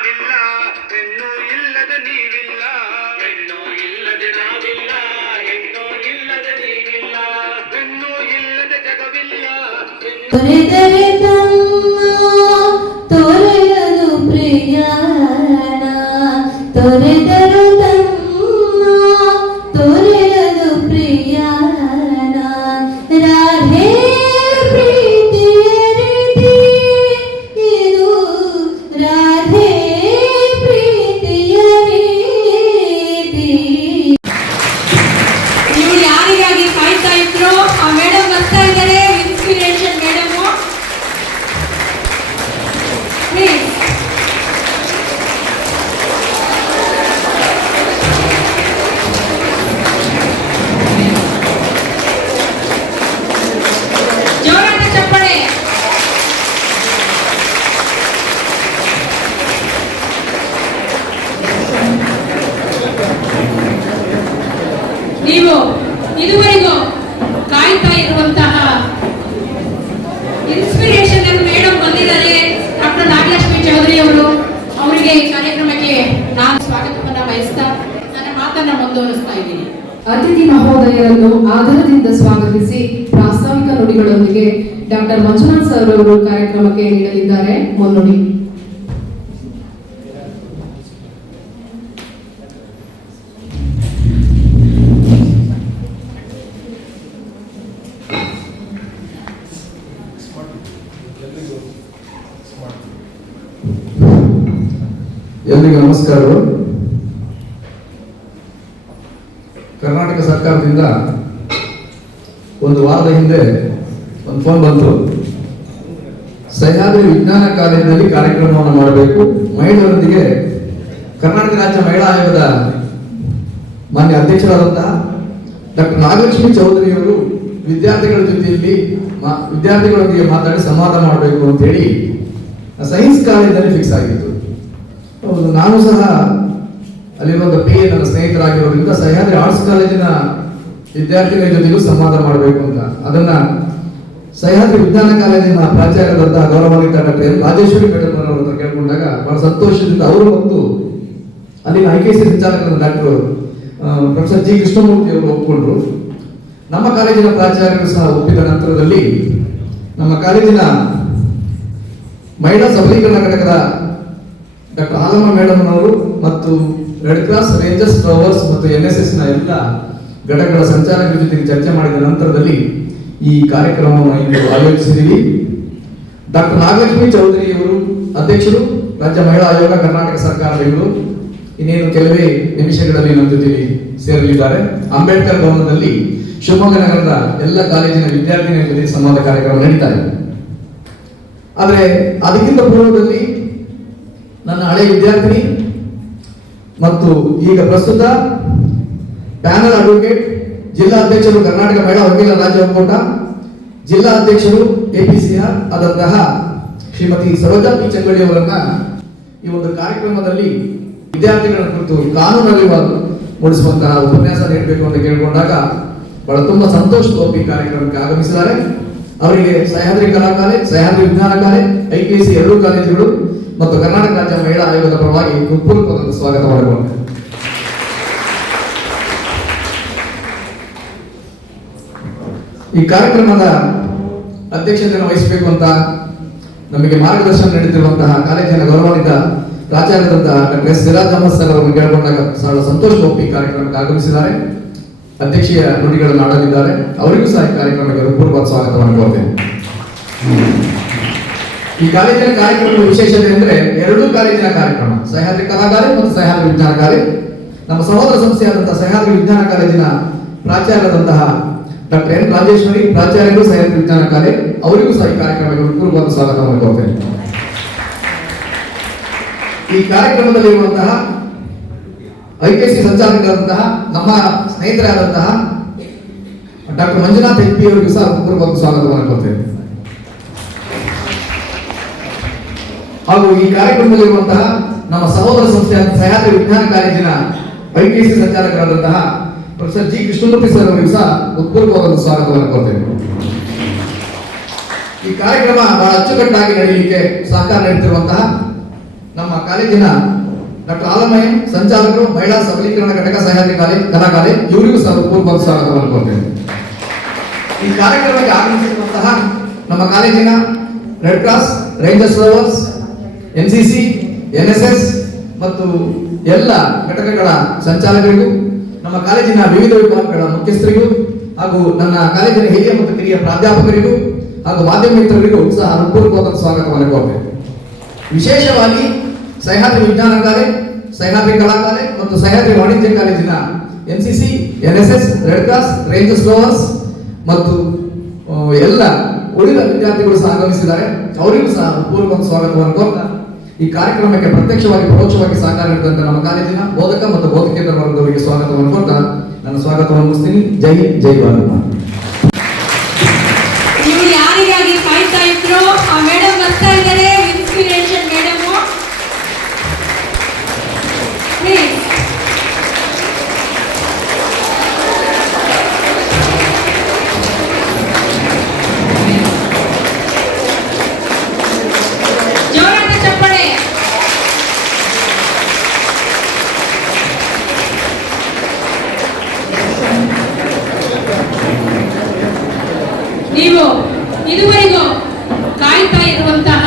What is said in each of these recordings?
ನಾವಿಲ್ಲ, ಹೆಣ್ಣು ಇಲ್ಲದ ನೀವಿಲ್ಲ, ಹೆಣ್ಣು ಇಲ್ಲದ ನಾವಿಲ್ಲ, ಹೆಣ್ಣು ಇಲ್ಲದ ನೀವಿಲ್ಲ, ಹೆಣ್ಣು ಇಲ್ಲದ ಜಗವಿಲ್ಲ. ತೊರೆದರೆ ತಮ್ಮ ತೊರೆಯದು ಪ್ರಿಯನ, ತೊರೆದರು ತಮ್ಮ ತೊರೆಯದು ಪ್ರಿಯನ. ರಾಧೆ ಪ್ರೀತಿಯ ರೀತಿ ಇದು, ರಾಧೆ ಪ್ರೀತಿಯ ರೀತಿ. ನೀವು ಯಾರಿಗಾಗಿ ಕಾಯ್ತಾ ಇದ್ರು? ಆ ಮೇಡಮ್ ಬರ್ತಾ ಇದ್ದಾರೆ, ಇನ್ಸ್ಪಿರೇಷನ್ ಮೇಡಮ್. ಪ್ಲೀಸ್ ಜೋರಾದ ಚಪ್ಪಳೆ. ನೀವು ಇದುವರೆಗೂ ಕಾಯ್ತಾ ಇರುವಂತಹ ಇನ್ಸ್ಪಿರೇಷನ್ ಮೇಡಮ್ ಬಂದಿದ್ದಾರೆ, ಡಾಕ್ಟರ್ ನಾಗಲಕ್ಷ್ಮಿ ಚೌಧರಿ ಅವರು. ಅವರಿಗೆ ಈ ಕಾರ್ಯಕ್ರಮಕ್ಕೆ ನಾನು ಸ್ವಾಗತವನ್ನ ಬಯಸ್ತಾ ನನ್ನ ಮಾತನ್ನ ಮುಂದುವರಿಸ್ತಾ ಇದ್ದೀನಿ. ಅತಿಥಿ ಮಹೋದಯರನ್ನು ಆಧಾರದಿಂದ ಸ್ವಾಗತಿಸಿ ಪ್ರಾಸ್ತಾವಿಕ ನುಡಿಗಳೊಂದಿಗೆ ಡಾಕ್ಟರ್ ಮಂಜುನಾಥ್ ಸರ್ ಅವರು ಕಾರ್ಯಕ್ರಮಕ್ಕೆ ನೀಡಲಿದ್ದಾರೆ ಮುನ್ನುಡಿ. ಎಲ್ರಿಗೂ ನಮಸ್ಕಾರಗಳು. ಕರ್ನಾಟಕ ಸರ್ಕಾರದಿಂದ ಒಂದು ವಾರದ ಹಿಂದೆ ಒಂದು ಫೋನ್ ಬಂತು, ಸಹ್ಯಾದ್ರಿ ವಿಜ್ಞಾನ ಕಾಲೇಜಿನಲ್ಲಿ ಕಾರ್ಯಕ್ರಮವನ್ನು ಮಾಡಬೇಕು, ಮಹಿಳೆಯರೊಂದಿಗೆ ಕರ್ನಾಟಕ ರಾಜ್ಯ ಮಹಿಳಾ ಆಯೋಗದ ಮಾನ್ಯ ಅಧ್ಯಕ್ಷರಾದಂತಹ ಡಾಕ್ಟರ್ ನಾಗಲಕ್ಷ್ಮಿ ಚೌಧರಿ ಅವರು ವಿದ್ಯಾರ್ಥಿಗಳ ಜೊತೆಯಲ್ಲಿ ವಿದ್ಯಾರ್ಥಿಗಳೊಂದಿಗೆ ಮಾತಾಡಿ ಸಂವಾದ ಮಾಡಬೇಕು ಅಂತ ಹೇಳಿ ಸೈನ್ಸ್ ಕಾಲೇಜಿನಲ್ಲಿ ಫಿಕ್ಸ್ ಆಗಿತ್ತು. ಹೌದು, ನಾನು ಸಹ ಅಲ್ಲಿರುವಂಥ ನನ್ನ ಸ್ನೇಹಿತರಾಗಿರೋದ್ರಿಂದ ಸಹ್ಯಾದ್ರಿ ಆರ್ಟ್ಸ್ ಕಾಲೇಜಿನ ವಿದ್ಯಾರ್ಥಿಗಳ ಜೊತೆಗೂ ಸಂವಾದ ಮಾಡಬೇಕು ಅಂತ ಅದನ್ನ ಸಹ್ಯಾದ್ರಿ ವಿಜ್ಞಾನ ಕಾಲೇಜಿನ ಪ್ರಾಚಾರ್ಯರಾದಂತಹ ಗೌರವಾನ್ವಿತ ಡಾಕ್ಟರ್ ಎನ್ ರಾಜೇಶ್ವರಿ ಮೇಡಮ್ ಅವರ ಹತ್ರ ಕೇಳ್ಕೊಂಡಾಗ ಬಹಳ ಸಂತೋಷದಿಂದ ಅವರು ಮತ್ತು ಅಲ್ಲಿನ IKC ಸಂಚಾಲಕರಾದ ಡಾಕ್ಟರ್ ಪ್ರೊಫೆಸರ್ ಜಿ ಕೃಷ್ಣಮೂರ್ತಿ ಅವರು ಒಪ್ಪಿಕೊಂಡ್ರು. ನಮ್ಮ ಕಾಲೇಜಿನ ಪ್ರಾಚಾರ್ಯರು ಸಹ ಒಪ್ಪಿದ ನಂತರದಲ್ಲಿ ನಮ್ಮ ಕಾಲೇಜಿನ ಮಹಿಳಾ ಸಬಲೀಕರಣ ಘಟಕದ ಡಾಕ್ಟರ್ ಆಲಮ್ಮ ಮೇಡಮ್ ಅವರು ಮತ್ತು ರೆಡ್ ಕ್ರಾಸ್, ರೇಂಜರ್ಸ್, ಟ್ರವರ್ಸ್ ಮತ್ತು NSS ನ ಎಲ್ಲ ಘಟಕಗಳ ಸಂಚಾಲಕರ ಜೊತೆಗೆ ಚರ್ಚೆ ಮಾಡಿದ ನಂತರದಲ್ಲಿ ಈ ಕಾರ್ಯಕ್ರಮವನ್ನು ಇಂದು ಆಯೋಜಿಸಿದ್ದೀವಿ. ಡಾಕ್ಟರ್ ನಾಗಲಕ್ಷ್ಮಿ ಚೌಧರಿ ಅವರು ಅಧ್ಯಕ್ಷರು, ರಾಜ್ಯ ಮಹಿಳಾ ಆಯೋಗ, ಕರ್ನಾಟಕ ಸರ್ಕಾರ, ಬೆಂಗಳೂರು. ಇನ್ನೇನು ಕೆಲವೇ ನಿಮಿಷಗಳಲ್ಲಿ ನಮ್ಮ ಜೊತೆಗೆ ಸೇರಲಿದ್ದಾರೆ. ಅಂಬೇಡ್ಕರ್ ಭವನದಲ್ಲಿ ಶಿವಮೊಗ್ಗ ನಗರದ ಎಲ್ಲ ಕಾಲೇಜಿನ ವಿದ್ಯಾರ್ಥಿಗಳ ಜೊತೆ ಸಂವಾದ ಕಾರ್ಯಕ್ರಮ ನಡೀತಾ ಇದೆ. ಆದರೆ ಅದಕ್ಕಿಂತ ಪೂರ್ವದಲ್ಲಿ ನನ್ನ ಹಳೆಯ ವಿದ್ಯಾರ್ಥಿನಿ ಮತ್ತು ಈಗ ಪ್ರಸ್ತುತ ಪ್ಯಾನಲ್ ಅಡ್ವೊಕೇಟ್, ಜಿಲ್ಲಾ ಅಧ್ಯಕ್ಷರು ಕರ್ನಾಟಕ ಮಹಿಳಾ ವಕೀಲರ ರಾಜ್ಯ ಒಕ್ಕೂಟ, ಜಿಲ್ಲಾ ಅಧ್ಯಕ್ಷರು APCR ಆದಂತಹ ಶ್ರೀಮತಿ ಸರೋಜಾ ಪಿ ಚಂಗಡಿ ಅವರನ್ನ ಈ ಒಂದು ಕಾರ್ಯಕ್ರಮದಲ್ಲಿ ವಿದ್ಯಾರ್ಥಿಗಳ ಕುರಿತು ಕಾನೂನು ಅರಿವು ಮೂಡಿಸುವಂತಹ ಉಪನ್ಯಾಸ ನೀಡಬೇಕು ಅಂತ ಕೇಳಿಕೊಂಡಾಗ ಬಹಳ ತುಂಬಾ ಸಂತೋಷದ ಈ ಕಾರ್ಯಕ್ರಮಕ್ಕೆ ಆಗಮಿಸಿದ್ದಾರೆ. ಅವರಿಗೆ ಸಹ್ಯಾದ್ರಿ ಕಲಾ ಕಾಲೇಜ್, ಸಹ್ಯಾದ್ರಿ ವಿಜ್ಞಾನ ಕಾಲೇಜ್, IKC ಎರಡೂ ಕಾಲೇಜುಗಳು ಮತ್ತು ಕರ್ನಾಟಕ ರಾಜ್ಯ ಮಹಿಳಾ ಆಯೋಗದ ಪರವಾಗಿ ಹೃತ್ಪೂರ್ವಕವಾದ ಸ್ವಾಗತ ಮಾಡಿಕೊಳ್ಳುತ್ತೇನೆ. ಈ ಕಾರ್ಯಕ್ರಮದ ಅಧ್ಯಕ್ಷತೆಯನ್ನು ವಹಿಸಬೇಕು ಅಂತ ನಮಗೆ ಮಾರ್ಗದರ್ಶನ ನೀಡುತ್ತಿರುವಂತಹ ಕಾಲೇಜಿನ ಗೌರವಾನ್ವಿತ ಪ್ರಾಚಾರ್ಯರಾದಂತಹ doctor S Siraj Ahmed sir ಅವರನ್ನು ಕೇಳಿಕೊಂಡಾಗ ಬಹಳ ಸಂತೋಷ ಈ ಕಾರ್ಯಕ್ರಮಕ್ಕೆ ಆಗಮಿಸಿದ್ದಾರೆ. ಅಧ್ಯಕ್ಷೀಯ ನುಡಿಗಳನ್ನು ಆಡಲಿದ್ದಾರೆ. ಅವರಿಗೂ ಸಹ ಈ ಕಾರ್ಯಕ್ರಮಕ್ಕೆ ಹೃತ್ಪೂರ್ವಕ ಸ್ವಾಗತವನ್ನು ಕೋರ್ತೇನೆ. ಈ ಕಾಲೇಜಿನ ಕಾರ್ಯಕ್ರಮದ ವಿಶೇಷತೆ ಅಂದ್ರೆ ಎರಡೂ ಕಾಲೇಜಿನ ಕಾರ್ಯಕ್ರಮ, ಸಹ್ಯಾದ್ರಿ ಕಲಾ ಕಾಲೇಜ್ ಮತ್ತು ಸಹ್ಯಾದ್ರಿ ವಿಜ್ಞಾನ ಕಾಲೇಜ್. ನಮ್ಮ ಸಹೋದರ ಸಂಸ್ಥೆಯಾದಂತಹ ಸಹ್ಯಾದ್ರಿ ವಿಜ್ಞಾನ ಕಾಲೇಜಿನ ಪ್ರಾಚಾರ್ಯರಾದಂತಹ ಡಾಕ್ಟರ್ ಎನ್ ರಾಜೇಶ್ವರಿ ಪ್ರಾಚಾರ್ಯರು, ಸಹ್ಯಾದ್ರಿ ವಿಜ್ಞಾನ ಕಾಲೇಜ್, ಅವರಿಗೂ ಸಹ ಈ ಕಾರ್ಯಕ್ರಮಕ್ಕೆ ಹೃತ್ಪೂರ್ವಕ ಸ್ವಾಗತವನ್ನು ಕೋರ್ತೇನೆ. ಈ ಕಾರ್ಯಕ್ರಮದಲ್ಲಿರುವಂತಹ IKC ಸಂಚಾಲಕರಾದಂತಹ ನಮ್ಮ ಸ್ನೇಹಿತರಾದಂತಹ ಡಾಕ್ಟರ್ ಮಂಜುನಾಥ್ HP ಅವರಿಗೂ ಸಹ ಹೃತ್ಪೂರ್ವಕ ಸ್ವಾಗತವನ್ನು ಕೋರ್ತೇನೆ. ಹಾಗೂ ಈ ಕಾರ್ಯಕ್ರಮದಲ್ಲಿರುವಂತಹ ನಮ್ಮ ಸಹೋದರ ಸಂಸ್ಥೆಯಾದ ಸಹ್ಯಾದ್ರಿ ವಿಜ್ಞಾನ ಕಾಲೇಜಿನ IKC ಸಂಚಾಲಕರಾದಂತಹ ಪ್ರೊಫೆಸರ್ ಜಿ ಕೃಷ್ಣಮೂರ್ತಿ ಸರ್ ಅವರಿಗೂ ಸಹ ಹೃತ್ಪೂರ್ವಕವಾದ ಸ್ವಾಗತವನ್ನು ಕೋರ್ತೇನೆ. ಈ ಕಾರ್ಯಕ್ರಮ ಬಹಳ ಅಚ್ಚುಕಟ್ಟಾಗಿ ನಡೆಯಲಿಕ್ಕೆ ಸಹಕಾರ ನೀಡುತ್ತಿರುವಂತಹ ನಮ್ಮ ಕಾಲೇಜಿನ ಡಾಕ್ಟರ್ ಆಲಮಯ್ಯ ಸಂಚಾಲಕರು, ಮಹಿಳಾ ಸಬಲೀಕರಣ ಘಟಕ, ಸಹ್ಯಾದ್ರಿ ಕಲಾ ಕಾಲೇಜ್, ಇವರಿಗೂ ಸಹ ಪೂರ್ವ ಸ್ವಾಗತವನ್ನು ಕೋರ್ತೇನೆ. ಈ ಕಾರ್ಯಕ್ರಮಕ್ಕೆ ಆಗಮಿಸಿರುವಂತಹ ನಮ್ಮ ಕಾಲೇಜಿನ red cross, rangers rovers, NCC, NSS ಮತ್ತು ಎಲ್ಲ ಘಟಕಗಳ ಸಂಚಾಲಕರಿಗೂ, ನಮ್ಮ ಕಾಲೇಜಿನ ವಿವಿಧ ವಿಭಾಗಗಳ ಮುಖ್ಯಸ್ಥರಿಗೂ ಹಾಗೂ ನನ್ನ ಕಾಲೇಜಿನ ಹಿರಿಯ ಮತ್ತು ಕಿರಿಯ ಪ್ರಾಧ್ಯಾಪಕರಿಗೂ ಹಾಗೂ ಮಾಧ್ಯಮ ಮಿತ್ರರಿಗೂ ಸಹ ಹೃತ್ಪೂರ್ವಕವಾದ ಸ್ವಾಗತವನ್ನು ಕೋರ್ತೇನೆ. ವಿಶೇಷವಾಗಿ ಸಹ್ಯಾದ್ರಿ ವಿಜ್ಞಾನ ಕಾಲೇಜ್, ಸಹ್ಯಾದ್ರಿ ಕಲಾ ಕಾಲೇಜ್ ಮತ್ತು ಸಹ್ಯಾದ್ರಿ ವಾಣಿಜ್ಯ ಕಾಲೇಜಿನ NCC, NSS, red cross, rangers rovers ಮತ್ತು ಎಲ್ಲ ಉಳಿದ ವಿದ್ಯಾರ್ಥಿಗಳು ಸಹ ಆಗಮಿಸಿದ್ದಾರೆ. ಅವರಿಗೂ ಸಹ ಪೂರ್ವಕ ಸ್ವಾಗತವನ್ನು ಕೋರ್ತಾ ಈ ಕಾರ್ಯಕ್ರಮಕ್ಕೆ ಪ್ರತ್ಯಕ್ಷವಾಗಿ ಪರೋಕ್ಷವಾಗಿ ಸಹಕಾರ ನೀಡಿದಂತೆ ನಮ್ಮ ಕಾಲೇಜಿನ ಬೋಧಕ ಮತ್ತು ಬೋಧಕೇತರ ವರ್ಗದವರಿಗೆ ಸ್ವಾಗತವನ್ನು ಕೋರ್ತಾ ನನ್ನ ಸ್ವಾಗತವನ್ನು ಮುಗಿಸ್ತೀನಿ. ಜೈ ಹಿಂದ್, ಜೈ ಭಾರತ. ನೀವು ಯಾರಿಗಾಗಿ ಕಾಯ್ತಾ ಇದ್ರು ಆ ಮೇಡಮ್ ಬರ್ತಾ ಇದ್ದಾರೆ. Inspiration madam, please. ಜೋರಾದ ಚಪ್ಪಾಳೆ. ನೀವು ಇದುವರೆಗೂ ಕಾಯ್ತಾ ಇರುವಂತಹ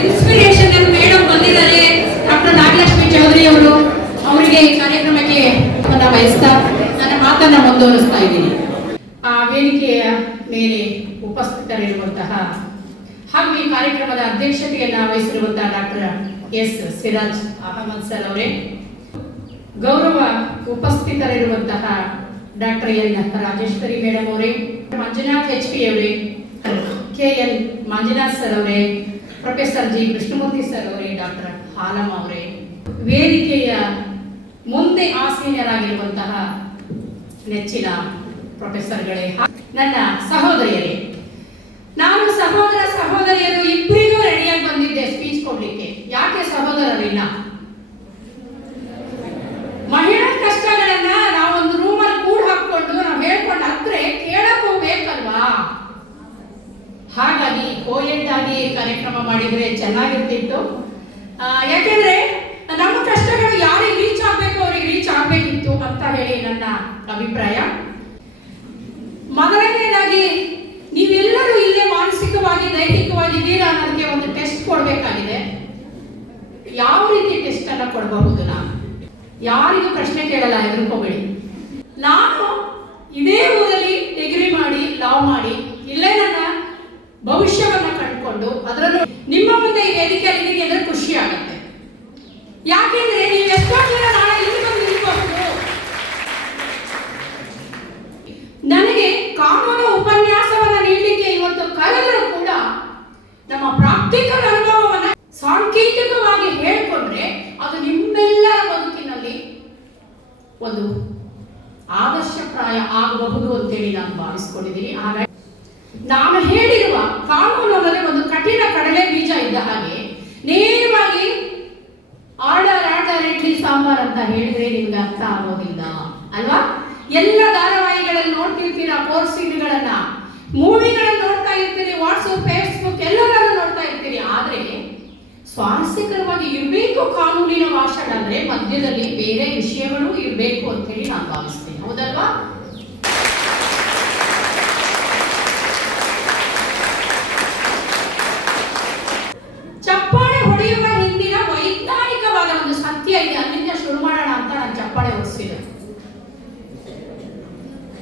ಇನ್ಸ್ಪಿರೇಷನ್ ಮೇಡಮ್ ಬಂದಿದ್ದಾರೆ. ಡಾಕ್ಟರ್ ನಾಗಲಕ್ಷ್ಮಿ ಚೌಧರಿ ಅವರು, ಅವರಿಗೆ ಈ ಕಾರ್ಯಕ್ರಮಕ್ಕೆ ಬಯಸ್ತಾ ನನ್ನ ಮಾತನ್ನ ಮುಂದುವರಿಸ್ತಾ ಇದ್ದೀನಿ. ಆ ವೇದಿಕೆಯ ಮೇಲೆ ಉಪಸ್ಥಿತರಿರುವಂತಹ ಹಾಗೂ ಈ ಕಾರ್ಯಕ್ರಮದ ಅಧ್ಯಕ್ಷತೆಯನ್ನ ವಹಿಸಿರುವಂತಹ doctor S. Siraj Ahmed sir ಅವರೇ, ಗೌರವ ಉಪಸ್ಥಿತರಿರುವಂತಹ ಡಾಕ್ಟರ್ N. ರಾಜೇಶ್ವರಿ ಮೇಡಮ್ ಅವರೇ, ಮಂಜುನಾಥ್ HP ಅವರೇ, KN ಮಂಜುನಾಥ್ ಸರ್ ಅವರೇ, ಪ್ರೊಫೆಸರ್ G. ಕೃಷ್ಣಮೂರ್ತಿ ಸರ್ ಅವರೇ, ಡಾಕ್ಟರ್ ಹಾಲಮ್ಮ ಅವರೇ, ವೇದಿಕೆಯ ಮುಂದೆ ಆಸೀನರಾಗಿರುವಂತಹ ನೆಚ್ಚಿನ ಪ್ರೊಫೆಸರ್ಗಳೇ, ನನ್ನ ಸಹೋದರಿಯರೇ, ನಾನು ಸಹೋದರಿಯರು ಇಬ್ಬರಿಗೂ ರೆಡಿಯಾಗಿ ಬಂದಿದ್ದೆ ಸ್ಪೀಚ್ ಕೊಡ್ಲಿಕ್ಕೆ. ಯಾಕೆ ಸಹೋದರರಿಲ್ಲ? ಮಹಿಳಾ ಕಷ್ಟಗಳನ್ನ ನಾವೊಂದು ರೂಮಲ್ಲಿ ಕೂಡ ಹಾಕೊಂಡು ನಾವು ಹೇಳ್ಕೊಂಡು ಹತ್ರೆ ಕೇಳಕ್ಕೂ ಬೇಕಲ್ವಾ? ಹಾಗಾಗಿ ಕೋಯೆಡ್ ಆಗಿ ಕಾರ್ಯಕ್ರಮ ಮಾಡಿದ್ರೆ ಚೆನ್ನಾಗಿರ್ತಿತ್ತು. ಯಾಕೆಂದ್ರೆ ನಮ್ಮ ಕಷ್ಟಗಳು ಯಾರಿಗೆ ರೀಚ್ ಆಗ್ಬೇಕು ಅವ್ರಿಗೆ ರೀಚ್ ಆಗ್ಬೇಕಿತ್ತು ಅಂತ ಹೇಳಿ ನನ್ನ ಅಭಿಪ್ರಾಯ. ಮೊದಲನೇದಾಗಿ ನೀವೆಲ್ಲರೂ ಇಲ್ಲೇ ಮಾನಸಿಕವಾಗಿ ದೈಹಿಕವಾಗಿದ್ದೀರಾ ಅನ್ನೋದಕ್ಕೆ ಒಂದು ಟೆಸ್ಟ್ ಕೊಡ್ಬೇಕಾಗಿದೆ. ಯಾವ ರೀತಿ ಟೆಸ್ಟ್ ಅನ್ನ ಕೊಡಬಹುದು? ನಾನು ಯಾರಿಗೂ ಪ್ರಶ್ನೆ ಕೇಳಲ್ಲ, ಹೆದರ್ಕೋಬೇಡಿ. ನಾನು ಇದೇ ಊರಲ್ಲಿ ಡಿಗ್ರಿ ಮಾಡಿ, ಲಾವ್ ಮಾಡಿ, ಇಲ್ಲೇ ನನ್ನ ಭವಿಷ್ಯವನ್ನ ಕಂಡುಕೊಂಡು ಅದರಲ್ಲೂ ನಿಮ್ಮ ಮುಂದೆ ಈ ವೇದಿಕೆಯಲ್ಲಿ ಇದ್ದೀನಿ ಅಂದ್ರೆ ಖುಷಿ ಆಗುತ್ತೆ. ಯಾಕೆಂದ್ರೆ ನೀವು ಎಷ್ಟೋ ಜನ ನಾಳೆ ಇಲ್ಲಿ ಬಂದು ನಿಲ್ಬಹುದು. ನನಗೆ ಕಾನೂನು ಉಪನ್ಯಾಸವನ್ನ ನೀಡಲಿಕ್ಕೆ ಇವತ್ತು ಕರೆದರೂ ಕೂಡ ನಮ್ಮ ಪ್ರಾಕ್ಟಿಕಲ್ ಅನುಭವವನ್ನ ಸಾಂಕೇತಿಕವಾಗಿ ಹೇಳಿಕೊಂಡ್ರೆ ಅದು ನಿಮ್ಮೆಲ್ಲರ ಬದುಕಿನಲ್ಲಿ ಒಂದು ಆದರ್ಶಪ್ರಾಯ ಆಗಬಹುದು ಅಂತೇಳಿ ನಾನು ಭಾವಿಸ್ಕೊಂಡಿದ್ದೀನಿ. ಹಾಗಾಗಿ ನಾನು ಹೇಳಿರುವ ಕಾನೂನು ಅನ್ನೋದೇ ಒಂದು ಕಠಿಣ ಕಡಲೆ ಬೀಜ ಇದ್ದ ಹಾಗೆ, ನೇರವಾಗಿ ಆರ್ಡರ್ ಇಡ್ಲಿ ಸಾಂಬಾರ್ ಅಂತ ಹೇಳಿದ್ರೆ ನಿಮ್ಗೆ ಅರ್ಥ ಆಗೋದಿಲ್ಲ ಅಲ್ವಾ? ಎಲ್ಲ ಧಾರಾವಾಹಿಗಳಲ್ಲಿ ನೋಡ್ತಿರ್ತೀರಾ, ಕೋರ್ಸ್ ಸೀನ್ಗಳನ್ನ, ಮೂವಿಗಳನ್ನ ನೋಡ್ತಾ ಇರ್ತೀರಿ, ವಾಟ್ಸ್ಆಪ್, ಫೇಸ್ಬುಕ್ ಎಲ್ಲರನ್ನು ನೋಡ್ತಾ ಇರ್ತೀರಿ. ಆದ್ರೆ ಸ್ವಾರಸ್ಯಕರವಾಗಿ ಇರಬೇಕು ಕಾನೂನಿನ ಭಾಷಣ ಅಂದ್ರೆ ಮಧ್ಯದಲ್ಲಿ ಬೇರೆ ವಿಷಯಗಳು ಇರಬೇಕು ಅಂತ ಹೇಳಿ ನಾನು ಭಾವಿಸ್ತೇನೆ. ಹೌದಲ್ವಾ? ಚಪ್ಪಾಳೆ ಹೊಡೆಯುವ ಹಿಂದಿನ ವೈಜ್ಞಾನಿಕವಾದ ಒಂದು ಸತ್ಯ ಇದೆ, ಅಲ್ಲಿಂದ ಶುರು ಮಾಡೋಣ ಅಂತ ನಾನು ಚಪ್ಪಾಳೆ ಹೊಡಿಸಿದೆ.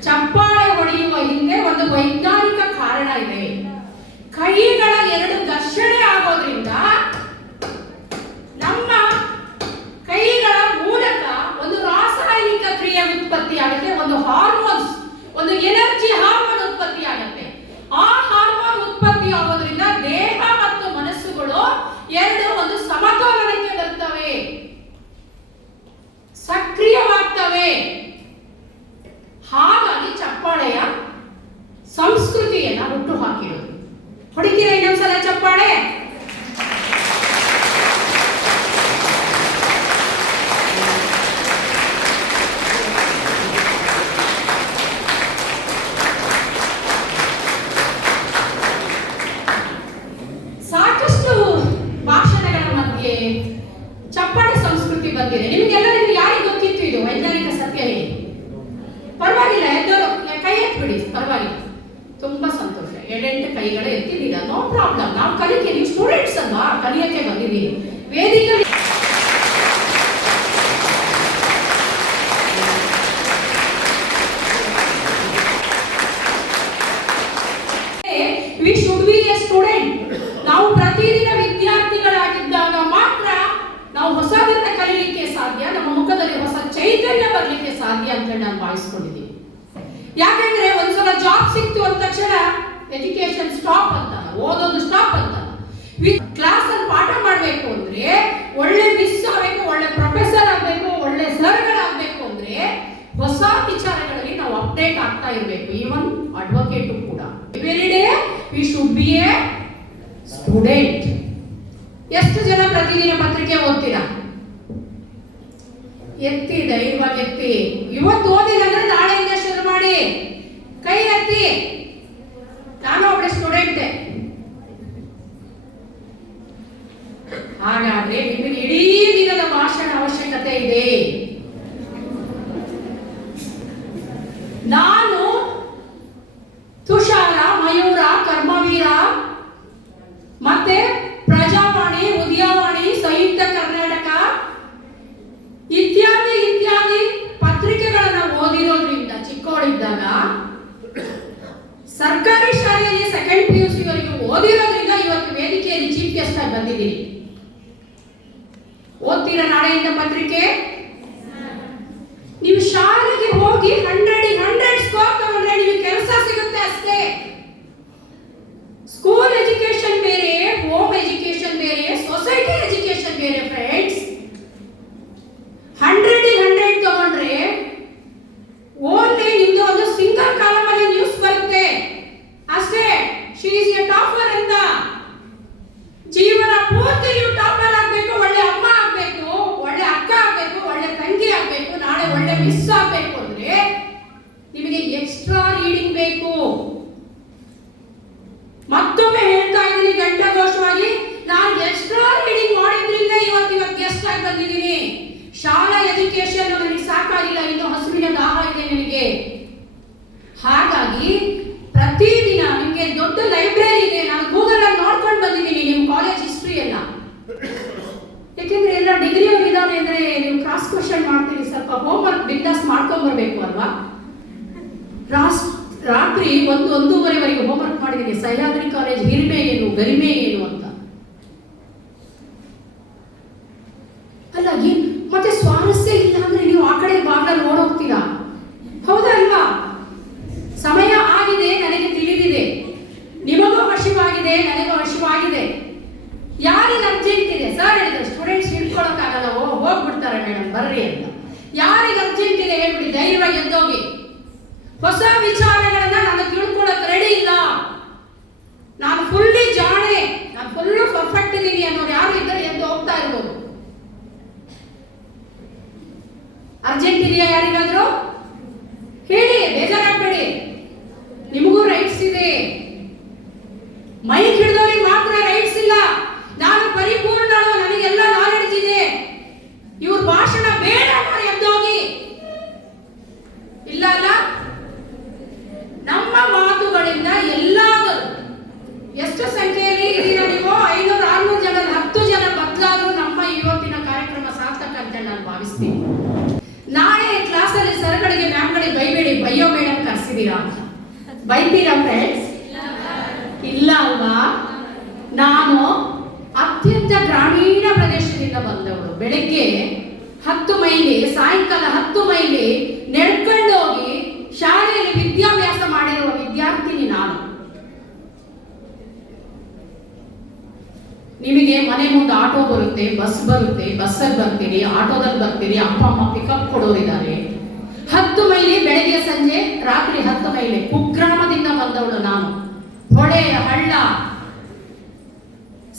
ಚಪ್ಪಾಳೆ ಹೊಡೆಯುವ ಹಿಂದೆ ಒಂದು ವೈಜ್ಞಾನಿಕ ಕಾರಣ ಇದೆ. ಕೈಗಳ ಎರಡು ಘರ್ಷಣೆ ಆಗೋದ್ರಿಂದ ನಮ್ಮ ಕೈಗಳ ಮೂಲಕ ಒಂದು ರಾಸಾಯನಿಕ ಕ್ರಿಯೆ ಉತ್ಪತ್ತಿ ಆಗುತ್ತೆ, ಒಂದು ಹಾರ್ಮೋನ್ ಬಂದಿದೆ. ನಿಮಗೆಲ್ಲರಿಗೂ ಯಾರಿಗೆ ಗೊತ್ತಿತ್ತು ಇದು ವೈಜ್ಞಾನಿಕ ಸತ್ಯ ಹೇಳಿ? ಪರವಾಗಿಲ್ಲ, ಎದ್ದವರು ಕೈ ಎತ್ಬಿಡಿ, ಪರವಾಗಿಲ್ಲ. ತುಂಬಾ ಸಂತೋಷ, 7 ಕೈಗಳೇ ಎತ್ತಿದ್ದೀರಾ, ನೋ ಪ್ರಾಬ್ಲಮ್. ನಾವು ಕಲಿಕೆ, ನೀವು ಸ್ಟೂಡೆಂಟ್ಸ್ ಅಲ್ವಾ, ಕಲಿಯಕ್ಕೆ ಬಂದಿದ್ದೀವಿ. ವೇದಿಕೆ we should be A student. ನಾವು ಪ್ರತಿದಿನ ವಿದ್ಯಾರ್ಥಿಗಳಾಗಿದ್ದಾಗ ಮಾತ್ರ ನಾವು ಹೊಸದನ್ನ ಕಲಿಯಲಿಕ್ಕೆ ಸಾಧ್ಯ, ನಮ್ಮ ಮುಖದಲ್ಲಿ ಹೊಸ ಚೈತನ್ಯ ಬರಲಿಕ್ಕೆ ಸಾಧ್ಯ ಅಂತ ನಾನು ಭಾವಿಸ್ಕೊಂಡಿದ್ದೀನಿ. ಯಾಕಂದ್ರೆ ಒಂದ್ಸಲ ಜಾಬ್ ಸಿಕ್ತು ಅಂದ ತಕ್ಷಣ ಎಜುಕೇಶನ್ ಸ್ಟಾಪ್ ಅಂತ, ಓದೋದು ಸ್ಟಾಪ್ ಅಂತ. ಕ್ಲಾಸ್ ಅಲ್ಲಿ ಪಾಠ ಮಾಡಬೇಕು ಅಂದ್ರೆ ಒಳ್ಳೆ ಮಿಸ್ ಆಗಬೇಕು, ಒಳ್ಳೆ ಪ್ರೊಫೆಸರ್ ಆಗಬೇಕು, ಒಳ್ಳೆ ಸರ್ಗಳಾಗಬೇಕು ಅಂದ್ರೆ ಹೊಸ ವಿಚಾರಗಳಲ್ಲಿ ನಾವು ಅಪ್ಡೇಟ್ ಆಗ್ತಾ ಇರಬೇಕು. ಈವನ್ ಅಡ್ವೊಕೇಟ್ ಕೂಡ every day we should be A student. ಎಷ್ಟು ಜನ ಪ್ರತಿದಿನ ಪತ್ರಿಕೆ ಓದ್ತೀರಾ? ಎತ್ತಿ, ಧೈರ್ಯವಾಗಿ ಎತ್ತಿ. ಇವತ್ತು ಓದಿಲ್ಲ ನಾಳೆಯಿಂದ ಶುರು ಮಾಡಿ, ಕೈ ಎತ್ತಿ. ನಾನು ಒಬ್ಬಳೆ ಸ್ಟೂಡೆಂಟ್. ಹಾಗಾದ್ರೆ ನಿಮಗೆ ಇಡೀ ದಿನದ ಭಾಷಣ ಅವಶ್ಯಕತೆ ಇದೆ. ನಾನು ತುಷಾರ, ಮಯೂರ, ಕರ್ಮವೀರ ಮತ್ತೆ ಪ್ರಜಾವಾಣಿ, ಉದಯವಾಣಿ, ಸಂಯುಕ್ತ ಕರ್ನಾಟಕ ಇತ್ಯಾದಿ ಇತ್ಯಾದಿ ಪತ್ರಿಕೆಗಳನ್ನ ಓದಿರೋದ್ರಿಂದ ಚಿಕ್ಕವಳಿದ್ದಾಗ ಸರ್ಕಾರಿ ಶಾಲೆಯಲ್ಲಿ ಸೆಕೆಂಡ್ PUC ವರೆಗೆ ಓದಿರೋದ್ರಿಂದ ಇವತ್ತು ವೇದಿಕೆಯಲ್ಲಿ ಚೀಫ್ ಗೆಸ್ಟ್ ಆಗಿ ಬಂದಿದ್ದೀನಿ. ಓದ್ತೀರಾ ನಾಳೆಯಿಂದ ಪತ್ರಿಕೆ? ನೀವು ಶಾಲೆಗೆ ಹೋಗಿ 100 ಸ್ಕೋರ್ ತಗೊಂಡ್ರೆ ನಿಮಗೆ ಕೆಲಸ ಸಿಗುತ್ತೆ ಅಷ್ಟೇ. ಸ್ಕೂಲ್ ಎಜುಕೇಶನ್ ಬೇರೆ, ಹೋಮ್ ಎಜುಕೇಶನ್ ಬೇರೆ, ಸೊಸೈಟಿ ಎಜುಕೇಶನ್ ಬೇರೆ ಫ್ರೆಂಡ್ಸ್. 100 ತಗೊಂಡ್ರೆ ಓನ್ಲಿ ನಿಮ್ದು ಒಂದು ಸಿಂಗಲ್ ಕಾಲಮ್ ಅಲ್ಲಿ ನ್ಯೂಸ್ ಬರುತ್ತೆ ಅಷ್ಟೇ. ಶಿ ಇಸ್ ಎ ಟಾಪರ್ ಅಂತ. ಜೀವನ ಪೂರ್ತಿ ನೀವು ಟಾಪರ್ ಆಗ್ಬೇಕು, ಒಳ್ಳೆ ಅಮ್ಮ ಆಗ್ಬೇಕು, ಒಳ್ಳೆ ಅಕ್ಕ ಆಗ್ಬೇಕು, ಒಳ್ಳೆ ತಂಗಿ ಆಗ್ಬೇಕು, ನಾಳೆ ಒಳ್ಳೆ ಮಿಸ್ ಆಗ್ಬೇಕು ಅಂದ್ರೆ ನಿಮಗೆ ಎಕ್ಸ್ಟ್ರಾ ರೀಡಿಂಗ್ ಬೇಕು. ಮತ್ತೊಮ್ಮೆ ಹೇಳ್ತಾ ಇದ್ದೀನಿ ಗಂಟಘೋಷವಾಗಿ, ನಾನು ಎಕ್ಸ್ಟ್ರಾ ರೀಡಿಂಗ್ ಮಾಡಿದ್ರಿಂದ ಇವತ್ತು ಗೆಸ್ಟ್ ಆಗಿ ಬಂದಿದ್ದೀನಿ. ಶಾಲಾ ಎಜುಕೇಶನ್ ನನಗೆ ಸಾಕಾಗಿಲ್ಲ, ಇನ್ನು ಹಸುವಿನ ದಾಹ ಇದೆ ನನಗೆ. ಹಾಗಾಗಿ ಪ್ರತಿದಿನ ನಿಮಗೆ ದೊಡ್ಡ ಲೈಬ್ರರಿ ಇದೆ. ನಾನು ಗೂಗಲ್ ಅಲ್ಲಿ ನೋಡ್ಕೊಂಡು ಬಂದಿದ್ದೀನಿ ನಿಮ್ಮ ಕಾಲೇಜ್ ಹಿಸ್ಟ್ರಿ ಎಲ್ಲ. ಯಾಕೆಂದ್ರೆ ಎಲ್ಲ ಡಿಗ್ರಿ ಅವ್ರು ಇದಾವೆ ಅಂದ್ರೆ ನೀವು ಕ್ರಾಸ್ ಕ್ವಶನ್ ಮಾಡ್ತೀರಿ, ಸ್ವಲ್ಪ ಹೋಮ್ ವರ್ಕ್ ಬಿಂದಾಸ್ ಮಾಡ್ಕೊಂಡ್ ಬರ್ಬೇಕು ಅಲ್ವಾ. ರಾತ್ರಿ 1-1:30ವರೆಗೆ ಹೋಮ್ ವರ್ಕ್ ಮಾಡಿದ್ದೀನಿ. ಸಹ್ಯಾದ್ರಿ ಕಾಲೇಜ್ ಹಿರಿಮೆ ಏನು, ಗರಿಮೆ ಏನು ಅಂತ. ಅಲ್ಲ, ಮತ್ತೆ ಸ್ವಾರಸ್ಯ ಇಲ್ಲ ಅಂದ್ರೆ ನೀವು ಆ ಕಡೆ ಬಾಗ್ಲಲ್ಲಿ ನೋಡೋಗ್ತೀರಾ, ಹೌದಾ ಅಲ್ವಾ? ಸಮಯ ಆಗಿದೆ, ನನಗೆ ತಿಳಿದಿದೆ, ನಿಮಗೂ ಹಸಿವಾಗಿದೆ, ನನಗೂ ಹಸಿವಾಗಿದೆ. ಯಾರಿಗೆ ಅರ್ಜೆಂಟ್ ಇದೆ? ಸರ್ ಹೇಳಿದ್ರು ಸ್ಟೂಡೆಂಟ್ಸ್ ಹಿಡ್ಕೊಳಕ್ಕಾಗಲ್ಲ, ಹೋಗ್ಬಿಡ್ತಾರೆ ಮೇಡಮ್ ಬರ್ರಿ ಅಂತ. ಯಾರಿಗೆ ಅರ್ಜೆಂಟ್ ಇದೆ ಹೇಳ್ಬಿಡಿ, ಧೈರ್ಯವಾಗಿ ಎದ್ದೋಗಿ. ಹೊಸ ವಿಚಾರಗಳನ್ನ ನಾನು ತಿಳ್ಕೊಳಕ್ ರೆಡಿ ಇಲ್ಲ, ನಾನು ಫುಲ್ಲಿ ಜಾಣೆ, ನಾನು ಫುಲ್ಲು ಪರ್ಫೆಕ್ಟ್ ಇದ್ದೀನಿ ಅನ್ನೋರು ಯಾರು ಇದ್ದರೆ ಎದ್ದು ಹೋಗ್ತಾ ಇರ್ಬೋದು. ಅರ್ಜೆಂಟ್ ಇದೆಯಾ ಯಾರಿಗಾದ್ರೂ? ಹೇಳಿ, ಬೇಜಾರಾಗಬೇಡಿ, ನಿಮಗೂ ರೈಟ್ಸ್ ಇದೆ. ಮೈಕ್ ಹಿಡಿದವರಿಗೆ ಮಾತ್ರ ರೈಟ್ಸ್ ಇಲ್ಲ. ನಾನು ಪರಿಪೂರ್ಣ, ನನಗೆಲ್ಲ ನಾಲೆಡ್ಜ್ ಇದೆ. ಇವ್ರ ಭಾಷಣ ಬೇಡ ಎದ್ದೋಗಿ. ಇಲ್ಲ ಅಲ್ಲ, ನಮ್ಮ ಮಾತುಗಳಿಂದ ಎಲ್ಲಾದರೂ ಎಷ್ಟು ಸಂಖ್ಯೆಯಲ್ಲಿ ಇದೀರ ನೀವು? 500-600 ಜನ, 10 ಜನ ಬದಲಾದರೂ ನಮ್ಮ ಇವತ್ತಿನ ಕಾರ್ಯಕ್ರಮ ಸಾರ್ಥಕ ಅಂತ ನಾನು ಭಾವಿಸ್ತೀನಿ. ನಾಳೆ ಕ್ಲಾಸಲ್ಲಿ ಸರ್ಗಳಿಗೆ, ಮ್ಯಾಮ್ಗಳಿಗೆ ಬೈಬೇಡಿ, ಬೈಯೋ ಮೇಡಮ್ ಕರ್ಸಿದೀರಾ ಅಂತ. ಬೈತೀರಾ ಫ್ರೆಂಡ್ಸ್? ಇಲ್ಲ ಅಲ್ವಾ? ನಾನು ಅತ್ಯಂತ ಗ್ರಾಮೀಣ ಪ್ರದೇಶದಿಂದ ಬಂದವಳು. ಬೆಳಿಗ್ಗೆ 10 ಮೈಲಿ, ಸಾಯಂಕಾಲ 10 ಮೈಲಿ ನಡ್ಕೊಂಡು ಹೋಗಿ ಶಾಲೆಯಲ್ಲಿ ವಿದ್ಯಾಭ್ಯಾಸ ಮಾಡಿರುವ ವಿದ್ಯಾರ್ಥಿನಿ ನಾನು. ನಿಮಗೆ ಮನೆ ಮುಂದೆ ಆಟೋ ಬರುತ್ತೆ, ಬಸ್ ಬರುತ್ತೆ, ಬಸ್ಸಲ್ಲಿ ಬರ್ತೀರಿ, ಆಟೋದಲ್ಲಿ ಬರ್ತೀರಿ, ಅಪ್ಪ ಅಮ್ಮ ಪಿಕಪ್ ಕೊಡೋರಿದ್ದಾರೆ. 10 ಮೈಲಿ ಬೆಳಗ್ಗೆ ಸಂಜೆ, ರಾತ್ರಿ 10 ಮೈಲಿ. ಕುಗ್ರಾಮದಿಂದ ಬಂದವಳು ನಾನು. ಹೊಳೆ, ಹಳ್ಳ,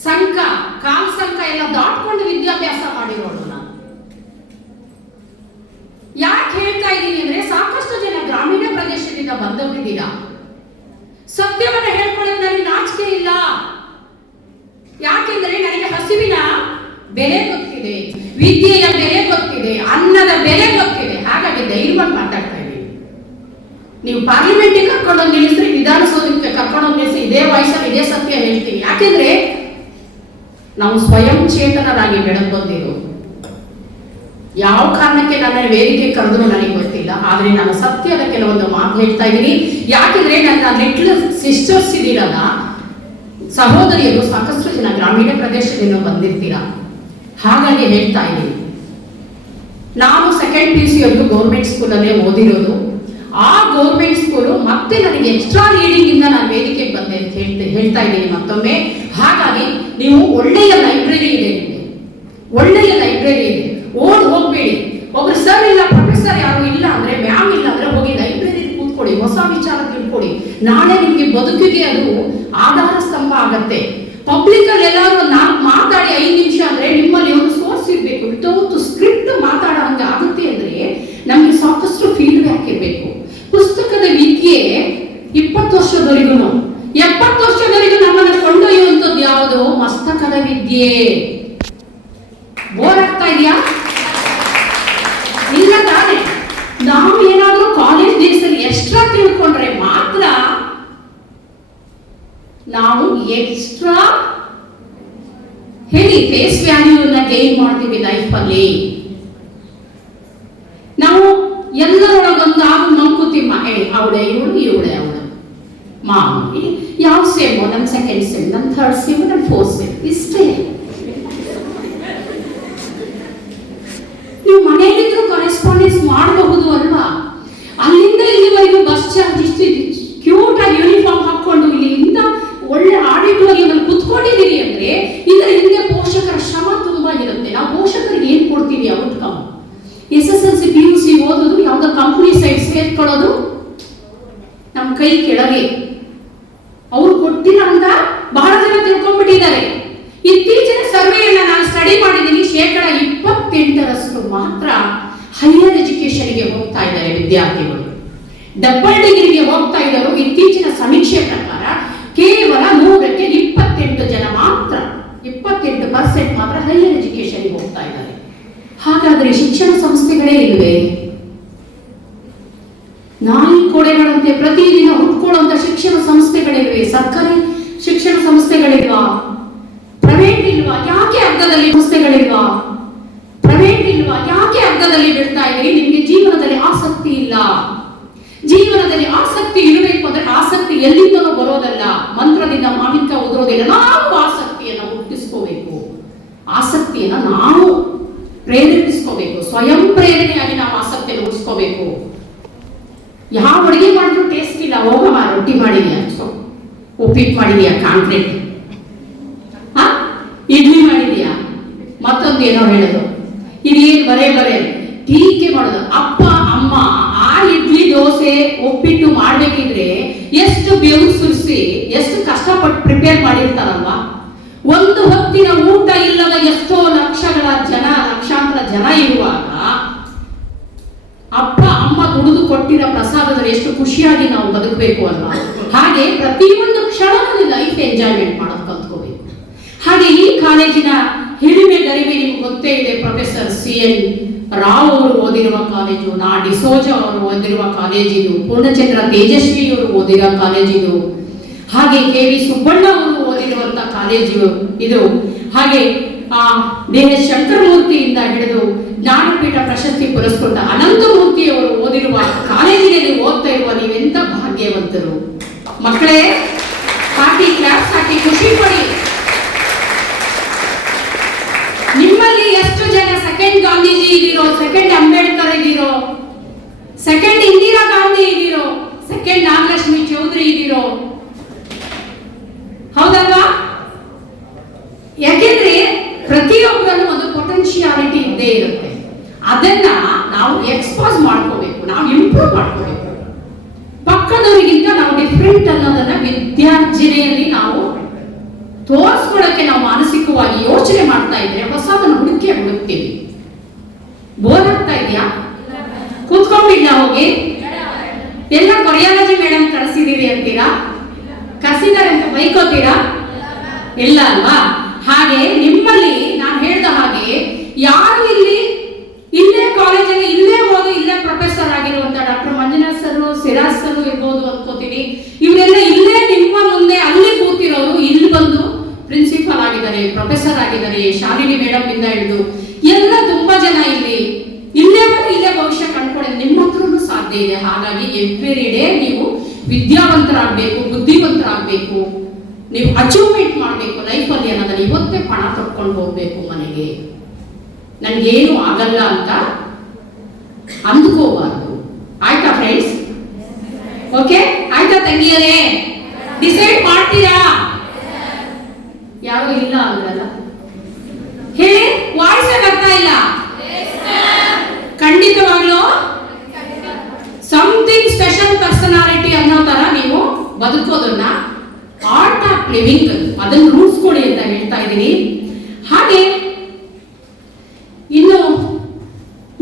ಸಂಕ, ಕಾಲ್ ಸಂಕ ಎಲ್ಲ ದಾಟ್ಕೊಂಡು ವಿದ್ಯಾಭ್ಯಾಸ ಮಾಡಿರೋಳು ನಾನು. ಯಾಕೆ ಹೇಳ್ತಾ ಇದ್ದೀನಿ ಅಂದ್ರೆ, ಸಾಕಷ್ಟು ಜನ ಗ್ರಾಮೀಣ ಪ್ರದೇಶದಿಂದ ಬಂದವರಿದ್ದೀರಾ. ಸತ್ಯವನ್ನ ಹೇಳ್ಕೊಳ್ಳೋದು ನನಗೆ ನಾಚಿಕೆ ಇಲ್ಲ. ಯಾಕೆಂದ್ರೆ ನನಗೆ ಹಸಿವಿನ ಬೆಲೆ ಗೊತ್ತಿದೆ. ಗೊತ್ತಿದೆ, ವಿದ್ಯೆಯ ಬೆಲೆ ಗೊತ್ತಿದೆ, ಅನ್ನದ ಬೆಲೆ ಗೊತ್ತಿದೆ. ಹಾಗಾಗಿ ಧೈರ್ಯವಾಗಿ ಮಾತಾಡ್ತಾ ಇದ್ದೀವಿ. ನೀವು ಪಾರ್ಲಿಮೆಂಟ್ಗೆ ಕರ್ಕೊಂಡೋಗಿ ನಿಲ್ಲಿಸ್ರಿ, ವಿಧಾನಸೌಧಕ್ಕೆ ಕರ್ಕೊಂಡೋಗಿ ನಿಲ್ಲಿಸಿ, ಇದೇ ವಯಸ್ಸಲ್ಲಿ ಇದೇ ಸತ್ಯ ಹೇಳ್ತೀವಿ. ಯಾಕೆಂದ್ರೆ ನಾವು ಸ್ವಯಂ ಚೇತನರಾಗಿ ಬೆಳೆದು ಬಂದಿರೋ. ಯಾವ ಕಾರಣಕ್ಕೆ ನನ್ನ ವೇದಿಕೆ ಕರೆದ್ರು ನನಗೆ ಗೊತ್ತಿಲ್ಲ, ಆದ್ರೆ ನಾನು ಸತ್ಯದ ಕೆಲವೊಂದು ಮಾತು ಹೇಳ್ತಾ ಇದ್ದೀನಿ. ಯಾಕೆಂದ್ರೆ ನನ್ನ ಲಿಟ್ಲ್ ಸಿಸ್ಟರ್ಸ್ ಇದೀರಲ್ಲ, ಸಹೋದರಿಯರು ಸಾಕಷ್ಟು ಜನ ಗ್ರಾಮೀಣ ಪ್ರದೇಶದಿಂದ ಬಂದಿರ್ತೀರಾ. ಹಾಗಾಗಿ ಹೇಳ್ತಾ ಇದ್ದೀನಿ, ನಾನು ಸೆಕೆಂಡ್ PUC ಗೌರ್ಮೆಂಟ್ ಸ್ಕೂಲಲ್ಲೇ ಓದಿರೋದು. ಆ ಗೌರ್ಮೆಂಟ್ ಸ್ಕೂಲು ಮತ್ತೆ ನನಗೆ ಎಕ್ಸ್ಟ್ರಾ ರೀಡಿಂಗ್ ಇಂದ ನಾನು ವೇದಿಕೆಗೆ ಬಂದೆ ಅಂತ ಹೇಳ್ತಾ ಇದ್ದೀನಿ ಮತ್ತೊಮ್ಮೆ. ಹಾಗಾಗಿ ನೀವು ಒಳ್ಳೆಯ ಲೈಬ್ರರಿ ಇದೆ, ನಿಮಗೆ ಒಳ್ಳೆಯ ಲೈಬ್ರರಿ ಇದೆ, ಓಡ್ ಹೋಗ್ಬೇಡಿ. ಒಬ್ರು ಸರ್ ಇಲ್ಲ, ಪ್ರೊಫೆಸರ್ ಯಾರು ಇಲ್ಲ ಅಂದ್ರೆ, ಮ್ಯಾಮ್ ಇಲ್ಲ ಅಂದ್ರೆ ಹೋಗಿ ಲೈಬ್ರರಿ ಕೂತ್ಕೊಳ್ಳಿ, ಹೊಸ ವಿಚಾರ ತಿಳ್ಕೊಳ್ಳಿ. ನಾಳೆ ನಿಮ್ಗೆ ಬದುಕಿಗೆ ಅದು ಆಧಾರ ಸ್ತಂಭ ಆಗತ್ತೆ. ಪಬ್ಲಿಕ್ ಅಲ್ಲಿ ಎಲ್ಲರೂ ಮಾತಾಡಿ 5 ನಿಮಿಷ ಅಂದ್ರೆ ನಿಮ್ಮಲ್ಲಿ ಒಂದು ಸೋರ್ಸ್ ಇರ್ಬೇಕು. ವಿತೌಟ್ ಸ್ಕ್ರಿಪ್ಟ್ ಮಾತಾಡೋ ಹಂಗೆ ಆಗುತ್ತೆ ಅಂದ್ರೆ ನಮ್ಗೆ ಸಾಕಷ್ಟು ಫೀಡ್ಬ್ಯಾಕ್ ಇರಬೇಕು. ಪುಸ್ತಕದ ವಿದ್ಯೆ 20 ವರ್ಷದವರೆಗೂ 70 ವರ್ಷದವರೆಗೂ ನಮ್ಮನ್ನು ಕೊಂಡೊಯ್ಯುವಂಥದ್ದು ಯಾವುದು? ಮಸ್ತಕದ ವಿದ್ಯೆ. ಬೋರ್ ಆಗ್ತಾ ಇದೆಯಾ? ಇಲ್ಲ ತಾನೆ? ನಾವು ಏನಾದ್ರೂ ಕಾಲೇಜ್ ಡೇಸ್ ಅಲ್ಲಿ ಎಕ್ಸ್ಟ್ರಾ ತಿಳ್ಕೊಂಡ್ರೆ ಮಾತ್ರ ನಾವು ಎಕ್ಸ್ಟ್ರಾ ಹೇಳಿ ಫೇಸ್ ವ್ಯಾಲ್ಯೂನ ಗೇನ್ ಮಾಡ್ತೀವಿ ಲೈಫ್ ಅಲ್ಲಿ. ನಾವು ಎಲ್ಲರೊಳಗೊಂದು ಮಂಕುತಿಮ್ಮ, ಅವಳೆ ಇವಳೆ ಅವಳು ಮಾಮೂಲಿ. ಯಾವ ಸೆಮ್? ನನ್ನ ಸೆಕೆಂಡ್ ಸೆಮ್, ನನ್ನ ಥರ್ಡ್ ಸೆಮ್, ನನ್ನ ಫೋರ್ತ್ ಸೆಮ್, ಇಷ್ಟೇ. ನೀವು ಮನೆಯಲ್ಲಿದ್ರು ಕರೆಸ್ಪಾಂಡೆನ್ಸ್ ಮಾಡಬಹುದು ಅಲ್ವಾ? ಅಲ್ಲಿಂದ ಇಲ್ಲಿವರೆಗೂ ಬಸ್ ಚಾರ್ಜ್ ಇಷ್ಟು ಕ್ಯೂಟ್ ಆಗಿ ಯೂನಿಫಾರ್ಮ್ ಹಾಕೊಂಡು ಇಲ್ಲಿಂದ ಒಳ್ಳೆ ಆಡಿಟೋರಿಯಂ ಕುತ್ಕೊಂಡಿದ್ದೀರಿ ಅಂದ್ರೆ ಇದರ ಹಿಂದೆ ಪೋಷಕರ ಶ್ರಮ ತುಂಬಾ ಇರುತ್ತೆ. ನಾವು ಪೋಷಕರಿಗೆ ಏನ್ ಕೊಡ್ತೀವಿ? ಔಟ್ಕಮ್. SSLC PUC ಓದೋದು, ಯಾವ್ದೋ ಕಂಪನಿ ಸೈಡ್ ಸೇರ್ಕೊಳ್ಳೋದು ನಮ್ ಕೈ ಕೆಳಗೆ. ಅವ್ರು ಕೊಟ್ಟಿಲ್ಲ ಅಂತ ಬಹಳ ಜನ ತಿಳ್ಕೊಂಡ್ಬಿಟ್ಟಿದ್ದಾರೆ. ಇತ್ತೀಚಿನ ಸರ್ವೆಯನ್ನ ನಾನು ಸ್ಟಡಿ ಮಾಡಿದ್ದೀನಿ. 28% ಮಾತ್ರ ಹೈಯರ್ ಎಜುಕೇಶನ್ಗೆ ಹೋಗ್ತಾ ಇದ್ದಾರೆ ವಿದ್ಯಾರ್ಥಿಗಳು. ಡಬಲ್ ಡಿಗ್ರಿಗೆ ಹೋಗ್ತಾ ಇದ್ದರು. ಇತ್ತೀಚಿನ ಸಮೀಕ್ಷೆ ಪ್ರಕಾರ ಕೇವಲ 100ಕ್ಕೆ 28 ಜನ ಮಾತ್ರ, 28% ಮಾತ್ರ ಹೈಯರ್ ಎಜುಕೇಶನ್ಗೆ ಹೋಗ್ತಾ ಇದ್ದಾರೆ. ಹಾಗಾದ್ರೆ ಶಿಕ್ಷಣ ಸಂಸ್ಥೆಗಳೇ ಇಲ್ವೇ? ನಾಯಿ ಕೋಡೆಗಳಂತೆ ಪ್ರತಿದಿನ ಹುಟ್ಕೊಳ್ಳುವಂತ ಶಿಕ್ಷಣ ಸಂಸ್ಥೆಗಳಿಲ್ವೇ? ಸರ್ಕಾರಿ ಶಿಕ್ಷಣ ಸಂಸ್ಥೆಗಳಿಲ್ವಾ? ಪ್ರೈವೇಟ್ ಇಲ್ವಾ? ಯಾಕೆ ಅರ್ಧದಲ್ಲಿ ಸಂಸ್ಥೆಗಳಿಲ್ವಾ? ಪ್ರೈವೇಟ್ ಇಲ್ವಾ? ಯಾಕೆ ಅರ್ಧದಲ್ಲಿ ಬಿಡ್ತಾ ಇದ್ದೀರಿ? ನಿಮ್ಗೆ ಜೀವನದಲ್ಲಿ ಆಸಕ್ತಿ ಇಲ್ಲ. ಜೀವನದಲ್ಲಿ ಆಸಕ್ತಿ ಇರಬೇಕು ಅಂದ್ರೆ ಆಸಕ್ತಿ ಎಲ್ಲಿಂದಲೂ ಬರೋದಲ್ಲ, ಮಂತ್ರದಿಂದ ಮಾವಿನಕಾಯಿ ಉದುರೋದಿಲ್ಲ. ನಾವು ಆಸಕ್ತಿಯನ್ನು ಹುಟ್ಟಿಸ್ಕೋಬೇಕು. ಆಸಕ್ತಿಯನ್ನು ನಾವು ಪ್ರೇರೇಪಿಸ್ಕೋಬೇಕು. ಸ್ವಯಂ ಪ್ರೇರಣೆಯಾಗಿ ನಾವು ಆಸಕ್ತಿಯನ್ನು ಹುಟ್ಟಿಸ್ಕೋಬೇಕು. ಯಾವ ಅಡುಗೆ ಮಾಡಿದ್ರು ಟೇಸ್ಟ್ ಇಲ್ಲ, ಹೋಗಮ್ಮ ರೊಟ್ಟಿ ಮಾಡಿದ್ಯಾ, ಉಪ್ಪಿಟ್ಟು ಮಾಡಿದ್ಯಾ, ಕಾಂಕ್ರೀಟ್ ಇಡ್ಲಿ ಮಾಡಿದ್ಯಾ, ಮತ್ತೊಂದು ಏನೋ ಹೇಳೋದು, ಇದೇನು ಬರೇ ಟೀಕೆ ಮಾಡೋದು. ಅಪ್ಪ ಅಮ್ಮ ಆ ಇಡ್ಲಿ ದೋಸೆ ಉಪ್ಪಿಟ್ಟು ಮಾಡ್ಬೇಕಿದ್ರೆ ಎಷ್ಟು ಬೆವರು ಸುರಿಸಿ ಎಷ್ಟು ಕಷ್ಟಪಟ್ಟು ಪ್ರಿಪೇರ್ ಮಾಡಿರ್ತಾರಲ್ವಾ. ಒಂದು ಹೊತ್ತಿನ ಊಟ ಇಲ್ಲದ ಎಷ್ಟೋ ಲಕ್ಷಾಂತರ ಜನ ಇರುವಾಗ ಅಪ್ಪ ಅಮ್ಮ ದುಡಿದು ಕೊಟ್ಟಿರೋ ಪ್ರಸಾದದಲ್ಲಿ ಎಷ್ಟು ಖುಷಿಯಾಗಿ ನಾವು ಬದುಕಬೇಕು ಅಲ್ವಾ. ಹಾಗೆ ಪ್ರತಿಯೊಂದು ಕ್ಷಣದಲ್ಲಿ ಲೈಫ್ ಎಂಜಾಯ್ಮೆಂಟ್ ಮಾಡೋದು ಕಲ್ತ್ಕೋಬೇಕು. ಹಾಗೆ ಈ ಕಾಲೇಜಿನ ಹಿರಿಮೆ ಗರಿಮೆ ನಿಮ್ಗೆ ಗೊತ್ತೇ ಇದೆ. ಪ್ರೊಫೆಸರ್ CN ರಾವ್ ಅವರು ಓದಿರುವ ಕಾಲೇಜು, ನಾ ಡಿಸೋಜ ಅವರು ಓದಿರುವ ಕಾಲೇಜಿದು, ಪೂರ್ಣಚಂದ್ರ ತೇಜಸ್ವಿ ಅವರು ಓದಿರುವ ಕಾಲೇಜಿದು, ಹಾಗೆ KV ಸುಬ್ಬಣ್ಣ ಅವರು ಓದಿರುವಂತ ಕಾಲೇಜು ಇದು. ಹಾಗೆ DH ಶಂಕರಮೂರ್ತಿಯಿಂದ ಹಿಡಿದು ಜ್ಞಾನಪೀಠ ಪ್ರಶಸ್ತಿ ಪುರಸ್ಕೃತ ಅನಂತಮೂರ್ತಿ ಅವರು ಓದಿರುವ ಕಾಲೇಜಿನಲ್ಲಿ ಓದ್ತಾ ಇರುವ ನೀವೆಂತ ಭಾಗ್ಯವಂತರು ಮಕ್ಕಳೇ. ಹಾಕಿ ಕ್ಲಾಸ್ ಹಾಕಿ ಖುಷಿ ಪಡಿ. ನಿಮ್ಮಲ್ಲಿ ಎಷ್ಟು ಜನ ಸೆಕೆಂಡ್ ಗಾಂಧೀಜಿ ಇದ್ದೀರೋ, ಸೆಕೆಂಡ್ ಅಂಬೇಡ್ಕರ್ ಇದ್ದೀರೋ, ಸೆಕೆಂಡ್ ಇಂದಿರಾ ಗಾಂಧಿ ಇದ್ದೀರೋ, ಸೆಕೆಂಡ್ ನಾಗಲಕ್ಷ್ಮಿ ಚೌಧರಿ ಇದ್ದೀರೋ? ಹೌದಲ್ವಾ? ಯಾಕೆಂದ್ರೆ ಪ್ರತಿಯೊಬ್ಬರಲ್ಲೂ ಒಂದು ಪೊಟೆನ್ಶಿಯಾಲಿಟಿ ಇದ್ದೇ ಇರುತ್ತೆ. ಅದನ್ನ ನಾವು ಎಕ್ಸ್ಪೋಸ್ ಮಾಡ್ಕೋಬೇಕು, ನಾವು ಇಂಪ್ರೂವ್ ಮಾಡ್ಕೋಬೇಕು. ಪಕ್ಕದವರಿಗಿಂತ ನಾವು ಡಿಫ್ರೆಂಟ್ ಅನ್ನೋದನ್ನ ವಿದ್ಯಾರ್ಜನೆಯಲ್ಲಿ ನಾವು ತೋರಿಸ್ಕೊಳ್ಳೋಕೆ ನಾವು ಮಾನಸಿಕವಾಗಿ ಯೋಚನೆ ಮಾಡ್ತಾ ಇದ್ರೆ ಹೊಸದನ್ನು ಹುಡುಕ್ತೀವಿ. ಬೋರ್ ಆಗ್ತಾ ಇದೆಯಾ? ಕೂತ್ಕೊಂಡ್ಬಿಡ್ಲ ಹೋಗಿ? ಎಲ್ಲ ಕೊರಿಯಾಲಜಿ ಮೇಡಮ್ ಕಳಿಸಿದೀವಿ ಅಂತೀರಾ? ಕರೆಸಿದ್ದಾರೆ ಅಂತ ಬೈಕೋತೀರಾ? ಇಲ್ಲ ಅಲ್ವಾ? ಹಾಗೆ ನಿಮ್ಮಲ್ಲಿ ನಾನು ಹೇಳ್ದ ಹಾಗೆ ಆಗಿದ್ದಾರೆ, ಪ್ರೊಫೆಸರ್ ಆಗಿದ್ದಾರೆ, ಶಾಲಿನಿ ಮೇಡಮ್ ಇಂದ ಹಿಡಿದು ಎಲ್ಲ ತುಂಬಾ ಜನ ಇಲ್ಲೇ ಭವಿಷ್ಯ ಕಂಡ್ಕೊಳ್ಳಿ ನಿಮ್ಮ ಹತ್ರನೂ ಸಾಧ್ಯ ಇದೆ. ಹಾಗಾಗಿ ಎವ್ರಿ ಡೇ ನೀವು ವಿದ್ಯಾವಂತರಾಗಬೇಕು, ಬುದ್ಧಿವಂತರಾಗಬೇಕು, ನೀವು ಅಚೀವ್ಮೆಂಟ್ ಮಾಡಬೇಕು ಲೈಫಲ್ಲಿ ಅನ್ನೋದನ್ನ ಇವತ್ತೇ ಪಣ ತಕ್ಕೊಂಡು ಹೋಗ್ಬೇಕು ಮನೆಗೆ. ನನ್ಗೇನು ಆಗಲ್ಲ ಅಂತ ಅಂದ್ಕೋಬಾರ್ದು. ಆಯ್ತಾ ಫ್ರೆಂಡ್ಸ್? ಓಕೆ ಆಯ್ತಾ ತಂಗಿಯರೇ? ಡಿಸೈಡ್ ಮಾಡ್ತೀರಾ? ಯಾರು ಇಲ್ಲ ಅಂದ್ರಲ್ಲ, ಹೇಳಿ, ವಾಯ್ಸ್ ಬರ್ತಾ ಇಲ್ಲ. ಖಂಡಿತವಾಗ್ಲೂ ಸಮಥಿಂಗ್ ಸ್ಪೆಷಲ್ ಪರ್ಸನಾಲಿಟಿ ಅನ್ನೋ ತರ ನೀವು ಬದುಕೋದನ್ನ ಆರ್ಟ್ ಆಫ್ ಲಿವಿಂಗ್ ಅದನ್ನು ರೂಢಿಸ್ಕೊಳ್ಳಿ ಅಂತ ಹೇಳ್ತಾ ಇದ್ದೀನಿ. ಹಾಗೆ ಇನ್ನು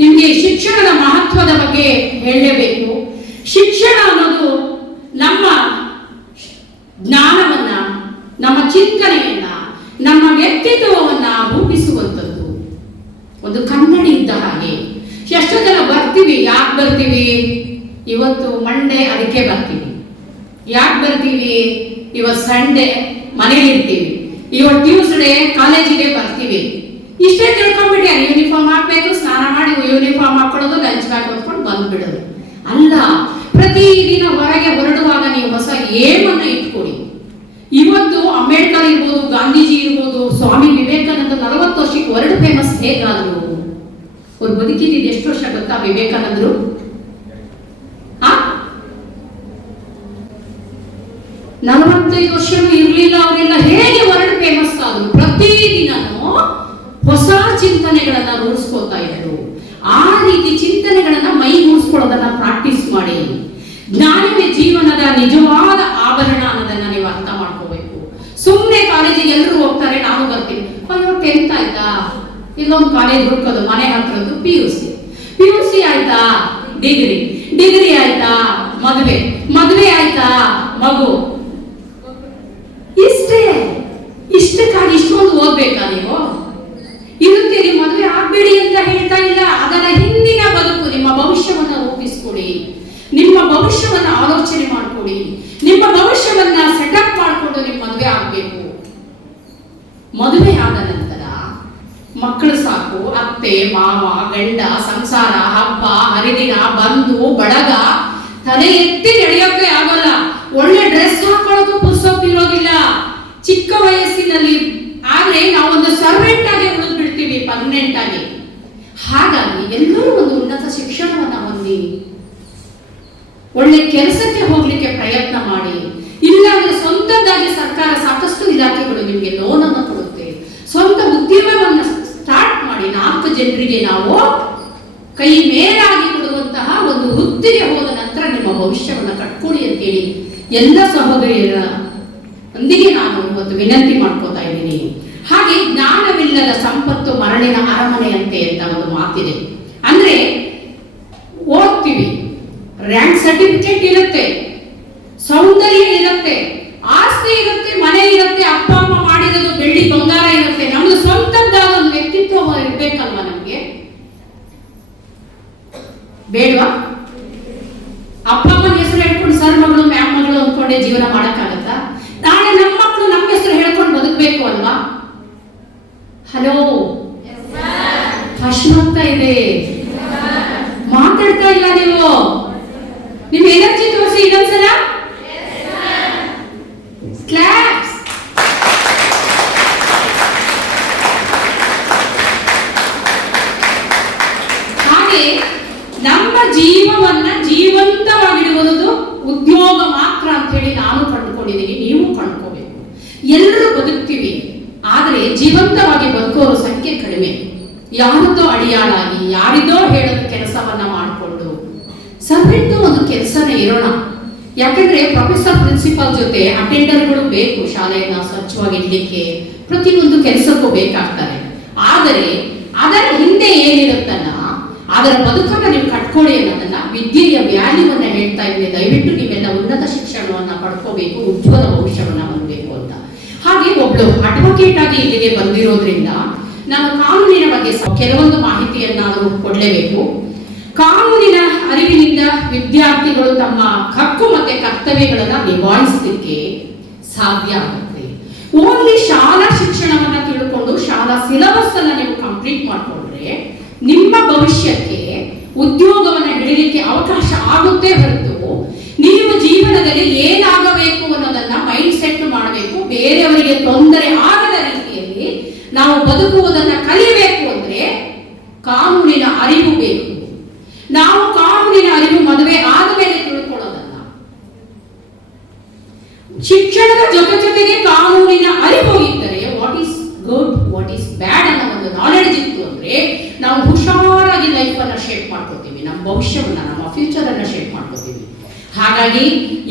ನಿಮಗೆ ಶಿಕ್ಷಣದ ಮಹತ್ವದ ಬಗ್ಗೆ ಹೇಳಲೇಬೇಕು. ಶಿಕ್ಷಣ ಅನ್ನೋದು ನಮ್ಮ ಜ್ಞಾನವನ್ನ, ನಮ್ಮ ಚಿಂತನೆಯನ್ನ, ನಮ್ಮ ವ್ಯಕ್ತಿತ್ವವನ್ನ ರೂಪಿಸುವಂಥದ್ದು. ಒಂದು ಕನ್ನಡಿ ಇದ್ದ ಹಾಗೆ. ಎಷ್ಟೋ ಜನ ಬರ್ತೀವಿ, ಯಾಕೆ ಬರ್ತೀವಿ? ಇವತ್ತು ಮಂಡೇ ಅದಕ್ಕೆ ಬರ್ತೀವಿ. ಯಾಕೆ ಬರ್ತೀವಿ? ಇವತ್ತು ಸಂಡೇ ಮನೇಲಿ ಇರ್ತೀವಿ, ಇವತ್ತು ಟ್ಯೂಸ್ಡೇ ಕಾಲೇಜಿಗೆ ಬರ್ತೀವಿ. ಇಷ್ಟೇ ತಿಳ್ಕೊಂಡ್ಬಿಟ್ಟು ಯೂನಿಫಾರ್ಮ್ ಹಾಕ್ಬೇಕು, ಸ್ನಾನ ಮಾಡಿ ಯೂನಿಫಾರ್ಮ್ ಹಾಕೊಳ್ಳೋದು, ಲಂಚ್ ಬ್ಯಾಗ್ ಹೊತ್ಕೊಂಡು ಬಂದ್ಬಿಡೋದು ಅಲ್ಲ. ಪ್ರತಿದಿನ ಹೊರಗೆ ಹೊರಡುವಾಗ ನೀವು ಹೊಸ ಏಮನ್ನ ಇಟ್ಕೊಡಿ. ಇವತ್ತು ಅಂಬೇಡ್ಕರ್ ಇರ್ಬೋದು, ಗಾಂಧೀಜಿ ಇರ್ಬೋದು, ಸ್ವಾಮಿ ವಿವೇಕಾನಂದ 40 ವರ್ಷಕ್ಕೆ ವರ್ಲ್ಡ್ ಫೇಮಸ್ ಹೇಗಾದ್ರು? ಅವ್ರು ಬದುಕಿದ್ದು ಎಷ್ಟು ವರ್ಷ ಗೊತ್ತಾ ವಿವೇಕಾನಂದರು? 45 ವರ್ಷನೂ ಇರ್ಲಿಲ್ಲ. ಅವರೆಲ್ಲ ಹೇಗೆ ವರ್ಲ್ಡ್ ಫೇಮಸ್ ಆದ್ರು? ಪ್ರತಿದಿನನೂ ಹೊಸ ಚಿಂತನೆಗಳನ್ನ ರೂಢಿಸ್ಕೊತಾ ಇದ್ರು. ಆ ರೀತಿ ಚಿಂತನೆಗಳನ್ನ ಮೈಗೂಡಿಸ್ಕೊಳ್ಳೋದನ್ನ ಪ್ರಾಕ್ಟೀಸ್ ಮಾಡಿ. ಜ್ಞಾನವೇ ಜೀವನದ ನಿಜವಾದ ಆಭರಣ ಅನ್ನೋದನ್ನ ನೀವು ಅರ್ಥ ಮಾಡ್ಕೋಬೇಕು. ಸುಮ್ಮನೆ ಕಾಲೇಜಿಗೆ ಎಲ್ಲರೂ ಹೋಗ್ತಾರೆ, ನಾನು ಬರ್ತೀನಿ. ಅಯ್ಯೋ 10th ಆಯ್ತಾ, ಇಲ್ಲೊಂದು ಕಾಲೇಜ್ ಹುಡ್ಕೋದು ಮನೆ ಹತ್ರದ್ದು, PUC ಆಯ್ತಾ ಡಿಗ್ರಿ ಆಯ್ತಾ ಮದುವೆ ಆಯ್ತಾ ಮಗು. ಇಷ್ಟಕ್ಕಾಗಿ ಇಷ್ಟೊಂದು ಓದ್ಬೇಕಾ ನೀವು? ಇದಕ್ಕೆ ನೀವು ಮದುವೆ ಆಗ್ಬೇಡಿ ಅಂತ ಹೇಳ್ತಾ ಇಲ್ಲ. ಅದರ ಹಿಂದಿನ ಬದುಕು, ನಿಮ್ಮ ಭವಿಷ್ಯವನ್ನ ರೂಪಿಸ್ಕೊಡಿ, ನಿಮ್ಮ ಭವಿಷ್ಯವನ್ನ ಆಲೋಚನೆ ಮಾಡ್ಕೊಡಿ, ನಿಮ್ಮ ಭವಿಷ್ಯವನ್ನ ಸೆಟಪ್ ಮಾಡಿಕೊಂಡು ನಿಮ್ಮ ಮದುವೆ ಆಗ್ಬೇಕು. ಮದುವೆ ಆದ ನಂತರ ಮಕ್ಕಳು ಸಾಕು, ಅತ್ತೆ ಮಾವ ಗಂಡ ಸಂಸಾರ, ಹಬ್ಬ ಹರಿದಿನ, ಬಂಧು ಬಳಗ, ತಲೆ ಎತ್ತಿ ನಡೆಯೋಕೆ ಆಗಲ್ಲ. ಒಳ್ಳೆ ಡ್ರೆಸ್ ಹಾಕೊಳ್ಳೋದು ಪುರ್ಸೊತ್ತಿರೋದಿಲ್ಲ ಚಿಕ್ಕ ವಯಸ್ಸಿನಲ್ಲಿ. ಆದ್ರೆ ನಾವೊಂದು ಸರ್ವೆಂಟ್ ಆಗಿ ಉಳಿದು ಬಿಡ್ತೀವಿ ಪರ್ಮನೆಂಟ್ ಆಗಿ. ಹಾಗಾಗಿ ಎಲ್ಲರೂ ಒಂದು ಉನ್ನತ ಶಿಕ್ಷಣವನ್ನ ಹೊಂದಿ ಒಳ್ಳೆ ಕೆಲಸಕ್ಕೆ ಹೋಗ್ಲಿಕ್ಕೆ ಪ್ರಯತ್ನ ಮಾಡಿ. ಇಲ್ಲಾಂದ್ರೆ ಸ್ವಂತದ್ದಾಗಿ ಸರ್ಕಾರ ಸಾಕಷ್ಟು ಇಲಾಖೆಗಳು ನಿಮಗೆ ಲೋನ್ ಅನ್ನು ಕೊಡುತ್ತೆ. ಸ್ವಂತ ಉದ್ಯಮವನ್ನ ಸ್ಟಾರ್ಟ್ ಮಾಡಿ 4 ಜನರಿಗೆ ನಾವು ಕೈ ಮೇಲಾಗಿ ಕೊಡುವಂತಹ ಒಂದು ವೃತ್ತಿಗೆ ಹೋದ ನಂತರ ನಿಮ್ಮ ಭವಿಷ್ಯವನ್ನ ಕಟ್ಕೊಡಿ ಅಂತೇಳಿ ಎಲ್ಲ ಸಹೋದರಿಯರ ಒಂದಿಗೆ ನಾನು ಇವತ್ತು ವಿನಂತಿ ಮಾಡ್ಕೋತಾ ಇದ್ದೀನಿ. ಹಾಗೆ ಜ್ಞಾನವಿಲ್ಲದ ಸಂಪತ್ತು ಮರಳಿನ ಅರಮನೆಯಂತೆ ಅಂತ ಒಂದು ಮಾತಿದೆ. ಅಂದ್ರೆ ಓದ್ತೀವಿ, ರ್ಯಾಂಕ್ ಸರ್ಟಿಫಿಕೇಟ್ ಇರುತ್ತೆ, ಸೌಂದರ್ಯ ಇರುತ್ತೆ, ಆಸ್ತಿ ಇರುತ್ತೆ, ಮನೆ ಇರುತ್ತೆ, ಅಪ್ಪ ಅಮ್ಮ ಮಾಡಿರೋದು ಬೆಳ್ಳಿ ಬಂಗಾರ ಇರುತ್ತೆ. ನಮ್ದು ಸ್ವಂತದ್ದಾದ ಒಂದು ವ್ಯಕ್ತಿತ್ವ ಇರ್ಬೇಕಲ್ವಾ ನಮ್ಗೆ? ಬೇಡವಾ? ಅಪ್ಪ ಅಮ್ಮನ ಹೆಸರು ಹೇಳ್ಕೊಂಡು ಸರ್ ಮಗಳು ಮ್ಯಾಮ್ ಮಗಳು ಅಂದ್ಕೊಂಡೆ ಜೀವನ ಮಾಡಕ್ಕಾಗತ್ತಾ? ನಾಳೆ ನಮ್ಮ ಮಕ್ಕಳು ನಮ್ಮ ಹೆಸರು ಹೇಳ್ಕೊಂಡು ಬದುಕಬೇಕು ಅಲ್ವಾ? ಹಲೋ, ಹಶ್ಮಂತ ಇದೆ, ಮಾತಾಡ್ತಾ ಇಲ್ಲ ನೀವು. ನಿಮ್ ಎನರ್ಜಿ ತೋರಿಸಿ ಇನ್ನೊಂದ್ಸಲ. ಕ್ಲಾಪ್ಸ್. ಹಾಗೆ ನಮ್ಮ ಜೀವವನ್ನ ಜೀವಂತವಾಗಿಡುವುದು ಉದ್ಯೋಗ ಮಾತ್ರ ಅಂತ ಹೇಳಿ ನಾನು ಕಂಡುಕೊಂಡಿದ್ದೀನಿ, ನೀವು ಕಂಡುಕೋಬೇಕು. ಎಲ್ಲರೂ ಬದುಕ್ತೀವಿ, ಆದ್ರೆ ಜೀವಂತವಾಗಿ ಬದುಕೋರ ಸಂಖ್ಯೆ ಕಡಿಮೆ. ಯಾರದೋ ಅಡಿಯಾಳಾಗಿ ಯಾರಿದೋ ಹೇಳೋದು ಕೆಲಸವನ್ನ ಮಾಡಿಕೊಂಡು ಸರ್ವೆಂಟು ಒಂದು ಕೆಲಸನೇ ಇರೋಣ. ಯಾಕಂದ್ರೆ ಪ್ರೊಫೆಸರ್ ಪ್ರಿನ್ಸಿಪಾಲ್ ಜೊತೆ ಅಟೆಂಡರ್ಗಳು ಬೇಕು ಶಾಲೆಯನ್ನ ಸ್ವಚ್ಛವಾಗಿ ಇಡ್ಲಿಕ್ಕೆ, ಪ್ರತಿಯೊಂದು ಕೆಲಸಕ್ಕೂ ಬೇಕಾಗ್ತಾರೆ. ಆದರೆ ಅದರ ಹಿಂದೆ ಏನಿರುತ್ತಲ್ಲ ಅದರ ಬದುಕನ್ನ ನೀವು ಕಟ್ಕೊಳ್ಳಿ ಅನ್ನೋದನ್ನ, ವಿದ್ಯೆಯ ವ್ಯಾಲ್ಯೂವನ್ನ ಹೇಳ್ತಾ ಇದ್ದೀನಿ. ದಯವಿಟ್ಟು ನೀವೆಲ್ಲ ಉನ್ನತ ಶಿಕ್ಷಣವನ್ನ ಪಡ್ಕೋಬೇಕು, ಉಜ್ವಲ ಭವಿಷ್ಯವನ್ನ ಹೊಂದಬೇಕು ಅಂತ. ಹಾಗೆ ಒಬ್ಳು ಅಡ್ವೊಕೇಟ್ ಆಗಿ ಇಲ್ಲಿಗೆ ಬಂದಿರೋದ್ರಿಂದ ನಾನು ಕಾನೂನಿನ ಬಗ್ಗೆ ಕೆಲವೊಂದು ಮಾಹಿತಿಯನ್ನಾದರೂ ಕೊಡಲೇಬೇಕು. ಕಾನೂನಿನ ಅರಿವಿನಿಂದ ವಿದ್ಯಾರ್ಥಿಗಳು ತಮ್ಮ ಹಕ್ಕು ಮತ್ತೆ ಕರ್ತವ್ಯಗಳನ್ನ ನಿಭಾಯಿಸಲಿಕ್ಕೆ ಸಾಧ್ಯ ಆಗುತ್ತೆ. ಓನ್ಲಿ ಶಾಲಾ ಶಿಕ್ಷಣವನ್ನ ನಾವು ಬದುಕುವುದನ್ನ ಕಲಿಯಬೇಕು ಅಂದ್ರೆ ಕಾನೂನಿನ ಅರಿವು ಬೇಕು. ನಾವು ಕಾನೂನಿನ ಅರಿವು ಮದುವೆ ಆದ ಮೇಲೆ ತಿಳ್ಕೊಳ್ಳೋದಲ್ಲ. ಶಿಕ್ಷಣದ ಜೊತೆಗೆ ಕಾನೂನಿನ ಅರಿವು ಇದ್ದರೆ what is good, what is bad ಅನ್ನೋ ಒಂದು ನಾಲೆಡ್ಜ್ ಇತ್ತು ಅಂದ್ರೆ ನಾವು ಹುಷಾರಾಗಿ ಲೈಫ್ ಅನ್ನ ಶೇಪ್ ಮಾಡ್ಕೋತೀವಿ, ನಮ್ಮ ಭವಿಷ್ಯವನ್ನ, ನಮ್ಮ ಫ್ಯೂಚರ್ ಅನ್ನ ಶೇಪ್ ಮಾಡ್ಕೋತೀವಿ. ಹಾಗಾಗಿ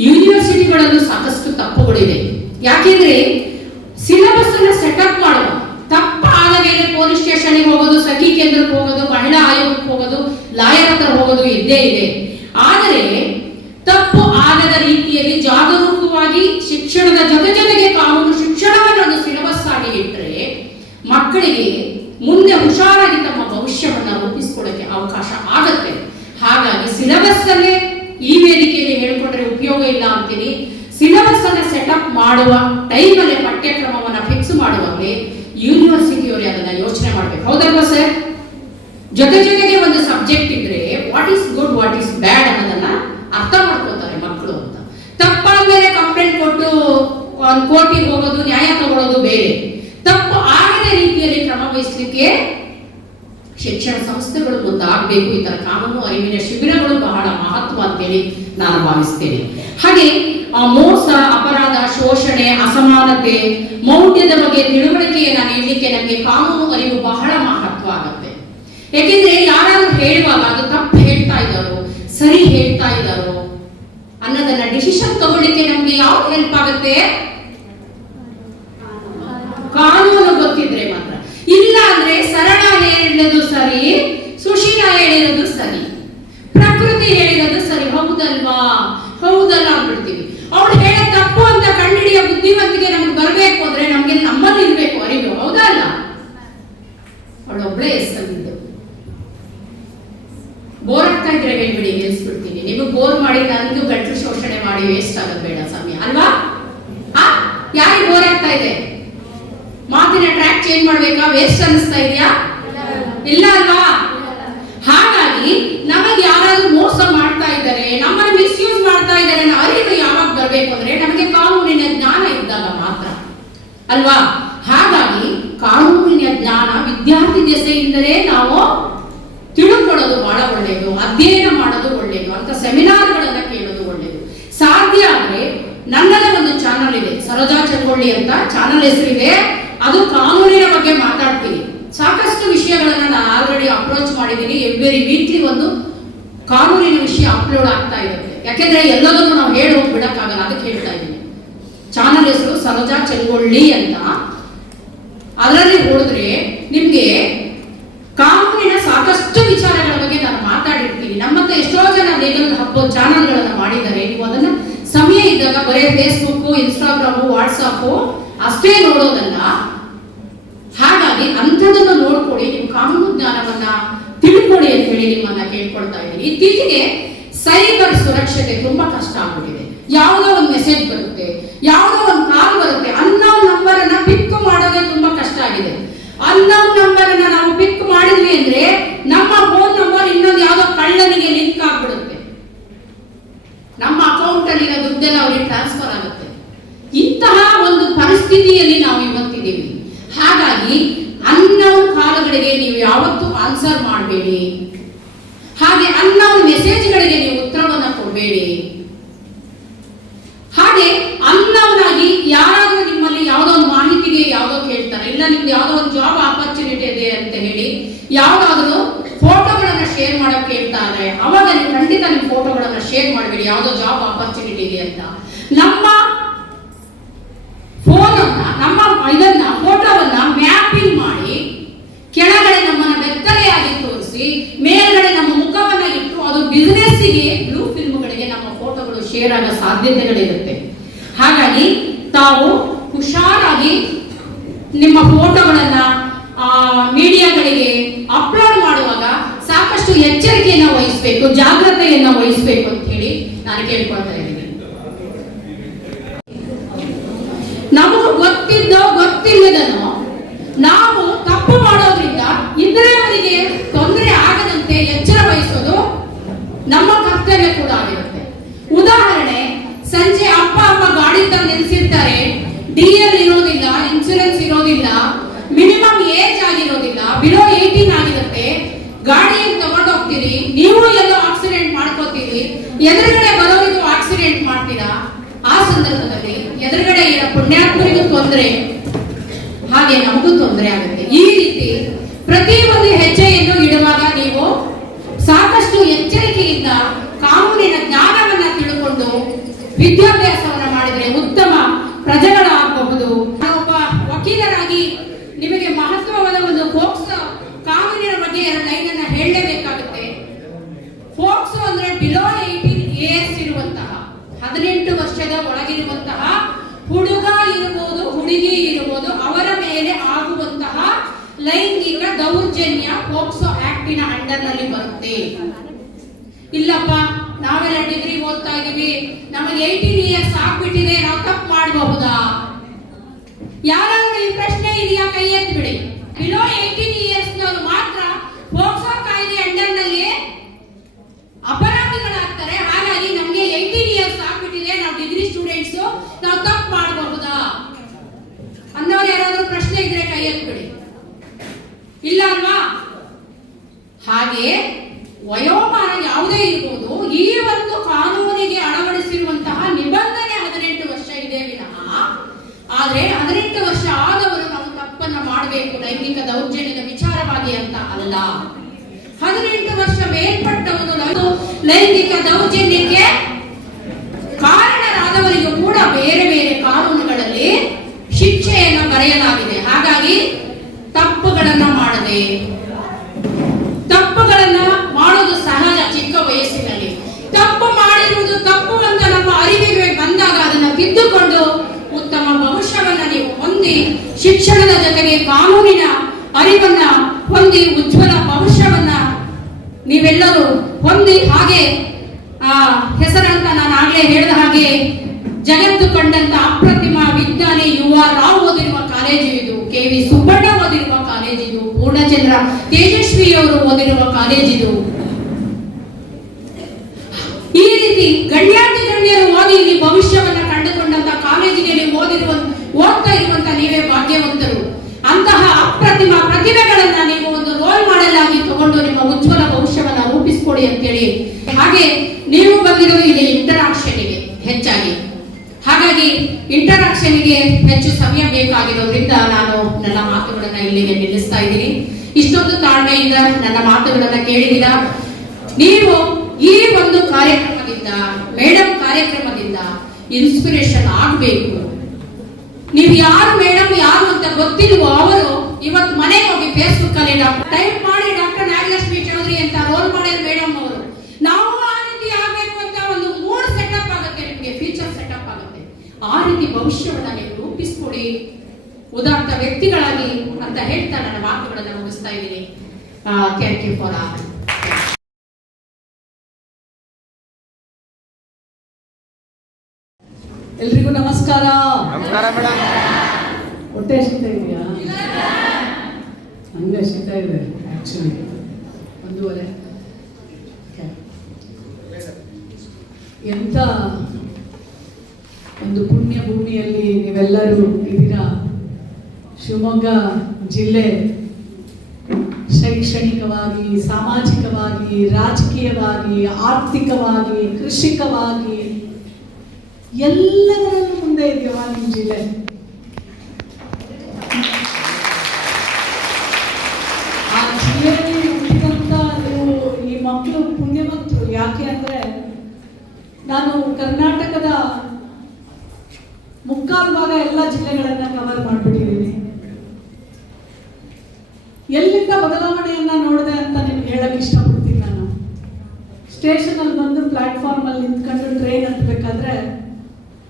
ಯೂನಿವರ್ಸಿಟಿಗಳಲ್ಲೂ ಸಾಕಷ್ಟು ತಪ್ಪುಗಳಿದೆ. ಯಾಕೆಂದ್ರೆ ಸಿಲೆಬಸ್ ಅನ್ನ ಸೆಟಪ್ ಮಾಡುವ ತಪ್ಪು ಆದ ಮೇಲೆ ಪೊಲೀಸ್ ಸ್ಟೇಷನ್ಗೆ ಹೋಗೋದು, ಸಖಿ ಕೇಂದ್ರಕ್ಕೆ ಹೋಗೋದು, ಮಹಿಳಾ ಆಯೋಗಕ್ಕೆ ಹೋಗೋದು, ಲಾಯರ್ ಹತ್ರ ಹೋಗೋದು ಇದ್ದೇ ಇದೆ. ಆದರೆ ತಪ್ಪು ಆಗದ ರೀತಿಯಲ್ಲಿ ಜಾಗರೂಕವಾಗಿ ಶಿಕ್ಷಣದ ಜೊತೆಗೆ ಕಾನೂನು ಶಿಕ್ಷಣವನ್ನು ಸಿಲೆಬಸ್ ಆಗಿ ಇಟ್ಟರೆ ಮಕ್ಕಳಿಗೆ ಮುಂದೆ ಹುಷಾರಾಗಿ ತಮ್ಮ ಭವಿಷ್ಯವನ್ನ ರೂಪಿಸಿಕೊಳ್ಳಕ್ಕೆ ಅವಕಾಶ ಆಗತ್ತೆ. ಹಾಗಾಗಿ ಸಿಲೆಬಸ್ ಅಲ್ಲೇ ಈ ವೇದಿಕೆಯಲ್ಲಿ ಹೇಳ್ಕೊಂಡ್ರೆ ಉಪಯೋಗ ಇಲ್ಲ ಅಂತೀನಿ. ಸಿಲೆಬಸ್ ಅನ್ನ ಸೆಟಪ್ ಮಾಡುವ ಟೈಮಲ್ಲೇ ಪಠ್ಯಕ್ರಮವನ್ನ ಫಿಕ್ಸ್ ಮಾಡುವಾಗಲೇ ಯೂನಿವರ್ಸಿಟಿಯವರು ಅದನ್ನ ಯೋಚನೆ ಮಾಡ್ಬೇಕು. ಹೌದಲ್ವಾ ಸರ್? ಜೊತೆಗೆ ಒಂದು ಸಬ್ಜೆಕ್ಟ್ ಇದ್ರೆ what is good, what is bad ಅನ್ನೋದನ್ನ ಅರ್ಥ ಮಾಡ್ಕೊತಾರೆ ಮಕ್ಕಳು ಅಂತ. ತಪ್ಪಾದ್ಮೇಲೆ ಕಂಪ್ಲೇಂಟ್ ಕೊಟ್ಟು ಒಂದು ಕೋರ್ಟಿಗೆ ಹೋಗೋದು, ನ್ಯಾಯ ತಗೊಳ್ಳೋದು ಬೇರೆ. ತಪ್ಪು ಆಗದ ರೀತಿಯಲ್ಲಿ ಕ್ರಮ ವಹಿಸಲಿಕ್ಕೆ ಶಿಕ್ಷಣ ಸಂಸ್ಥೆಗಳು ಮುಂದಾಗಬೇಕು. ಈ ತರ ಕಾನೂನು ಅರಿವಿನ ಶಿಬಿರಗಳು ಬಹಳ ಮಹತ್ವ ಅಂತೇಳಿ ನಾನು ಭಾವಿಸ್ತೇನೆ. ಹಾಗೆ ಮೋಸ, ಅಪರಾಧ, ಶೋಷಣೆ, ಅಸಮಾನತೆ, ಮೌಢ್ಯದ ಬಗ್ಗೆ ತಿಳುವಳಿಕೆಯನ್ನ ನೀಡಲಿಕ್ಕೆ ನಮಗೆ ಕಾನೂನು ಅರಿವು ಬಹಳ ಮಹತ್ವ ಆಗುತ್ತೆ. ಯಾಕೆಂದ್ರೆ ಯಾರಾದ್ರೂ ಹೇಳುವಾಗ ಅದು ತಪ್ಪು ಹೇಳ್ತಾ ಇದ್ದಾರೋ, ಸರಿ ಹೇಳ್ತಾ ಇದ್ದಾರೋ ಅನ್ನೋದನ್ನ ಡಿಸಿಷನ್ ತಗೊಳ್ಳಿಕ್ಕೆ ನಮ್ಗೆ ಯಾವ್ದು ಹೆಲ್ಪ್ ಆಗುತ್ತೆ? ಕಾನೂನು ಗೊತ್ತಿದ್ರೆ ಮಾತ್ರ. ಇಲ್ಲ ಅಂದ್ರೆ ಸರಳ ಹೇಳಿರೋದು ಸರಿ, ಸುಶೀಲ ಹೇಳಿರೋದು ಸರಿ, ಪ್ರಕೃತಿ ಹೇಳಿರೋದು ಸರಿ, ಹೌದಲ್ವಾ ಹೌದಲ್ಲ ಅಂದ್ಬಿಡ್ತೀವಿ. ಅವ್ರು ಹೇಳ ತಪ್ಪು ಅಂತ ಕಂಡುಹಿಡಿಯೋ ಬುದ್ಧಿವಂತಿಕೆ ನಮ್ಗೆ ಬರಬೇಕು ಅಂದ್ರೆ ನಮ್ಗೆ ನಮ್ಮಲ್ಲಿ ಇರ್ಬೇಕು ಅರಿವು. ಹೌದಲ್ಲ? ಅವಳೊಬ್ಳೆ ಎಸ್ಸಂದಿದ್ದು. ಬೋರ್ ಆಗ್ತಾ ಇದ್ರೆ ಹೇಳ್ಬಿಡಿ, ನಿಲ್ಸ್ಬಿಡ್ತೀನಿ. ನೀವು ಬೋರ್ ಮಾಡಿ ನಂದು ಗಂಟಲು ಶೋಷಣೆ ಮಾಡಿ ವೇಸ್ಟ್ ಆಗೋದು ಬೇಡ ಸಮಯ ಅಲ್ವಾ? ಯಾರಿಗೆ ಬೋರ್ ಆಗ್ತಾ ಇದೆ? ಮಾತಿನ ಟ್ರ್ಯಾಕ್ ಚೇಂಜ್ ಮಾಡ್ಬೇಕಾ? ವೇಸ್ಟ್ ಅನಿಸ್ತಾ ಇದೆಯಾ? ಇಲ್ಲ ಅಲ್ವಾ? ಹಾಗಾಗಿ ನಮಗೆ ಯಾರಾದ್ರೂ ಮೋಸ ಮಾಡ್ತಾ ಇದ್ದಾರೆ, ನಮ್ಮನ್ನು ಮಿಸ್ಯೂಸ್ ಮಾಡ್ತಾ ಇದ್ದಾರೆ ಅನ್ನೋ ಅರಿವು ಯಾವಾಗ ಬರಬೇಕು ಅಂದ್ರೆ ನಮಗೆ ಕಾನೂನಿನ ಜ್ಞಾನ ಇದ್ದಾಗ ಮಾತ್ರ ಅಲ್ವಾ? ಹಾಗಾಗಿ ಕಾನೂನಿನ ಜ್ಞಾನ ವಿದ್ಯಾರ್ಥಿ ದೆಸೆಯಿಂದಲೇ ನಾವು ತಿಳ್ಕೊಳ್ಳೋದು ಬಹಳ ಒಳ್ಳೆಯದು, ಅಧ್ಯಯನ ಮಾಡೋದು ಒಳ್ಳೆಯದು, ಅಂತ ಸೆಮಿನಾರ್ಗಳನ್ನ ಕೇಳೋದು ಒಳ್ಳೆಯದು. ಸಾಧ್ಯ ಆದ್ರೆ ನನ್ನದೇ ಒಂದು ಚಾನಲ್ ಇದೆ, ಸರೋಜಾ ಚಂಗೊಳ್ಳಿ ಅಂತ ಚಾನಲ್ ಹೆಸರಿದೆ. ಅದು ಕಾನೂನಿನ ಬಗ್ಗೆ ಮಾತಾಡ್ತೀನಿ. ಸಾಕಷ್ಟು ವಿಷಯಗಳನ್ನ ನಾನು ಆಲ್ರೆಡಿ ಅಪ್ರೋಚ್ ಮಾಡಿದ್ದೀನಿ. ಎವ್ರಿ ವೀಕ್ಲಿ ಒಂದು ಕಾನೂನಿನ ವಿಷಯ ಅಪ್ಲೋಡ್ ಆಗ್ತಾ ಇರುತ್ತೆ. ಯಾಕೆಂದ್ರೆ ಎಲ್ಲದನ್ನು ನಾವು ಹೇಳಿ ಹೋಗ್ಬಿಡಕ್ಕಾಗಲ್ಲ, ಅದಕ್ಕೆ ಹೇಳ್ತಾ ಇದ್ದೀನಿ. ಚಾನಲ್ ಹೆಸರು ಸರೋಜಾ ಚಂಗೊಳ್ಳಿ ಅಂತ. ಅದರಲ್ಲಿ ಹೋದ್ರೆ ನಿಮ್ಗೆ ಕಾನೂನಿನ ಸಾಕಷ್ಟು ವಿಚಾರಗಳ ಬಗ್ಗೆ ನಾನು ಮಾತಾಡಿರ್ತೀನಿ. ನಮ್ಮತ್ತ ಎಷ್ಟೋ ಜನ ಲೀಗಲ್ ಹಬ್ಬ ಚಾನಲ್ಗಳನ್ನ ಮಾಡಿದ್ದಾರೆ. ನೀವು ಅದನ್ನ ಸಮಯ ಇದ್ದಾಗ ಬರೀ ಫೇಸ್ಬುಕ್, ಇನ್ಸ್ಟಾಗ್ರಾಮು, ವಾಟ್ಸಾಪ್ ಅಷ್ಟೇ ನೋಡೋದಲ್ಲ. ಹಾಗಾಗಿ ಅಂಥದನ್ನು ನೋಡ್ಕೊಳ್ಳಿ, ನಿಮ್ಮ ಕಾನೂನು ಜ್ಞಾನವನ್ನ ತಿಳ್ಕೊಳ್ಳಿ ಅಂತ ಹೇಳಿ ನಿಮ್ಮನ್ನ ಕೇಳ್ಕೊಳ್ತಾ ಇದ್ದೀನಿ. ಇತ್ತೀಚೆಗೆ ಸೈಬರ್ ಸುರಕ್ಷತೆ ತುಂಬಾ ಕಷ್ಟ ಆಗ್ಬಿಟ್ಟಿದೆ. ಯಾವುದೋ ಒಂದು ಮೆಸೇಜ್ ಬರುತ್ತೆ, ಯಾವುದೋ ಒಂದು ಕಾಲ್ ಬರುತ್ತೆ, ಅನ್ನೋನ್ ನಂಬರ್ ಅನ್ನ ಪಿಕ್ ಮಾಡೋದೇ ತುಂಬಾ ಕಷ್ಟ ಆಗಿದೆ. ಅನ್ನೋನ್ ನಂಬರ್ ಅನ್ನ ನಾವು ಪಿಕ್ ಮಾಡಿದ್ವಿ ಅಂದ್ರೆ ನಮ್ಮ ಫೋನ್ ನಂಬರ್ ಇನ್ನೊಂದು ಯಾವುದೋ ಕಳ್ಳನಿಗೆ ಲಿಂಕ್ ಆಗ್ಬಿಡುತ್ತೆ. ನಮ್ಮ ಅಕೌಂಟ್ ಅಲ್ಲಿ ದುಡ್ಡೆಲ್ಲ ಅವರಿಗೆ ಟ್ರಾನ್ಸ್ಫರ್ ಆಗುತ್ತೆ. ಇಂತಹ ಒಂದು ಪರಿಸ್ಥಿತಿಯಲ್ಲಿ ನಾವು ಇವತ್ತಿದ್ದೀವಿ. ಹಾಗಾಗಿ ಅನ್ನೋನ್ ಕಾಲಗಳಿಗೆ ನೀವು ಯಾವತ್ತೂ ಆನ್ಸರ್ ಮಾಡಬೇಡಿ. ಹಾಗೆ ಅನ್ನೋನ್ ಮೆಸೇಜ್ಗಳಿಗೆ ನೀವು ಉತ್ತರವನ್ನ ಕೊಡಬೇಡಿ. ಹಾಗೆ ಅನ್ನೋನಾಗಿ ಯಾರಾದ್ರೂ ನಿಮ್ಮಲ್ಲಿ ಯಾವುದೋ ಒಂದು ಮಾಹಿತಿಗೆ ಯಾವುದೋ ಕೇಳ್ತಾರೆ, ಇಲ್ಲ ನಿಮ್ಗೆ ಯಾವುದೋ ಒಂದು ಜಾಬ್ ಆಪರ್ಚುನಿಟಿ ಇದೆ ಅಂತ ಹೇಳಿ ಯಾವ್ದಾದ್ರು ಫೋಟೋಗಳನ್ನ ಶೇರ್ ಮಾಡಕ್ ಕೇಳ್ತಾರೆ, ಅವಾಗ ನೀವು ಖಂಡಿತ ನಿಮ್ಮ ಫೋಟೋಗಳನ್ನ ಶೇರ್ ಮಾಡಬೇಡಿ. ಯಾವುದೋ ಜಾಬ್ ಆಪರ್ಚುನಿಟಿ ಇದೆ ಅಂತ ನಮ್ಮ ಫೋನ್ ಅನ್ನ, ನಮ್ಮ ಇದನ್ನ ಫೋಟೋವನ್ನ ಮ್ಯಾಪಿಂಗ್ ಮಾಡಿ ಕೆಳಗಡೆ ನಮ್ಮನ್ನ ಬೆತ್ತಲೆಯಾಗಿ ತೋರಿಸಿ ಮೇಲ್ಗಡೆ ನಮ್ಮ ಮುಖವನ್ನ ಇಟ್ಟು ಅದು ಬಿಸಿನೆಸ್ಸಿಗೆ, ಬ್ಲೂ ಫಿಲ್ಮ್ಗಳಿಗೆ ನಮ್ಮ ಫೋಟೋಗಳು ಶೇರ್ ಆಗೋ ಸಾಧ್ಯತೆಗಳಿರುತ್ತೆ. ಹಾಗಾಗಿ ತಾವು ಹುಷಾರಾಗಿ ನಿಮ್ಮ ಫೋಟೋಗಳನ್ನ ಮೀಡಿಯಾಗಳಿಗೆ ಅಪ್ಲೋಡ್ ಮಾಡುವಾಗ ಸಾಕಷ್ಟು ಎಚ್ಚರಿಕೆಯನ್ನು ವಹಿಸಬೇಕು, ಜಾಗ್ರತೆಯನ್ನು ವಹಿಸಬೇಕು ಅಂತ ಹೇಳಿ ನಾನು ಕೇಳ್ಕೊಳ್ತಾ ಇದ್ದೀನಿ. ನಮಗೆ ಗೊತ್ತಿದ್ದೋ ಗೊತ್ತಿಲ್ಲದನೋ ನಾವು ತಪ್ಪು ಮಾಡೋದ್ರಿಂದ ಇತರವರಿಗೆ ತೊಂದರೆ ಆಗದಂತೆ ಎಚ್ಚರ ವಹಿಸೋದು ನಮ್ಮ ಕರ್ತವ್ಯ ಕೂಡ ಆಗಿರುತ್ತೆ. ಉದಾಹರಣೆ, ಸಂಜೆ ಅಪ್ಪ ಅಮ್ಮ ಗಾಡಿ ತಂದು ನಿಲ್ಸಿರ್ತಾರೆ, DL ಇರೋದಿಲ್ಲ, ಇನ್ಶೂರೆನ್ಸ್ ಇರೋದಿಲ್ಲ, ಮಿನಿಮಮ್ ಬಿಲೋ 18 ಆಗಿರುತ್ತೆ, ಗಾಡಿಯನ್ನು ತಗೊಂಡು ಹೋಗ್ತೀರಿ, ನೀವು ಎಲ್ಲೋ ಆಕ್ಸಿಡೆಂಟ್ ಮಾಡ್ಕೋತೀರಿ, ಎದುರುಗಡೆ ಬರೋರಿಗೂ ಆಕ್ಸಿಡೆಂಟ್ ಮಾಡ್ತೀರಾ. ಆ ಸಂದರ್ಭದಲ್ಲಿ ಎದುರುಗಡೆ ಇರೋ ಪುಣ್ಯಾತ್ಮರಿಗೂ ತೊಂದರೆ, ಹಾಗೆ ನಮಗೂ ತೊಂದರೆ ಆಗುತ್ತೆ. ಈ ರೀತಿ ಪ್ರತಿ ಒಂದು ಹೆಜ್ಜೆಯನ್ನು ಇಡುವಾಗ ನೀವು ಸಾಕಷ್ಟು ಎಚ್ಚರಿಕೆಯಿಂದ ಕಾನೂನಿನ ಜ್ಞಾನವನ್ನ ತಿಳ್ಕೊಂಡು ವಿದ್ಯಾಭ್ಯಾಸವನ್ನ ಮಾಡಿದ್ರೆ ಉತ್ತಮ ಪ್ರಜೆಗಳಾಗಬಹುದು. ಒಬ್ಬ ವಕೀಲರಾಗಿ ನಿಮಗೆ ಮಹತ್ವವಾದ ಒಂದು ಫೋಕ್ಸೋ ಕಾನೂನಿನ ಬಗ್ಗೆ 2 ಲೈನ್ ಅನ್ನ ಹೇಳಲೇಬೇಕಾಗುತ್ತೆ. ಫೋಕ್ಸೋ ಅಂದ್ರೆ ಬಿಲೋ 18 ಏಜ್ ಇರುವಂತಹ 18 ವರ್ಷದ ಒಳಗಿರುವಂತಹ ಹುಡುಗ ಇರಬಹುದು, ಹುಡುಗಿ ಇರಬಹುದು, ಅವರ ಮೇಲೆ ಆಗುವಂತಹ ಲೈಂಗಿಕ ದೌರ್ಜನ್ಯ ಫೋಕ್ಸೋ ಆಕ್ಟಿನ ಅಂಡರ್ ನಲ್ಲಿ ಬರುತ್ತೆ. ಇಲ್ಲಪ್ಪ ನಾವೆಲ್ಲ ಡಿಗ್ರಿ ಓದ್ತಾ ಇದೀವಿ, ನಮಗೆ 18 ಇಯರ್ಸ್ ಆಗ್ಬಿಟ್ಟಿದೆ, ನಾವು ತಪ್ಪು ಮಾಡಬಹುದಾ? ಯಾರಾದ್ರೂ ಈ ಪ್ರಶ್ನೆ ಇದೆಯಾ? ಕೈ ಎತ್ತಿ ಬಿಡಿ. ಬಿಲೋ 18 ಇಯರ್ಸ್ ನವರು ಮಾತ್ರ ಫೋಕ್ಸೋ ಕಾಯ್ದೆ ಅಂಡರ್ ನಲ್ಲಿ ಅಪರಾಧಿಗಳಾಗ್ತಾರೆ. ಹಾಗಾಗಿ ನಮ್ಗೆ 18 ಇಯರ್ಸ್ ಆಗ್ಬಿಟ್ಟಿದೆ, ನಾವು ಡಿಗ್ರಿ ಸ್ಟೂಡೆಂಟ್ಸ್, ನಾವು ತಪ್ಪು ಮಾಡಬಹುದಾ ಅನ್ನೋರು ಯಾರಾದ್ರೂ ಪ್ರಶ್ನೆ ಇದ್ರೆ ಕೈ ಎತ್ತಿ ಬಿಡಿ. ಇಲ್ಲ ಅಲ್ವಾ? ಹಾಗೆ ವಯೋಮಾನ ಯಾವುದೇ ಇರಬಹುದು, ಈ ಒಂದು ಕಾನೂನಿಗೆ ಅಳವಡಿಸಿರುವಂತಹ ನಿಬಂಧನೆ 18 ವರ್ಷ ಇದೆ ವಿನಃ, ಆದ್ರೆ 18 ವರ್ಷ ಆದವರು ನಾವು ತಪ್ಪನ್ನ ಮಾಡಬೇಕು ಲೈಂಗಿಕ ದೌರ್ಜನ್ಯದ ವಿಚಾರವಾಗಿ ಅಂತ ಅಲ್ಲ. 18 ವರ್ಷ ಮೇಲ್ಪಟ್ಟವನು ಲೈಂಗಿಕ ದೌರ್ಜನ್ಯಕ್ಕೆ ಕಾರಣರಾದವರಿಗೂ ಕೂಡ ಬೇರೆ ಬೇರೆ ಕಾನೂನುಗಳಲ್ಲಿ ಶಿಕ್ಷೆಯನ್ನು ಬರೆಯಲಾಗಿದೆ. ಹಾಗಾಗಿ ತಪ್ಪುಗಳನ್ನ ಮಾಡದೆ, ತಪ್ಪುಗಳನ್ನ ಮಾಡೋದು ಸಹಜ. ಚಿಕ್ಕ ವಯಸ್ಸಿನಲ್ಲಿ ತಪ್ಪು ಮಾಡಿರುವುದು ತಪ್ಪು ಅಂತ ನಮ್ಮ ಅರಿವಿಗೆ ಬಂದಾಗ ಅದನ್ನ ತಿದ್ದುಕೊಂಡು ಉತ್ತಮ ಭವಿಷ್ಯವನ್ನ ನೀವು ಹೊಂದಿ, ಶಿಕ್ಷಣದ ಜೊತೆಗೆ ಕಾನೂನಿನ ಅರಿವನ್ನ ಹೊಂದಿ ಉಜ್ವಲ ಭವಿಷ್ಯವನ್ನ ನೀವೆಲ್ಲರೂ ಹೊಂದಿ. ಹಾಗೆ ಹೆಸರಂತ ನಾನು ಆಗ್ಲೇ ಹೇಳಿದ ಹಾಗೆ ಜಗತ್ತು ಕಂಡಂತ ಅಪ್ರತಿಮ ವಿಜ್ಞಾನಿ ಯುವ ರಾವ್ ಓದಿರುವ ಕಾಲೇಜು ಇದು, KV ಸುಬ್ಬಣ್ಣ ಓದಿರುವ ಕಾಲೇಜಿದು, ಪೂರ್ಣಚಂದ್ರ ತೇಜಸ್ವಿಯವರು ಓದಿರುವ ಕಾಲೇಜಿದು. ಈ ರೀತಿ ಗಣ್ಯಾತಿ ಗಣ್ಯರು ಓದಿ ಇಲ್ಲಿ ಭವಿಷ್ಯವನ್ನ ಕಂಡುಕೊಂಡಂತ ಕಾಲೇಜಿಗೆ ನೀವು ಓದ್ತಾ ಇರುವಂತ ನೀವೇ ಭಾಗ್ಯವಂತರು. ಅಂತಹ ಅಪ್ರತಿಮ ಪ್ರತಿಭೆಗಳನ್ನ ನೀವು ಒಂದು ರೋಲ್ ಮಾಡೆಲ್ ಆಗಿ ತಗೊಂಡು ನಿಮ್ಮ ಉಜ್ವಲ ಭವಿಷ್ಯವನ್ನ ರೂಪಿಸಿಕೊಡಿ ಅಂತೇಳಿ. ಹಾಗೆ ನೀವು ಬಂದಿರೋದು ಇಲ್ಲಿ ಇಂಟರಾಕ್ಷನ್ಗೆ ಹೆಚ್ಚಾಗಿ, ಹಾಗಾಗಿ ಇಂಟರಾಕ್ಷನ್ಗೆ ಹೆಚ್ಚು ಸಮಯ ಬೇಕಾಗಿರೋದ್ರಿಂದ ನಾನು ನನ್ನ ಮಾತುಗಳನ್ನ ಇಲ್ಲಿಗೆ ನಿಲ್ಲಿಸ್ತಾ ಇದ್ದೀನಿ. ಇಷ್ಟೊಂದು ತಾಳ್ಮೆಯಿಂದ ನನ್ನ ಮಾತುಗಳನ್ನ ಕೇಳಿದ್ದೀರಾ. ನೀವು ಈ ಒಂದು ಕಾರ್ಯಕ್ರಮದಿಂದ, ಮೇಡಮ್ ಕಾರ್ಯಕ್ರಮದಿಂದ ಇನ್ಸ್ಪಿರೇಷನ್ ಆಗಬೇಕು. ನೀವು ಯಾರು ಮೇಡಮ್ ಯಾರು ಅಂತ ಗೊತ್ತಿಲ್ವೋ ಅವರು ಇವತ್ತು ಮನೆಗೆ ಹೋಗಿ ಫೇಸ್ಬುಕ್ ಅಲ್ಲಿ ಟೈಪ್ ಮಾಡಿ ಡಾಕ್ಟರ್ ನಾಗಲಕ್ಷ್ಮಿ ಚೌಧರಿ ಅಂತ ರೋಲ್ ಮಾಡೆಲ್ ಮೇಡಮ್ ಅವರು, ನಾವು ಆ ರೀತಿ ಆಗ್ಬೇಕು ಅಂತ ಒಂದು ಮೂಡ್ ಸೆಟಪ್ ಆಗುತ್ತೆ, ನಿಮಗೆ ಫ್ಯೂಚರ್ ಸೆಟಪ್ ಆಗುತ್ತೆ. ಆ ರೀತಿ ಭವಿಷ್ಯವನ್ನ ನೀವು ರೂಪಿಸ್ಕೊಡಿ ಉದಾತ್ತ ವ್ಯಕ್ತಿಗಳಾಗಿ ಅಂತ ಹೇಳ್ತಾ ನನ್ನ ಮಾತುಗಳನ್ನ ಮುಗಿಸ್ತಾ ಇದ್ದೀನಿ. Thank you for all. ಎಲ್ರಿಗೂ ನಮಸ್ಕಾರ. ನಮಸ್ಕಾರ ಮೇಡಮ್. ಹೊಟ್ಟೆ ಹಸಿತಾ ಇದೆಯಾ? ಹಂಗೆ ಹಸಿತಾ ಇದೆ ಆಕ್ಚುಲಿ. 1:30. ಎಂತ ಒಂದು ಪುಣ್ಯ ಭೂಮಿಯಲ್ಲಿ ನೀವೆಲ್ಲರೂ ಇದ್ದೀರಾ. ಶಿವಮೊಗ್ಗ ಜಿಲ್ಲೆ ಶೈಕ್ಷಣಿಕವಾಗಿ, ಸಾಮಾಜಿಕವಾಗಿ, ರಾಜಕೀಯವಾಗಿ, ಆರ್ಥಿಕವಾಗಿ, ಕೃಷಿಕವಾಗಿ ಎಲ್ಲದರಲ್ಲೂ ಮುಂದೆ ಇದೆಯವ ನಿಮ್ಮ ಜಿಲ್ಲೆ. ಆ ಜಿಲ್ಲೆಯಲ್ಲಿ ಹುಟ್ಟಿದಂತ ನೀವು ಈ ಮಕ್ಕಳು ಪುಣ್ಯವಂತರು. ಯಾಕೆ ಅಂದ್ರೆ ನಾನು ಕರ್ನಾಟಕದ ಮುಕ್ಕಾಲು ಭಾಗ ಎಲ್ಲ ಜಿಲ್ಲೆಗಳನ್ನ ಕವರ್ ಮಾಡಿಬಿಟ್ಟಿದ್ದೀನಿ. ಎಲ್ಲಿಂದ ಬದಲಾವಣೆಯನ್ನ ನೋಡಿದೆ ಅಂತ ನಿಮ್ಗೆ ಹೇಳಕ್ ಇಷ್ಟಪಡ್ತೀನಿ. ನಾನು ಸ್ಟೇಷನ್ ಅಲ್ಲಿ ಬಂದು ಪ್ಲಾಟ್ಫಾರ್ಮ್ ಅಲ್ಲಿ ನಿಂತ್ಕೊಂಡು ಟ್ರೈನ್ ಹತ್ತಬೇಕಾದ್ರೆ,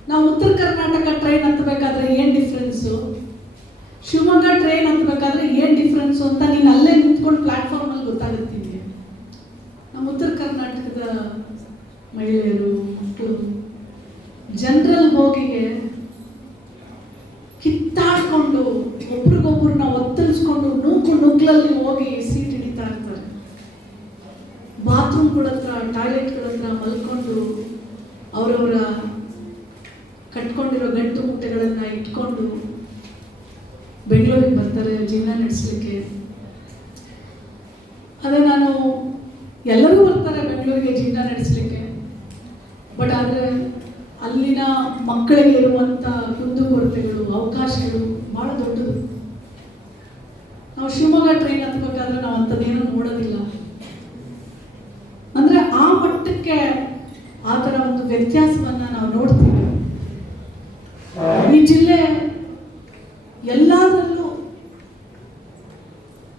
ನಾವು ಉತ್ತರ ಕರ್ನಾಟಕ ಟ್ರೈನ್ ಹತ್ತಬೇಕಾದ್ರೆ ಏನ್ ಡಿಫ್ರೆನ್ಸು, ಶಿವಮೊಗ್ಗ ಟ್ರೈನ್ ಹತ್ತಬೇಕಾದ್ರೆ ಏನ್ ಡಿಫ್ರೆನ್ಸು ಅಂತ ನೀನು ಅಲ್ಲೇ ನಿಂತ್ಕೊಂಡು ಪ್ಲಾಟ್ಫಾರ್ಮ್ ಅಲ್ಲಿ ಗೊತ್ತಾಗುತ್ತೆ ನಿಮಗೆ. ನಮ್ಮ ಉತ್ತರ ಕರ್ನಾಟಕದ ಮಹಿಳೆಯರು, ಮಕ್ಕಳು ಜನರಲ್ ಹೋಗಿಗೆ ಕಿತ್ತಾಡ್ಕೊಂಡು ಒಬ್ರಿಗೊಬ್ರನ್ನ ಒತ್ತರಿಸ್ಕೊಂಡು ನುಗ್ಲಲ್ಲಿ ಹೋಗಿ ಸೀಟ್ ಹಿಡಿತಾ ಇರ್ತಾರೆ. ಬಾತ್ರೂಮ್ಗಳ ಹತ್ರ, ಟಾಯ್ಲೆಟ್ಗಳ ಹತ್ರ ಮಲ್ಕೊಂಡು ಅವರವರ ಕಟ್ಕೊಂಡಿರೋ ಗಂಟು ಮುಟ್ಟೆಗಳನ್ನ ಇಟ್ಕೊಂಡು ಬೆಂಗಳೂರಿಗೆ ಬರ್ತಾರೆ ಜೀವನ ನಡೆಸಲಿಕ್ಕೆ. ಅದೇ ನಾನು ಎಲ್ಲರೂ ಬರ್ತಾರೆ ಬೆಂಗಳೂರಿಗೆ ಜೀವನ ನಡೆಸಲಿಕ್ಕೆ, ಬಟ್ ಆದರೆ ಅಲ್ಲಿನ ಮಕ್ಕಳಿಗೆ ಇರುವಂಥ ಕುಂದುಕೊರತೆಗಳು, ಅವಕಾಶಗಳು ಭಾಳ ದೊಡ್ಡದು. ನಾವು ಶಿವಮೊಗ್ಗ ಟ್ರೈನ್ ಹತ್ಬೇಕಾದ್ರೆ ನಾವು ಅಂಥದ್ದೇನೂ ನೋಡೋದಿಲ್ಲ. ಅಂದರೆ ಆ ಮಟ್ಟಕ್ಕೆ ಆ ಥರ ಒಂದು ವ್ಯತ್ಯಾಸವನ್ನು ನಾವು ನೋಡ್ತೀವಿ. ಈ ಜಿಲ್ಲೆ ಎಲ್ಲದರಲ್ಲೂ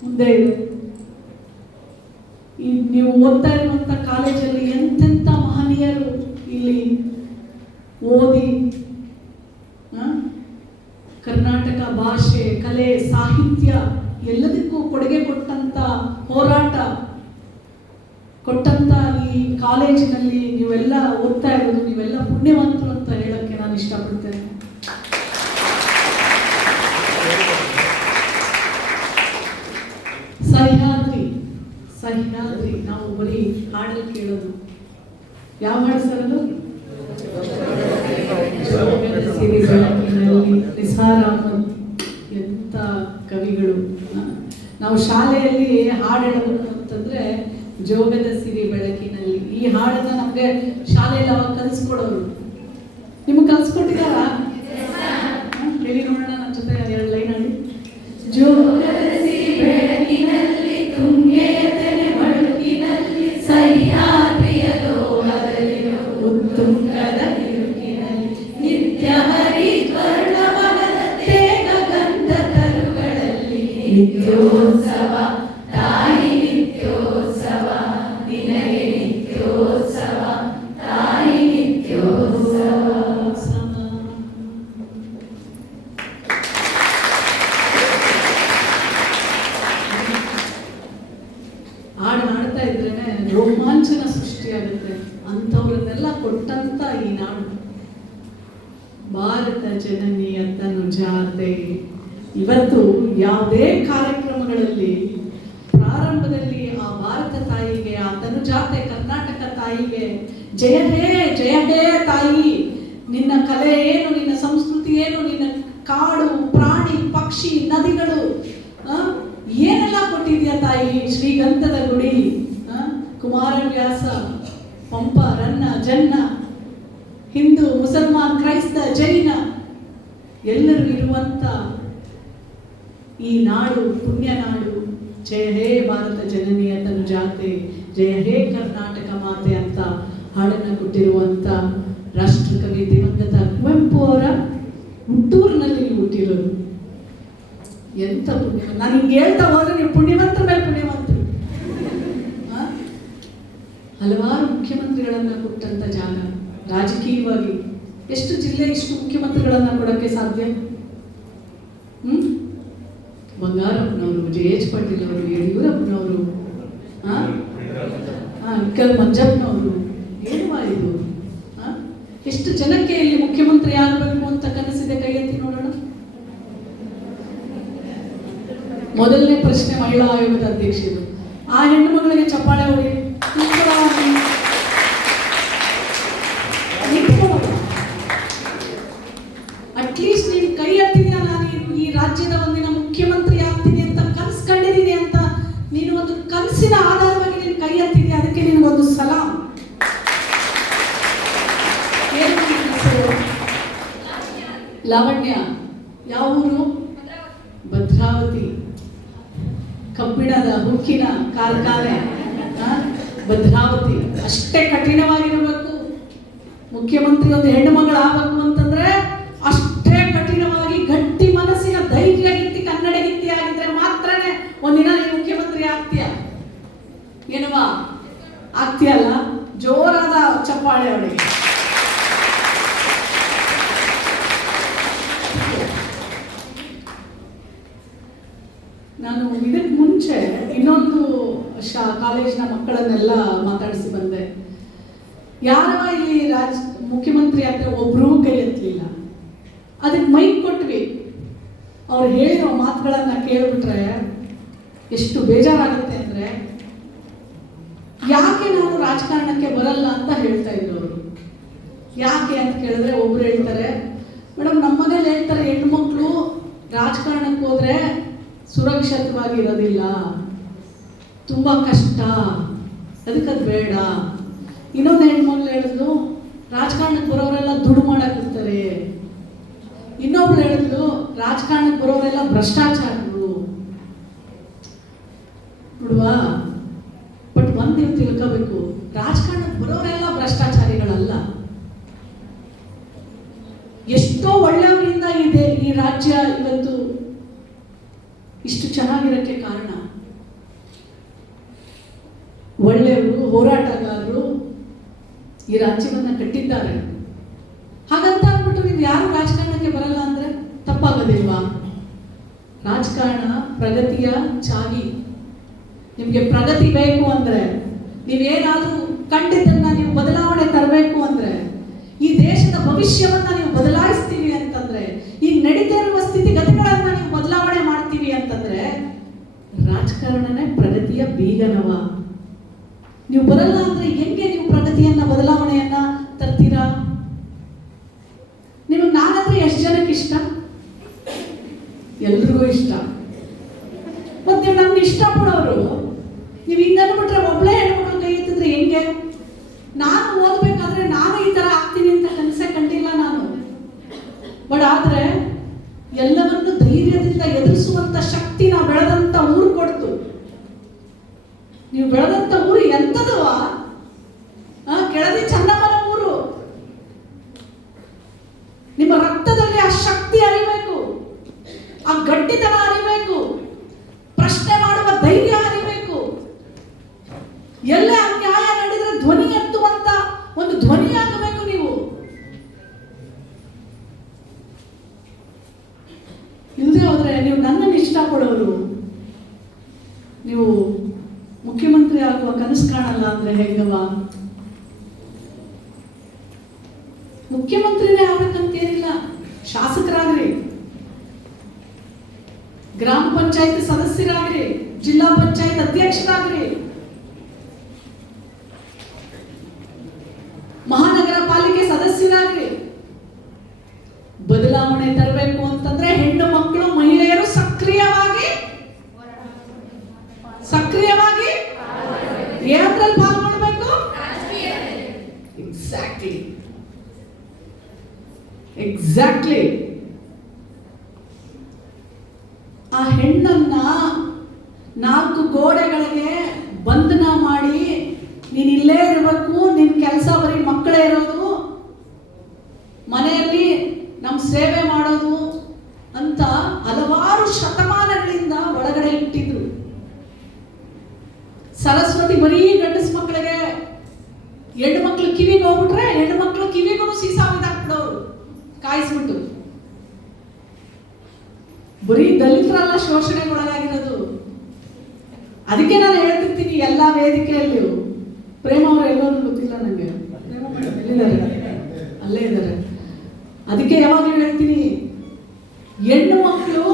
ಮುಂದೆ ಇದೆ. ಈ ನೀವು ಓದ್ತಾ ಇರುವಂಥ ಕಾಲೇಜಲ್ಲಿ ಎಂತೆಂಥ ಮಹನೀಯರು ಇಲ್ಲಿ ಓದಿ ಕರ್ನಾಟಕ ಭಾಷೆ, ಕಲೆ, ಸಾಹಿತ್ಯ ಎಲ್ಲದಕ್ಕೂ ಕೊಡುಗೆ ಕೊಟ್ಟಂಥ, ಹೋರಾಟ ಕೊಟ್ಟಂಥ ಈ ಕಾಲೇಜಿನಲ್ಲಿ ನೀವೆಲ್ಲ ಓದ್ತಾ ಇರೋದು, ನೀವೆಲ್ಲ ಪುಣ್ಯವಂತರು ಅಂತ ಹೇಳಕ್ಕೆ ನಾನು ಇಷ್ಟಪಡ್ತೇನೆ. ಸಹ್ಯಾದ್ರಿ ಸಹ್ಯಾದ್ರಿ ನಾವು ಬರೀ ಹಾಡಲ್ಲಿ ಕೇಳೋದು. ಯಾವ ಹಾಡು ಸರ್ ಅದು? ಸಿರಿ ಬೆಳಕಿನಲ್ಲಿ. ನಿಸಾರ್ ಅಹಮದ್ ಎಂಥ ಕವಿಗಳು. ನಾವು ಶಾಲೆಯಲ್ಲಿ ಹಾಡು ಹೇಳಬೇಕು ಅಂತಂದ್ರೆ ಜೋಗದ ಸಿರಿ ಬೆಳಕಿನಲ್ಲಿ. ಈ ಹಾಡನ್ನ ನಮ್ಗೆ ಶಾಲೆಯಲ್ಲಿ ಅವಾಗ ಕಲಿಸ್ಕೊಡೋರು. ನಿಮ್ಗೆ ಕಲಿಸ್ಕೊಟ್ಟಿದಾರಾ? ಹೇಳಿ ನೋಡೋಣ ನನ್ನ ಜೊತೆ 2 ಲೈನ್ ಹಾಡಿ. ಜೋಗದ ಸಿರಿ ಬೆಳಕಿನಲ್ಲಿ, ತುಂಗೆಯತನೆ ಬಳುಕಿನಲ್ಲಿ, ಸಹ್ಯಾದ್ರಿಯ ಲೋಹದಲ್ಲಿ, ಉತ್ತುಂಗದ ಕಿರುಕಿನಲ್ಲಿ, ನಿತ್ಯ ಹರಿದ್ವರ್ಣವನದ ತೇಗ ಗಂಧ ತರುಗಳಲ್ಲಿ, ನಿತ್ಯೋತ್ಸವ ತಾಯಿ ನಿತ್ಯೋತ್ಸವ, ನಿನಗೆ ನಿತ್ಯೋತ್ಸವ ತಾಯಿ ನಿತ್ಯೋತ್ಸವ. ಹಾಡು ಹಾಡ್ತಾ ಇದ್ರೇನೆ ರೋಮಾಂಚನ ಸೃಷ್ಟಿಯಾಗುತ್ತೆ. ಅಂಥವ್ರನ್ನೆಲ್ಲ ಕೊಟ್ಟಂತ ಈ ನಾಡು ಭಾರತ ಜನನಿಯ ತನುಜಾತೆ. ಇವತ್ತು ಯಾವುದೇ ಕಾರ್ಯಕ್ರಮಗಳಲ್ಲಿ ಪ್ರಾರಂಭದಲ್ಲಿ ಆ ಭಾರತ ತಾಯಿಗೆ, ಆ ತನುಜಾತೆ ಕರ್ನಾಟಕ ತಾಯಿಗೆ ಜಯ ಹೇ ತಾಯಿ, ನಿನ್ನ ಕಲೆ ಏನು, ನಿನ್ನ ಸಂಸ್ಕೃತಿ ಏನು, ನಿನ್ನ ಕಾಡು, ಪ್ರಾಣಿ, ಪಕ್ಷಿ, ನದಿಗಳು ಏನೆಲ್ಲ ಕೊಟ್ಟಿದ್ಯಾ ತಾಯಿ. ಶ್ರೀಗಂಧದ ಗುಡಿ, ಕುಮಾರವ್ಯಾಸ, ಪಂಪ, ರನ್ನ, ಜನ್ನ, ಹಿಂದೂ, ಮುಸಲ್ಮಾನ್, ಕ್ರೈಸ್ತ, ಜೈನ ಎಲ್ಲರೂ ಇರುವಂತ ಈ ನಾಡು ಪುಣ್ಯ ನಾಡು. ಜಯ ಹೇ ಭಾರತ ಜನನಿಯ ತನುಜಾತೆ, ಜಯ ಹೇ ಕರ್ನಾಟಕ ಮಾತೆ ಅಂತ ಹಾಡನ್ನು ಕೊಟ್ಟಿರುವಂತ ರಾಷ್ಟ್ರಕವಿ ದಿವಂಗತ ಕುವೆಂಪು ಅವರ ಹುಟ್ಟೂರಿನಲ್ಲಿ ಹುಟ್ಟಿರೋರು. ಎಂತ ಪುಣ್ಯ. ನಾನು ಹಿಂಗೆ ಹೇಳ್ತಾ ಹೋದ್ರೆ ನೀವು ಪುಣ್ಯವಂತರ ಮೇಲೆ ಪುಣ್ಯವಂತರು. ಹಲವಾರು ಮುಖ್ಯಮಂತ್ರಿಗಳನ್ನ ಕೊಟ್ಟಂತ ಜಾಗ. ರಾಜಕೀಯವಾಗಿ ಎಷ್ಟು ಜಿಲ್ಲೆ ಇಷ್ಟು ಮುಖ್ಯಮಂತ್ರಿಗಳನ್ನ ಕೊಡಕ್ಕೆ ಸಾಧ್ಯ? ಬಂಗಾರಪ್ಪನವರು, ಜೆ.ಎಚ್. ಪಾಟೀಲ್ ಅವರು, ಯಡಿಯೂರಪ್ಪನವರು, ಮಂಜಪ್ಪನವರು, ಏನುವಾ ಇದು? ಎಷ್ಟು ಜನಕ್ಕೆ ಇಲ್ಲಿ ಮುಖ್ಯಮಂತ್ರಿ ಆಗಬೇಕು ಅಂತ ಕನಸಿದೆ? ಕೈ ಎತ್ತಿ ನೋಡೋಣ. ಮೊದಲನೇ ಪ್ರಶ್ನೆ ಮಹಿಳಾ ಆಯೋಗದ ಅಧ್ಯಕ್ಷರು. ಆ ಹೆಣ್ಣು ಮಗಳಿಗೆ ಚಪ್ಪಾಳೆ ಹೊಡಿ. ಅಟ್ಲೀಸ್ಟ್ ನೀನು ಕೈ ಎತ್ತಿದ್ಯಾ, ನಾನು ಈ ರಾಜ್ಯದ ಒಂದಿನ ಮುಖ್ಯಮಂತ್ರಿ ಆಗ್ತೀನಿ ಅಂತ ಕನಸು ಕಂಡಿದ್ದೀನಿ ಅಂತ ನೀನು ಒಂದು ಕನಸಿನ ಆಧಾರವಾಗಿ ನೀನು ಕೈ ಎತ್ತಿದ್ಯಾ, ಅದಕ್ಕೆ ನಿನಗೊಂದು ಸಲಾಂ. ಲಾವಣ್ಯ. ಯಾವ ಊರು? ಭದ್ರಾವತಿ. ಕಬ್ಬಿಣದ ಹುಕ್ಕಿನ ಕಾರ್ಖಾನೆ ಭದ್ರಾವತಿ. ಅಷ್ಟೇ ಕಠಿಣವಾಗಿರಬೇಕು. ಮುಖ್ಯಮಂತ್ರಿ ಒಂದು ಹೆಣ್ಣು ಮಗಳಾಗಬೇಕು ಅಂತಂದ್ರೆ ಅಷ್ಟೇ ಕಠಿಣವಾಗಿ ಗಟ್ಟಿ ಮನಸ್ಸಿನ ಧೈರ್ಯಗಿತ್ತಿ ಕನ್ನಡಗಿತ್ತಿ ಆಗಿದ್ರೆ ಮಾತ್ರನೇ ಒಂದಿನ ನೀನು ಮುಖ್ಯಮಂತ್ರಿ ಆಗ್ತೀಯ. ಏನವಾ ಆಗ್ತೀಯಲ್ಲ? ಜೋರಾದ ಚಪ್ಪಾಳೆ ಅವಳಿಗೆ. ನಾನು ಇದಕ್ಕೆ ಮುಂಚೆ ಇನ್ನೊಂದು ಕಾಲೇಜಿನ ಮಕ್ಕಳನ್ನೆಲ್ಲ ಮಾತಾಡಿಸಿ ಬಂದೆ. ಯಾರವ ಇಲ್ಲಿ ಮುಖ್ಯಮಂತ್ರಿ ಆದ್ರೆ ಒಬ್ರೂ ಕೈ ಎತ್ತಲಿಲ್ಲ. ಅದಕ್ಕೆ ಮೈಕ್ ಕೊಟ್ವಿ. ಅವ್ರು ಹೇಳಿರೋ ಮಾತುಗಳನ್ನ ಕೇಳ್ಬಿಟ್ರೆ ಎಷ್ಟು ಬೇಜಾರಾಗುತ್ತೆ ಅಂದ್ರೆ, ಯಾಕೆ ನಾನು ರಾಜಕಾರಣಕ್ಕೆ ಬರಲ್ಲ ಅಂತ ಹೇಳ್ತಾ ಇದ್ರು ಅವರು. ಯಾಕೆ ಅಂತ ಕೇಳಿದ್ರೆ ಒಬ್ರು ಹೇಳ್ತಾರೆ, ಮೇಡಮ್ ನಮ್ಮ ಮನೇಲಿ ಹೇಳ್ತಾರೆ ಹೆಣ್ಮಕ್ಳು ರಾಜಕಾರಣಕ್ಕೆ ಹೋದ್ರೆ ಸುರಕ್ಷಿತವಾಗಿರೋದಿಲ್ಲ. ತುಂಬ ಕಷ್ಟ, ಅದಕ್ಕೆ ಅದು ಬೇಡ. ಇನ್ನೊಂದು ಹೆಣ್ಮಕ್ಳು ಹೇಳಿದ್ಲು, ರಾಜಕಾರಣಕ್ಕೆ ಬರೋರೆಲ್ಲ ದುಡ್ಡು ಮಾಡಕ್ಕೆ ಬರ್ತಾರೆ. ಇನ್ನೊಬ್ಳು ಹೇಳಿದ್ಲು, ರಾಜಕಾರಣಕ್ಕೆ ಬರೋರೆಲ್ಲ ಭ್ರಷ್ಟಾಚಾರರು. ನೋಡುವ, ಬಟ್ ಒಂದು ನೀವು ತಿಳ್ಕೋಬೇಕು, ರಾಜಕಾರಣಕ್ಕೆ ಬರೋರೆಲ್ಲ ಭ್ರಷ್ಟಾಚಾರಿಗಳಲ್ಲ. ಎಷ್ಟೋ ಒಳ್ಳೆಯವರಿಂದ ಇದೆ ಈ ರಾಜ್ಯ ಇವತ್ತು ಇಷ್ಟು ಚೆನ್ನಾಗಿರಕ್ಕೆ ಕಾರಣ. ಒಳ್ಳೆಯವರು, ಹೋರಾಟಗಾರರು ಈ ರಾಜ್ಯವನ್ನ ಕಟ್ಟಿದ್ದಾರೆ. ಹಾಗಂತ ಅಂದ್ಬಿಟ್ಟು ನೀವು ಯಾರು ರಾಜಕಾರಣಕ್ಕೆ ಬರಲ್ಲ ಅಂದ್ರೆ ತಪ್ಪಾಗೋದಿಲ್ವಾ? ರಾಜಕಾರಣ ಪ್ರಗತಿಯ ಚಾವಿ. ನಿಮ್ಗೆ ಪ್ರಗತಿ ಬೇಕು ಅಂದ್ರೆ, ನೀವೇನಾದ್ರೂ ಕಂಡಿದ್ದನ್ನ ನೀವು ಬದಲಾವಣೆ ತರಬೇಕು ಅಂದ್ರೆ, ಈ ದೇಶದ ಭವಿಷ್ಯವನ್ನ ನೀವು ಬದಲಾಯಿಸ್ತೀವಿ ಅಂತಂದ್ರೆ, ಈಗ ನಡೀತಾ ಇರುವ ಸ್ಥಿತಿಗತಿಗಳನ್ನ ನೀವು ಬದಲಾವಣೆ ಮಾಡ್ತೀವಿ ಅಂತಂದ್ರೆ, ರಾಜಕಾರಣನೇ ಪ್ರಗತಿಯ ಬೀಗನವ. ನೀವು ಬರಲ್ಲ ಅಂದ್ರೆ ಹೆಂಗೆ ನೀವು ಪ್ರಗತಿಯನ್ನ ಬದಲಾವಣೆಯನ್ನ ತರ್ತೀರಾ? ನಿಮಗೆ ನಾನಂದ್ರೆ ಎಷ್ಟು ಜನಕ್ಕೆ ಇಷ್ಟ? ಎಲ್ರಿಗೂ ಇಷ್ಟ. ಮತ್ತೆ ನೀವು ನನ್ಗೆ ಇಷ್ಟಪಡೋರು ನೀವು ಹಿಂಗ ಅಂದ್ಬಿಟ್ರೆ, ಒಬ್ಳೆ ಹೆಣ್ಮಕ್ಳು ಕೈ ಎತ್ತಿದ್ರೆ ಹೆಂಗೆ? ನಾನು ಓದ್ಬೇಕಾದ್ರೆ ನಾನು ಈ ತರ ಆಗ್ತೀನಿ ಅಂತ ಕನಸೇ ಕಂಡಿಲ್ಲ ನಾನು. ಬಟ್ ಆದ್ರೆ ಎಲ್ಲವನ್ನು ಧೈರ್ಯದಿಂದ ಎದುರಿಸುವಂತ ಶಕ್ತಿ ನಾವು ಬೆಳೆದಂತ ಊರು ಕೊಡ್ತು. ನೀವು ಬೆಳೆದಂತ ಊರು ಎಂತದವ? ಕೆಳದಿ ಚೆನ್ನಮ್ಮನ ಊರು. ನಿಮ್ಮ ರಕ್ತದಲ್ಲಿ ಆ ಶಕ್ತಿ ಅರಿಬೇಕು, ಆ ಗಟ್ಟಿತನ ಅರಿಬೇಕು, ಪ್ರಶ್ನೆ ಮಾಡುವ ಧೈರ್ಯ ಅರಿಬೇಕು. ಎಲ್ಲ ಅನ್ಯಾಯ ನಡೆದ್ರೆ ಧ್ವನಿ ಎತ್ತುವಂತ ಒಂದು ಧ್ವನಿಯಾಗಬೇಕು ನೀವು. ಇಲ್ಲದೆ ಹೋದ್ರೆ ನೀವು ನನ್ನನ್ನು ಇಷ್ಟಪಡೋರು, ನೀವು ಮುಖ್ಯಮಂತ್ರಿ ಆಗುವ ಕನಸು ಕಾಣಲ್ಲ ಅಂದ್ರೆ ಹೆಂಗವ? ಮುಖ್ಯಮಂತ್ರಿನೇ ಆಗ್ಬೇಕಂತೇನಿಲ್ಲ, ಶಾಸಕರಾಗ್ರಿ, ಗ್ರಾಮ ಪಂಚಾಯತ್ ಸದಸ್ಯರಾಗ್ರಿ, ಜಿಲ್ಲಾ ಪಂಚಾಯತ್ ಅಧ್ಯಕ್ಷರಾಗ್ರಿ, ಮಹಾನಗರ ಪಾಲಿಕೆ ಸದಸ್ಯರಾಗ್ರಿ. ಬದಲಾವಣೆ ತರಬೇಕು ಅಂತಂದ್ರೆ ಹೆಣ್ಣು ಮಕ್ಕಳು, ಮಹಿಳೆಯರು ಸಕ್ರಿಯವಾಗಿ ಏನರಲ್ಲಿ ಪಾಲ್ಗೊಳ್ಬೇಕು? ಎಕ್ಸಾಕ್ಟ್ಲಿ. ಆ ಹೆಣ್ಣನ್ನ 4 ಗೋಡೆಗಳಿಗೆ ಬಂಧನ ಮಾಡಿ ನೀನ್ ಇಲ್ಲೇ ಇರಬೇಕು, ನಿನ್ ಕೆಲಸ ಬರೀ ಮಕ್ಕಳೇ ಇರೋದು, ಮನೆಯಲ್ಲಿ ನಮ್ ಸೇವೆ ಮಾಡೋದು ಅಂತ ಹಲವಾರು ಶತಮಾನಗಳಿಂದ ಒಳಗಡೆ ಇಟ್ಟಿದ್ರು. ಸರಸ್ವತಿ ಬರೀ ಗಂಡಸ ಮಕ್ಕಳಿಗೆ, ಹೆಣ್ಣು ಮಕ್ಳು ಕಿವಿಗೆ ಹೋಗ್ಬಿಟ್ರೆ ಹೆಣ್ಣು ಮಕ್ಳು ಕಿವಿಗೂ ಸೀಸಾ ಬಿಡೋರು ಕಾಯಿಸ್ಬಿಟ್ಟು. ಬರೀ ದಲಿತರೆಲ್ಲ ಶೋಷಣೆಗೊಳಗಾಗಿರೋದು. ಅದಕ್ಕೆ ನಾನು ಹೇಳ್ತಿರ್ತೀನಿ ಎಲ್ಲಾ ವೇದಿಕೆಯಲ್ಲಿಯೂ. ಪ್ರೇಮ ಅವರು ಎಲ್ಲರೂ ಗೊತ್ತಿಲ್ಲ ನನಗೆ, ಅಲ್ಲೇ ಇದ್ದಾರೆ. ಅದಕ್ಕೆ ಯಾವಾಗಲೂ ಹೇಳ್ತೀನಿ, ಹೆಣ್ಣು ಮಕ್ಕಳು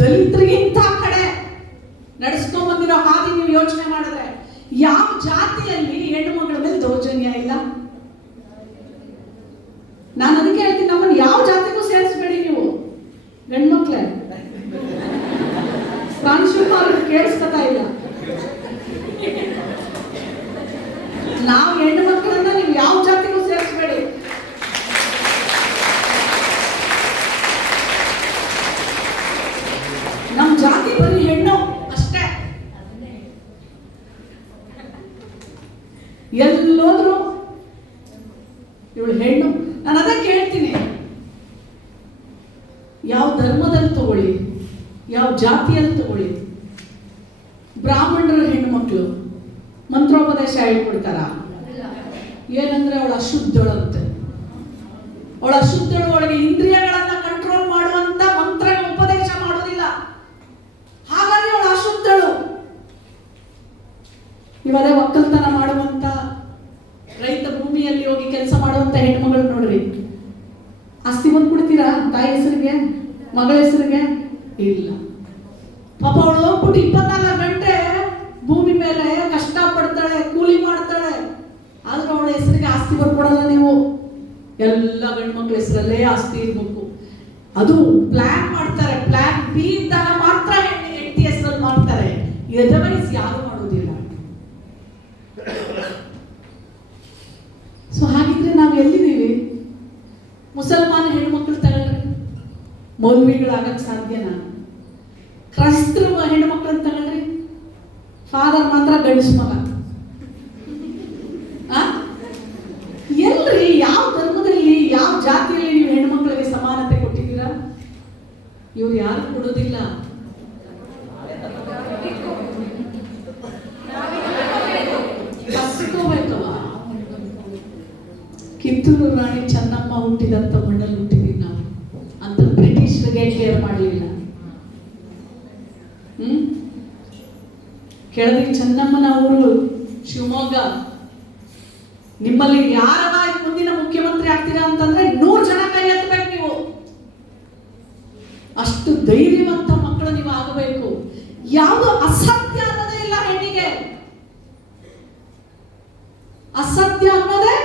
ದಲಿತರಿಗಿಂತ ಕಡೆ ನಡೆಸ್ಕೊಂಡ್ ಬಂದಿರೋ ಹಾದಿ ನೀವು ಯೋಚನೆ ಮಾಡಿದ್ರೆ ಯಾವ ಜಾತಿಯಲ್ಲಿ ಹೆಣ್ಣು ಮಕ್ಕಳ ಮೇಲೆ ದೌರ್ಜನ್ಯ ಇಲ್ಲ? ನಾನು ಅದಕ್ಕೆ ಹೇಳ್ತೀನಿ, ನಮ್ಮನ್ನು ಯಾವ ಜಾತಿಗೂ ಸೇರಿಸಬೇಡಿ ನೀವು ಗಂಡ್ಮಕ್ಳೇ. ಪ್ರಾಂಶುಪಾಲ ಕೇಳಿಸ್ಕೊತಾ ಇಲ್ಲ. ನಾವು ಹೆಣ್ಣು ಮಕ್ಕಳನ್ನ ನೀವು ಯಾವ ಜಾತಿಗೂ ಸೇರಿಸಬೇಡಿ. ನಮ್ಮ ಜಾತಿ ಬರೀ ಹೆಣ್ಣು ಅಷ್ಟೇ. ಎಲ್ಲೋದ್ರು ಇವಳು ಹೆಣ್ಣು. ನಾನು ಅದಕ್ಕೆ ಹೇಳ್ತೀನಿ, ಯಾವ ಧರ್ಮದಲ್ಲಿ ತಗೊಳ್ಳಿ, ಯಾವ ಜಾತಿಯಲ್ಲಿ ತಗೊಳ್ಳಿ, ಬ್ರಾಹ್ಮಣರ ಹೆಣ್ಣು ಮಕ್ಕಳು ಮಂತ್ರೋಪದೇಶ ಹೇಳ್ಕೊಡ್ತಾರ. ಏನಂದ್ರೆ ಅವಳ ಅಶುದ್ಧಳಂತೆ, ಅವಳ ಅಶುದ್ಧಳು, ಒಳಗೆ ಇಂದ್ರಿಯಗಳನ್ನ ಕಂಟ್ರೋಲ್ ಮಾಡುವಂತ ಮಂತ್ರ ಉಪದೇಶ ಮಾಡೋದಿಲ್ಲ, ಹಾಗಾಗಿ ಅವಳ ಅಶುದ್ಧಳು. ಇವರೇ ಒಕ್ಕಲ್ತನ ಮಾಡುವಂತ, ರೈತ ಭೂಮಿಯಲ್ಲಿ ಹೋಗಿ ಕೆಲಸ ಮಾಡುವಂತ ಹೆಣ್ಮಗಳು ನೋಡ್ರಿ, ಆಸ್ತಿ ಬಂದು ಕೊಡ್ತೀರಾ ತಾಯಿ ಹೆಸರಿಗೆ, ಮಗಳ ಹೆಸರಿಗೆ? ಇಲ್ಲ. ಪಾಪ ಅವಳು ಹೋಗ್ಬಿಟ್ಟು 24 ಗಂಟೆ ಭೂಮಿ ಮೇಲೆ ಕಷ್ಟ ಪಡ್ತಾಳೆ, ಕೂಲಿ ಮಾಡ್ತಾಳೆ, ಆದ್ರೆ ಅವಳ ಹೆಸರಿಗೆ ಆಸ್ತಿ ಬರ್ಕೊಡಲ್ಲ ನೀವು. ಎಲ್ಲ ಗಂಡ್ಮಕ್ಳ ಹೆಸರಲ್ಲೇ ಆಸ್ತಿ ಇರ್ಬೇಕು. ಅದು ಪ್ಲಾನ್ ಮಾಡ್ತಾರೆ, ಪ್ಲಾನ್ ಬಿ ಇದ್ದಾಗ ಮಾತ್ರ ಹೆಂಡತಿ ಹೆಸರಲ್ಲಿ ಮಾಡ್ತಾರೆ, ಅದರ್ವೈಸ್ ಯಾರು ಮಾಡೋದಿಲ್ಲ. ಸೊ ಹಾಗಿದ್ರೆ ನಾವು ಎಲ್ಲಿದ್ದೀವಿ? ಮುಸಲ್ಮಾನ ಹೆಣ್ಮಕ್ಳು ತಗೊಳ್ರಿ, ಮೌಲ್ವಿಗಳಾಗಕ್ಕೆ ಸಾಧ್ಯನಾ? ಕ್ರೈಸ್ತರು ಹೆಣ್ಮಕ್ಳನ್ನ ತಗೊಳ್ರಿ, ಫಾದರ್ ಮಾತ್ರ ಗಂಡಸ ಮಗ. ಎಲ್ರಿ, ಯಾವ ಧರ್ಮದಲ್ಲಿ ಯಾವ ಜಾತಿಯಲ್ಲಿ ನೀವು ಹೆಣ್ಮಕ್ಳಿಗೆ ಸಮಾನತೆ ಕೊಟ್ಟಿದ್ದೀರಾ? ಇವ್ರು ಯಾರು ಕೊಡೋದಿಲ್ಲ. ಕಸ್ಕೋಬೇಕವ. ಕಿತ್ತೂರು ರಾಣಿ ಚೆನ್ನಮ್ಮ ಹುಟ್ಟಿದಂತ ಮಣ್ಣಲ್ಲಿ ಹುಟ್ಟಿದೀವಿ ನಾವು ಅಂತ ಬ್ರಿಟಿಷರಿಗೆ ಕೇರ್ ಮಾಡಲಿಲ್ಲ. ಕೆಳದಿ ಚೆನ್ನಮ್ಮನ ಊರು ಶಿವಮೊಗ್ಗ. ನಿಮ್ಮಲ್ಲಿ ಯಾರ ಮುಂದಿನ ಮುಖ್ಯಮಂತ್ರಿ ಆಗ್ತೀರಾ ಅಂತಂದ್ರೆ 100 ಜನ ಕೈ ಎತ್ತಬೇಕು ನೀವು. ಅಷ್ಟು ಧೈರ್ಯವಂತ ಮಕ್ಕಳು ನೀವು ಆಗಬೇಕು. ಯಾವುದು ಅಸತ್ಯ ಅನ್ನೋದೇ ಇಲ್ಲ ಹೆಣ್ಣಿಗೆ. ಅಸತ್ಯ ಅನ್ನೋದೇ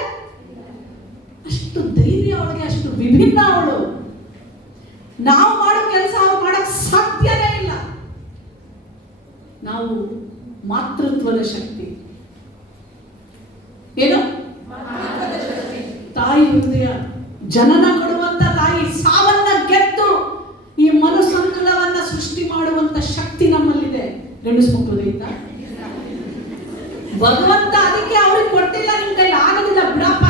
ಅಷ್ಟು ಧೈರ್ಯ ಅವಳಿಗೆ, ಅಷ್ಟು ವಿಭಿನ್ನ ಅವಳು. ನಾವು ಮಾಡೋ ಕೆಲಸ ಅವ್ರು ಮಾಡಕ್ ಸಾಧ್ಯನೇ ಇಲ್ಲ. ನಾವು ಮಾತೃತ್ವದ ಶಕ್ತಿ ಏನು? ತಾಯಿ ಹೃದಯ, ಜನನ ಕೊಡುವಂತ ತಾಯಿ, ಸಾವನ್ನ ಗೆದ್ದು ಈ ಮನು ಸಂಕುಲವನ್ನ ಸೃಷ್ಟಿ ಮಾಡುವಂತ ಶಕ್ತಿ ನಮ್ಮಲ್ಲಿದೆ. ಗಂಡಸು ಮಕ್ಕಳು ಐತಾ? ಭಗವಂತ ಅದಕ್ಕೆ ಅವ್ರಿಗೆ ಕೊಟ್ಟಿಲ್ಲ. ನಿಮ್ ಕೈಲಿ ಆಗೋದಿಲ್ಲ ಬಿಡಪ್ಪ.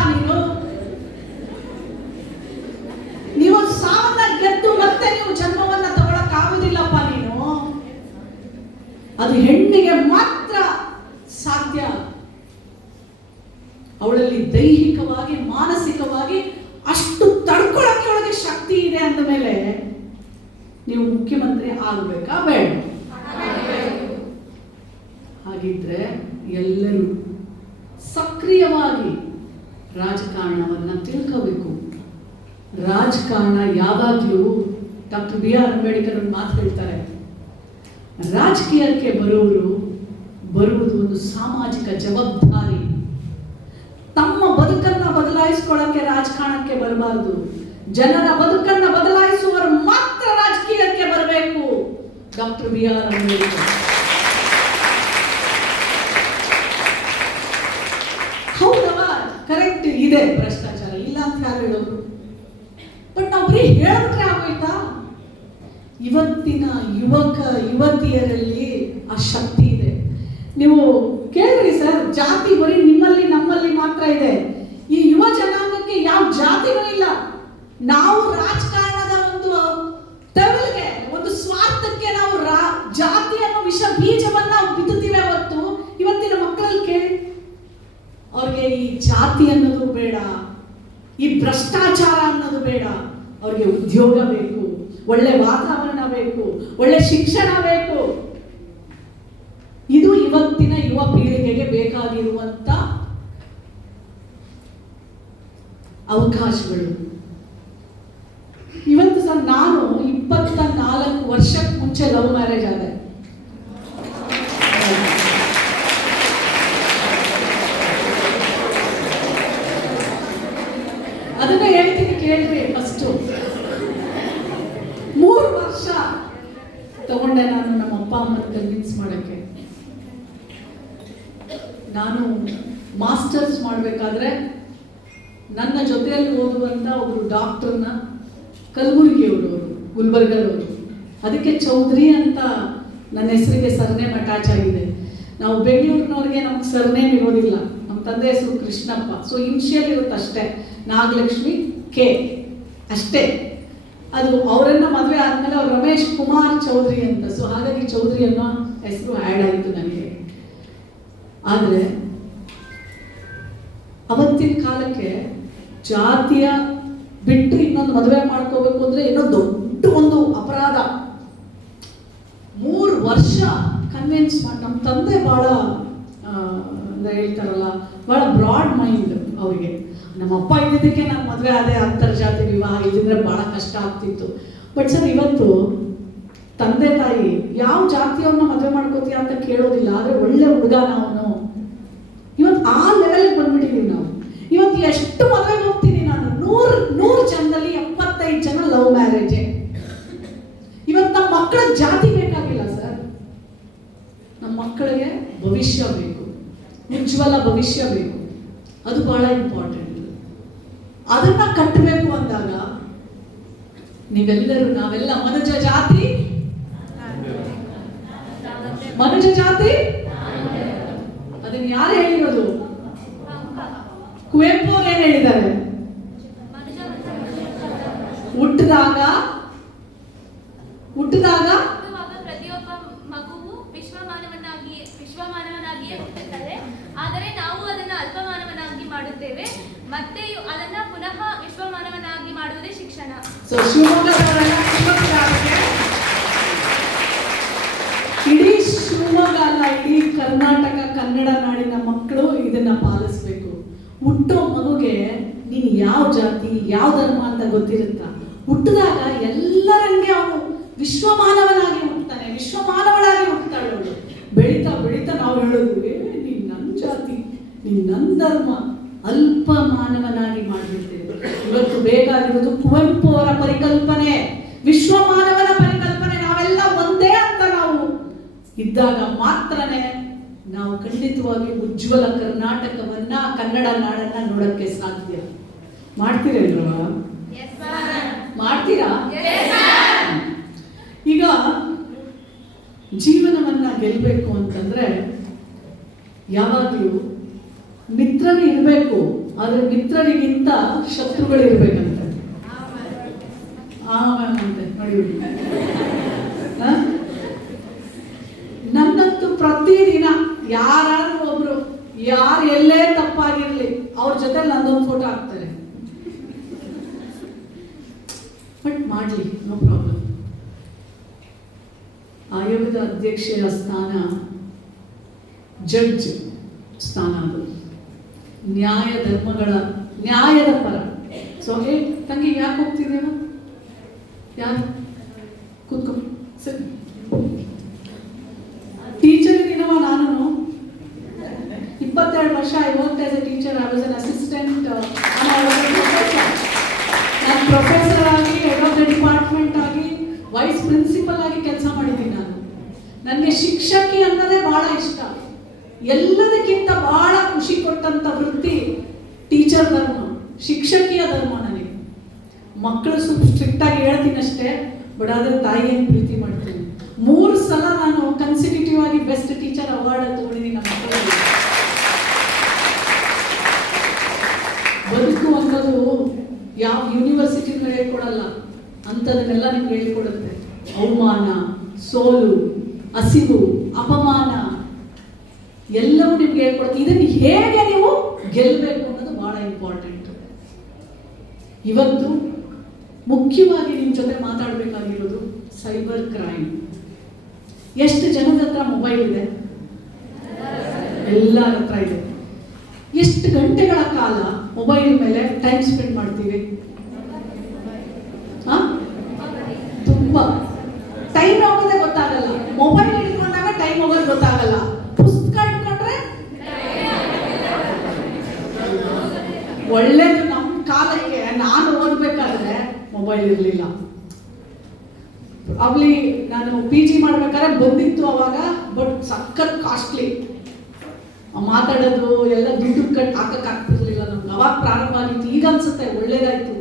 ನೀವು ಸಾವನ್ನ ಗೆದ್ದು ಮತ್ತೆ ನೀವು ಜನ್ಮವನ್ನ ತಗೊಳಕ್ ಆಗುದಿಲ್ಲಪ್ಪ. ಅದು ಹೆಣ್ಣಿಗೆ ಮಾತ್ರ ಸಾಧ್ಯ. ಅವಳಲ್ಲಿ ದೈಹಿಕವಾಗಿ ಮಾನಸಿಕವಾಗಿ ಅಷ್ಟು ತಡ್ಕೊಳಕ್ಕೆ ಒಳಗೆ ಶಕ್ತಿ ಇದೆ ಅಂದ ಮೇಲೆ ನೀವು ಮುಖ್ಯಮಂತ್ರಿ ಆಗ್ಬೇಕಾ ಬೇಡ? ಹಾಗಿದ್ರೆ ಎಲ್ಲರೂ ಸಕ್ರಿಯವಾಗಿ ರಾಜಕಾರಣವನ್ನ ತಿಳ್ಕೋಬೇಕು. ರಾಜಕಾರಣ ಯಾವಾಗ್ಲೂ ಡಾಕ್ಟರ್ ಬಿ ಆರ್ ಅಂಬೇಡ್ಕರ್ ಒಂದು ಮಾತು ಹೇಳ್ತಾರೆ, ರಾಜಕೀಯಕ್ಕೆ ಬರುವುದು ಒಂದು ಸಾಮಾಜಿಕ ಜವಾಬ್ದಾರಿ. ತಮ್ಮ ಬದುಕನ್ನ ಬದಲಾಯಿಸಿಕೊಳ್ಳಕ್ಕೆ ರಾಜಕಾರಣಕ್ಕೆ ಬರಬಾರದು. ಜನರ ಬದುಕನ್ನ ಬದಲಾಯಿಸುವವರು ಮಾತ್ರ ರಾಜಕೀಯಕ್ಕೆ ಬರಬೇಕು. Doctor B R Ambedkar. ಹೌದವ, ಕರೆಕ್ಟ್ ಇದೆ, ಭ್ರಷ್ಟಾಚಾರ ಇಲ್ಲ ಅಂತ ಯಾರು ಹೇಳೋರು? ಬಟ್ ನಾವು ಬರೀ ಹೇಳಿದ್ರೆ ಆಗೋಯ್ತಾ? ಇವತ್ತಿನ ಯುವತಿಯರಲ್ಲಿ ಆ ಶಕ್ತಿ ಇದೆ. ನೀವು ಕೇಳ್ರಿ ಸರ್, ಜಾತಿ ಬರೀ ನಿಮ್ಮಲ್ಲಿ ನಮ್ಮಲ್ಲಿ ಮಾತ್ರ ಇದೆ. ಈ ಯುವ ಜನಾಂಗಕ್ಕೆ ಯಾವ ಜಾತಿನೂ ಇಲ್ಲ. ನಾವು ರಾಜಕಾರಣದ ಒಂದು ತವಲಿಗೆ, ಒಂದು ಸ್ವಾರ್ಥಕ್ಕೆ ನಾವು ಜಾತಿಯನ್ನು ವಿಷ ಬೀಜವನ್ನ ಬಿತ್ತುತ್ತೀವಿ ಹೊತ್ತು. ಇವತ್ತಿನ ಮಕ್ಕಳಲ್ಲಿ ಕೇಳಿ, ಅವ್ರಿಗೆ ಈ ಜಾತಿ ಅನ್ನೋದು ಬೇಡ, ಈ ಭ್ರಷ್ಟಾಚಾರ ಅನ್ನೋದು ಬೇಡ. ಅವ್ರಿಗೆ ಉದ್ಯೋಗ ಬೇಕು, ಒಳ್ಳೆ ವಾತಾವರಣ ಬೇಕು, ಒಳ್ಳೆ ಶಿಕ್ಷಣ ಬೇಕು. ಇದು ಇವತ್ತಿನ ಯುವ ಪೀಳಿಗೆಗೆ ಬೇಕಾಗಿರುವಂತ ಅವಕಾಶಗಳು. ಇವತ್ತು ಸಹ ನಾನು 24 ವರ್ಷಕ್ಕೆ ಮುಂಚೆ ಲವ್ ಮ್ಯಾರೇಜ್ ಆದೆ. ಅದನ್ನ ಹೇಳ್ತೀನಿ ಕೇಳ್ರಿ. ಫಸ್ಟ್ 3 ವರ್ಷ ತಗೊಂಡೆ ನಾನು ನಮ್ಮ ಅಪ್ಪ ಅಮ್ಮನ ಕನ್ವಿನ್ಸ್ ಮಾಡಕ್ಕೆ. ನಾನು ಮಾಸ್ಟರ್ಸ್ ಮಾಡಬೇಕಾದ್ರೆ ನನ್ನ ಜೊತೆಯಲ್ಲಿ ಓದುವಂತ ಒಬ್ರು ಡಾಕ್ಟರ್ನ, ಕಲಬುರಗಿಯವರು, ಗುಲ್ಬರ್ಗದವರು, ಅದಕ್ಕೆ ಚೌಧರಿ ಅಂತ ನನ್ನ ಹೆಸರಿಗೆ ಸರ್ನೇಮ್ ಅಟ್ಯಾಚ್ ಆಗಿದೆ. ನಾವು ಬೆಂಗಳೂರಿನವ್ರಿಗೆ ನಮ್ಗೆ ಸರ್ನೇಮ್ ಇರೋದಿಲ್ಲ. ನಮ್ಮ ತಂದೆ ಹೆಸರು ಕೃಷ್ಣಪ್ಪ, ಸೊ ಇನಿಷಿಯಲ್ ಇರುತ್ತೆ ಅಷ್ಟೇ, ನಾಗಲಕ್ಷ್ಮಿ ಕೆ ಅಷ್ಟೇ. ಅದು ಅವರನ್ನ ಮದುವೆ ಆದ್ಮೇಲೆ ಅವ್ರು ರಮೇಶ್ ಕುಮಾರ್ ಚೌಧರಿ ಅಂತ, ಸೊ ಹಾಗಾಗಿ ಚೌಧರಿ ಅನ್ನೋ ಹೆಸರು ಆ್ಯಡ್ ಆಯಿತು ನನಗೆ. ಆದರೆ ಅವತ್ತಿನ ಕಾಲಕ್ಕೆ ಜಾತಿಯ ಬಿಟ್ಟು ಇನ್ನೊಂದು ಮದುವೆ ಮಾಡ್ಕೋಬೇಕು ಅಂದ್ರೆ ಏನೋ ದೊಡ್ಡ ಒಂದು ಅಪರಾಧ. 3 ವರ್ಷ ಕನ್ವಿನ್ಸ್ ಮಾಡಿ, ನಮ್ಮ ತಂದೆ ಬಹಳ ಹೇಳ್ತಾರಲ್ಲ, ಬಹಳ ಬ್ರಾಡ್ ಮೈಂಡ್ ಅವರಿಗೆ. ನಮ್ಮ ಅಪ್ಪ ಇದ್ದಿದ್ದಕ್ಕೆ ನಾನು ಮದುವೆ ಆದೆ, ಅಂತರ್ಜಾತಿ ವಿವಾಹ ಇದ್ದಿದ್ರೆ ಬಹಳ ಕಷ್ಟ ಆಗ್ತಿತ್ತು. ಬಟ್ ಸರ್, ಇವತ್ತು ತಂದೆ ತಾಯಿ ಯಾವ ಜಾತಿಯವ್ರನ್ನ ಮದುವೆ ಮಾಡ್ಕೋತೀಯ ಅಂತ ಕೇಳೋದಿಲ್ಲ. ಆದ್ರೆ ಒಳ್ಳೆ ಹುಡುಗ ಅವನು. ಇವತ್ತು ಆ ಲೆವೆಲ್ಗೆ ಬಂದ್ಬಿಟ್ಟಿದೀವಿ ನಾವು. ಇವತ್ತು ಎಷ್ಟು ಮದುವೆಗೆ ಹೋಗ್ತೀನಿ ನಾನು, 100 ಜನದಲ್ಲಿ 75 ಜನ ಲವ್ ಮ್ಯಾರೇಜ್. ಇವತ್ತು ನಮ್ಮ ಮಕ್ಕಳ ಜಾತಿ ಬೇಕಾಗಿಲ್ಲ ಸರ್, ನಮ್ಮ ಮಕ್ಕಳಿಗೆ ಭವಿಷ್ಯ ಬೇಕು, ಉಜ್ವಲ ಭವಿಷ್ಯ ಬೇಕು. ಅದು ಬಹಳ ಇಂಪಾರ್ಟೆಂಟ್. ಅದನ್ನ ಕಟ್ಟಬೇಕು ಅಂದಾಗ ನೀವೆಲ್ಲರೂ, ನಾವೆಲ್ಲ ಮನುಜ ಜಾತಿ ಅದನ್ನ ಯಾರು ಹೇಳಿರೋದು? ಕುವೆಂಪು ಅವ್ರು ಏನ್ ಹೇಳಿದ್ದಾರೆ? ಹುಟ್ಟಿದಾಗ ಪ್ರತಿಯೊಬ್ಬ ಮಗುವು ವಿಶ್ವಮಾನವನಾಗಿಯೇ ಹುಟ್ಟುತ್ತದೆ. ಆದರೆ ನಾವು ಅದನ್ನು ಅಲ್ಪಮಾನವನಾಗಿ ಮಾಡುತ್ತೇವೆ. ಮತ್ತೆ ಅದನ್ನ ಪುನಃ ವಿಶ್ವಮಾನವನಾಗಿ ಮಾಡುವುದೇ ಶಿಕ್ಷಣ. ಇಡೀ ಶಿವಮೊಗ್ಗ ಅಲ್ಲ, ಇಡೀ ಕರ್ನಾಟಕ ಕನ್ನಡ ನಾಡಿನ ಮಕ್ಕಳು ಇದನ್ನ ಪಾಲಿಸ್ಬೇಕು. ಹುಟ್ಟೋ ಮಗುಗೆ ನೀನು ಯಾವ ಜಾತಿ ಯಾವ ಧರ್ಮ ಅಂತ ಗೊತ್ತಿರುತ್ತಾ? ಹುಟ್ಟಿದಾಗ ಎಲ್ಲರಂಗೆ ಅವನು ವಿಶ್ವಮಾನವನಾಗಿ ಹುಟ್ಟುತ್ತಾನೆ, ವಿಶ್ವಮಾನವಳಾಗಿ ಹುಟ್ಟುತ್ತಾಳೆ ಅವಳು. ಬೆಳೀತಾ ಬೆಳೀತಾ ನಾವು ಹೇಳೋದು, ನೀನ್ ನನ್ನ ಜಾತಿ, ನೀನ್ ನನ್ನ ಧರ್ಮ, ಅಲ್ಪ ಮಾನವನಾಗಿ ಮಾಡಿರ್ತೇವೆ. ಇವತ್ತು ಬೇಕಾಗಿರೋದು ಕುವೆಂಪು ಅವರ ಪರಿಕಲ್ಪನೆ, ವಿಶ್ವಮಾನವನ ಪರಿಕಲ್ಪನೆ. ನಾವೆಲ್ಲ ಒಂದೇ ಅಂತ ನಾವು ಇದ್ದಾಗ ಮಾತ್ರನೇ ನಾವು ಖಂಡಿತವಾಗಿ ಉಜ್ವಲ ಕರ್ನಾಟಕವನ್ನ, ಕನ್ನಡ ನಾಡನ್ನ ನೋಡಕ್ಕೆ ಸಾಧ್ಯ. ಮಾಡ್ತೀರಲ್ವಾ? ಮಾಡ್ತೀರಾ? ಈಗ ಜೀವನವನ್ನ ಗೆಲ್ಲಬೇಕು ಅಂತಂದ್ರೆ ಯಾವಾಗಲೂ ಮಿತ್ರರು ಇರಬೇಕು, ಆದ್ರೆ ಮಿತ್ರರಿಗಿಂತ ಶತ್ರುಗಳು ಇರ್ಬೇಕಂತೆ. ಅಂತೆ ನೋಡಿ. ನನ್ನಂತೂ ಪ್ರತಿದಿನ ಯಾರು ಒಬ್ರು ಯಾರು ಎಲ್ಲೇ ತಪ್ಪಾಗಿರ್ಲಿ ಅವ್ರ ಜೊತೆ ನಂದೊಂದು ಫೋಟೋ ಹಾಕ್ತಾರೆ. ಬಟ್ ಮಾಡ್ಲಿ, ನೋ ಪ್ರಾಬ್ಲಮ್. ಆಯೋಗದ ಅಧ್ಯಕ್ಷೆಯ ಸ್ಥಾನ ಜಡ್ಜ್ ಸ್ಥಾನ, ಅದು ನ್ಯಾಯದ ಪರ. ಸೊ ತಂಗಿ ಯಾಕೆ ಹೋಗ್ತಿದ್ದೇವ? ಯಾರು ಕೂತ್ಕೊ. ಸರಿ, ಟೀಚರ್ ದಿನವ ನಾನು 22 ವರ್ಷ I work as A teacher. I was an assistant, ನಾನು ಪ್ರೊಫೆಸರ್ ಆಗಿ, ಹೆಡ್ ಆಫ್ ದ ಡಿಪಾರ್ಟ್ಮೆಂಟ್ ಆಗಿ, ವೈಸ್ ಪ್ರಿನ್ಸಿಪಲ್ ಆಗಿ ಕೆಲಸ ಮಾಡಿದ್ದೀನಿ. ನನಗೆ ಶಿಕ್ಷಕಿ ಅನ್ನೋದೇ ಬಹಳ ಇಷ್ಟ. ಎಲ್ಲದಕ್ಕಿಂತ ಬಹಳ ಖುಷಿ ಕೊಟ್ಟಂತ ವೃತ್ತಿ ಟೀಚರ್ ಧರ್ಮ, ಶಿಕ್ಷಕಿಯ ಧರ್ಮ. ನನಗೆ ಮಕ್ಕಳು ಸ್ವಲ್ಪ ಸ್ಟ್ರಿಕ್ಟ್ ಆಗಿ ಹೇಳ್ತೀನಿ ಅಷ್ಟೇ, ಬಟ್ ಆದ್ರೆ ತಾಯಿಯನ್ನು ಪ್ರೀತಿ ಮಾಡ್ತೀನಿ. 3 ಸಲ ನಾನು ಕನ್ಸಿಕ್ಯೂಟಿವ್ ಆಗಿ ಬೆಸ್ಟ್ ಟೀಚರ್ ಅವಾರ್ಡ್ ತಗೊಂಡಿದ್ದೀನಿ ನಮ್ಮ ಮಕ್ಕಳಿಗೆ. ಬದುಕು ಅನ್ನೋದು ಯಾವ ಯೂನಿವರ್ಸಿಟಿನೂ ಹೇಳ್ಕೊಡಲ್ಲ, ಅಂಥದನ್ನೆಲ್ಲ ನಿಮ್ಗೆ ಹೇಳ್ಕೊಡುತ್ತೆ. ಅವಮಾನ, ಸೋಲು, ಹಸಿವು, ಅಪಮಾನ ಎಲ್ಲವೂ ನಿಮ್ಗೆ ಹೇಳ್ಕೊಡುತ್ತೆ. ಇದನ್ನು ಹೇಗೆ ನೀವು ಗೆಲ್ಲಬೇಕು ಅನ್ನೋದು ಬಹಳ ಇಂಪಾರ್ಟೆಂಟ್. ಇವತ್ತು ಮುಖ್ಯವಾಗಿ ನಿಮ್ಮ ಜೊತೆ ಮಾತಾಡಬೇಕಾಗಿರೋದು ಸೈಬರ್ ಕ್ರೈಮ್. ಎಷ್ಟು ಜನದ ಹತ್ರ ಮೊಬೈಲ್ ಇದೆ? ಎಲ್ಲರ ಹತ್ರ ಇದೆ. ಎಷ್ಟು ಗಂಟೆಗಳ ಕಾಲ ಮೊಬೈಲ್ ಮೇಲೆ ಟೈಮ್ ಸ್ಪೆಂಡ್ ಮಾಡ್ತೀವಿ? ತುಂಬಾ. ಟೈಮ್ ಹೋಗೋದೇ ಗೊತ್ತಾಗಲ್ಲ. ಮೊಬೈಲ್ ಹಿಡ್ಕೊಂಡಾಗ ಟೈಮ್ ಹೋಗೋದು ಗೊತ್ತಾಗಲ್ಲ. ಪುಸ್ತಕ ಹಿಡ್ಕೊಂಡ್ರೆ ಒಳ್ಳೇದು. ನಮ್ಮ ಕಾಲಕ್ಕೆ ನಾನು ಓದ್ಬೇಕಾದ್ರೆ ಮೊಬೈಲ್ ಇರಲಿಲ್ಲ. ಅಲ್ಲಿ ನಾನು PG ಮಾಡ್ಬೇಕಾದ್ರೆ ಬಂದಿತ್ತು ಅವಾಗ, ಬಟ್ ಸಖತ್ ಕಾಸ್ಟ್ಲಿ. ಮಾತಾಡೋದು ಎಲ್ಲ ದುಡ್ಡು ಹಾಕಕ್ಕಾಗ್ತಿರ್ಲಿಲ್ಲ ನಮ್ಗೆ. ಅವಾಗ ಪ್ರಾರಂಭ ಆಗಿತ್ತು. ಈಗ ಅನ್ಸುತ್ತೆ ಒಳ್ಳೇದಾಯ್ತು.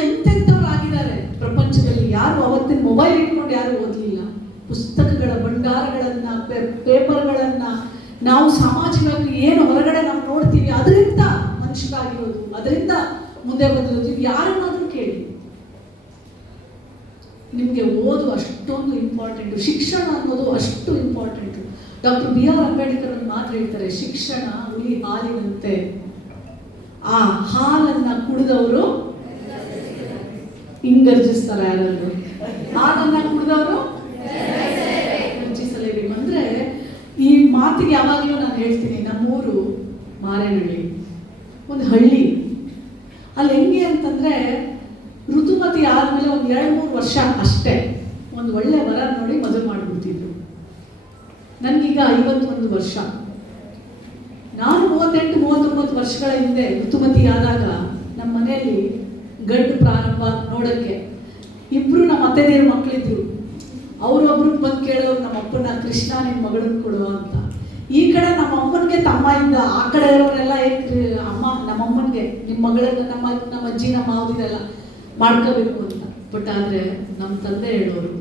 ಎಂತೆಂಥವ್ರು ಆಗಿದ್ದಾರೆ ಪ್ರಪಂಚದಲ್ಲಿ. ಯಾರು ಅವತ್ತಿನ ಮೊಬೈಲ್ ಇಟ್ಕೊಂಡು ಯಾರು ಓದಲಿಲ್ಲ. ಪುಸ್ತಕಗಳ ಭಂಡಾರಗಳನ್ನ, ಪೇಪರ್ಗಳನ್ನ ನಾವು ಸಾಮಾಜಿಕವಾಗಿ ಏನು ಹೊರಗಡೆ ನಾವು ನೋಡ್ತೀವಿ, ಅದರಿಂದ ಮನುಷ್ಯರಾಗಿರೋದು, ಅದರಿಂದ ಮುಂದೆ ಬಂದಿರೋದು. ಯಾರನ್ನಾದ್ರೂ ಕೇಳಿ, ನಿಮಗೆ ಓದು ಅಷ್ಟೊಂದು ಇಂಪಾರ್ಟೆಂಟ್, ಶಿಕ್ಷಣ ಅನ್ನೋದು ಅಷ್ಟು ಇಂಪಾರ್ಟೆಂಟ್. ಡಾಕ್ಟರ್ BR ಅಂಬೇಡ್ಕರ್ ಒಂದು ಮಾತು ಹೇಳ್ತಾರೆ, ಶಿಕ್ಷಣ ಹುಲಿ ಹಾಲಿನಂತೆ. ಆ ಹಾಲನ್ನ ಕುಡಿದವರು ಹಿಂಗರ್ಜಿಸ್ತಾರೆ. ಯಾರಾದ್ರು ಹಾಲನ್ನ ಕುಡಿದವರು ಗರ್ಜಿಸಲೇಬೇಕು. ಅಂದ್ರೆ ಈ ಮಾತಿಗೆ ಯಾವಾಗಲೂ ನಾನು ಹೇಳ್ತೀನಿ, ನಮ್ಮೂರು ಮಾರೇನಹಳ್ಳಿ, ಒಂದು ಹಳ್ಳಿ. ಅಲ್ಲಿ ಹೆಂಗೆ ಅಂತಂದ್ರೆ, ಋತುಮತಿ ಆದ್ಮೇಲೆ ಒಂದು 2-3 ವರ್ಷ ಅಷ್ಟೇ ಒಂದು ಒಳ್ಳೆ ವರ ನೋಡಿ ಮದುವೆ ಮಾಡಿಬಿಡ್ತಿದ್ರು. ನನಗೀಗ 51 ವರ್ಷ. ನಾನು 38-39 ವರ್ಷಗಳ ಹಿಂದೆ ಋತುಮತಿ ಆದಾಗ ನಮ್ಮ ಮನೆಯಲ್ಲಿ ಗಂಡು ಪ್ರಾರಂಭ ನೋಡಕ್ಕೆ 2 ನಮ್ಮ ಅತ್ತೆದೇರ ಮಕ್ಕಳಿದ್ರು. ಅವರೊಬ್ರು ಬಂದು ಕೇಳೋರು ನಮ್ಮ ಅಪ್ಪನ ಕೃಷ್ಣ ನಿನ್ನ ಮಗಳನ್ನ ಕೊಡುವ ಅಂತ. ಈ ಕಡೆ ನಮ್ಮ ಅಮ್ಮನಿಗೆ ತಮ್ಮ ಇದ್ದ, ಆ ಕಡೆ ಇರೋರೆಲ್ಲ ಅಮ್ಮ ನಮ್ಮ ಅಮ್ಮನಿಗೆ ನಿಮ್ಮ ಮಗಳನ್ನ ನಮ್ಮ ಅಜ್ಜಿ ನಮ್ಮ ಮಾವದಿರೆಲ್ಲ ಮಾಡ್ಕೋಬೇಕು ಅಂತ. ಬಟ್ ಆದರೆ ನಮ್ಮ ತಂದೆ ಹೇಳೋರು,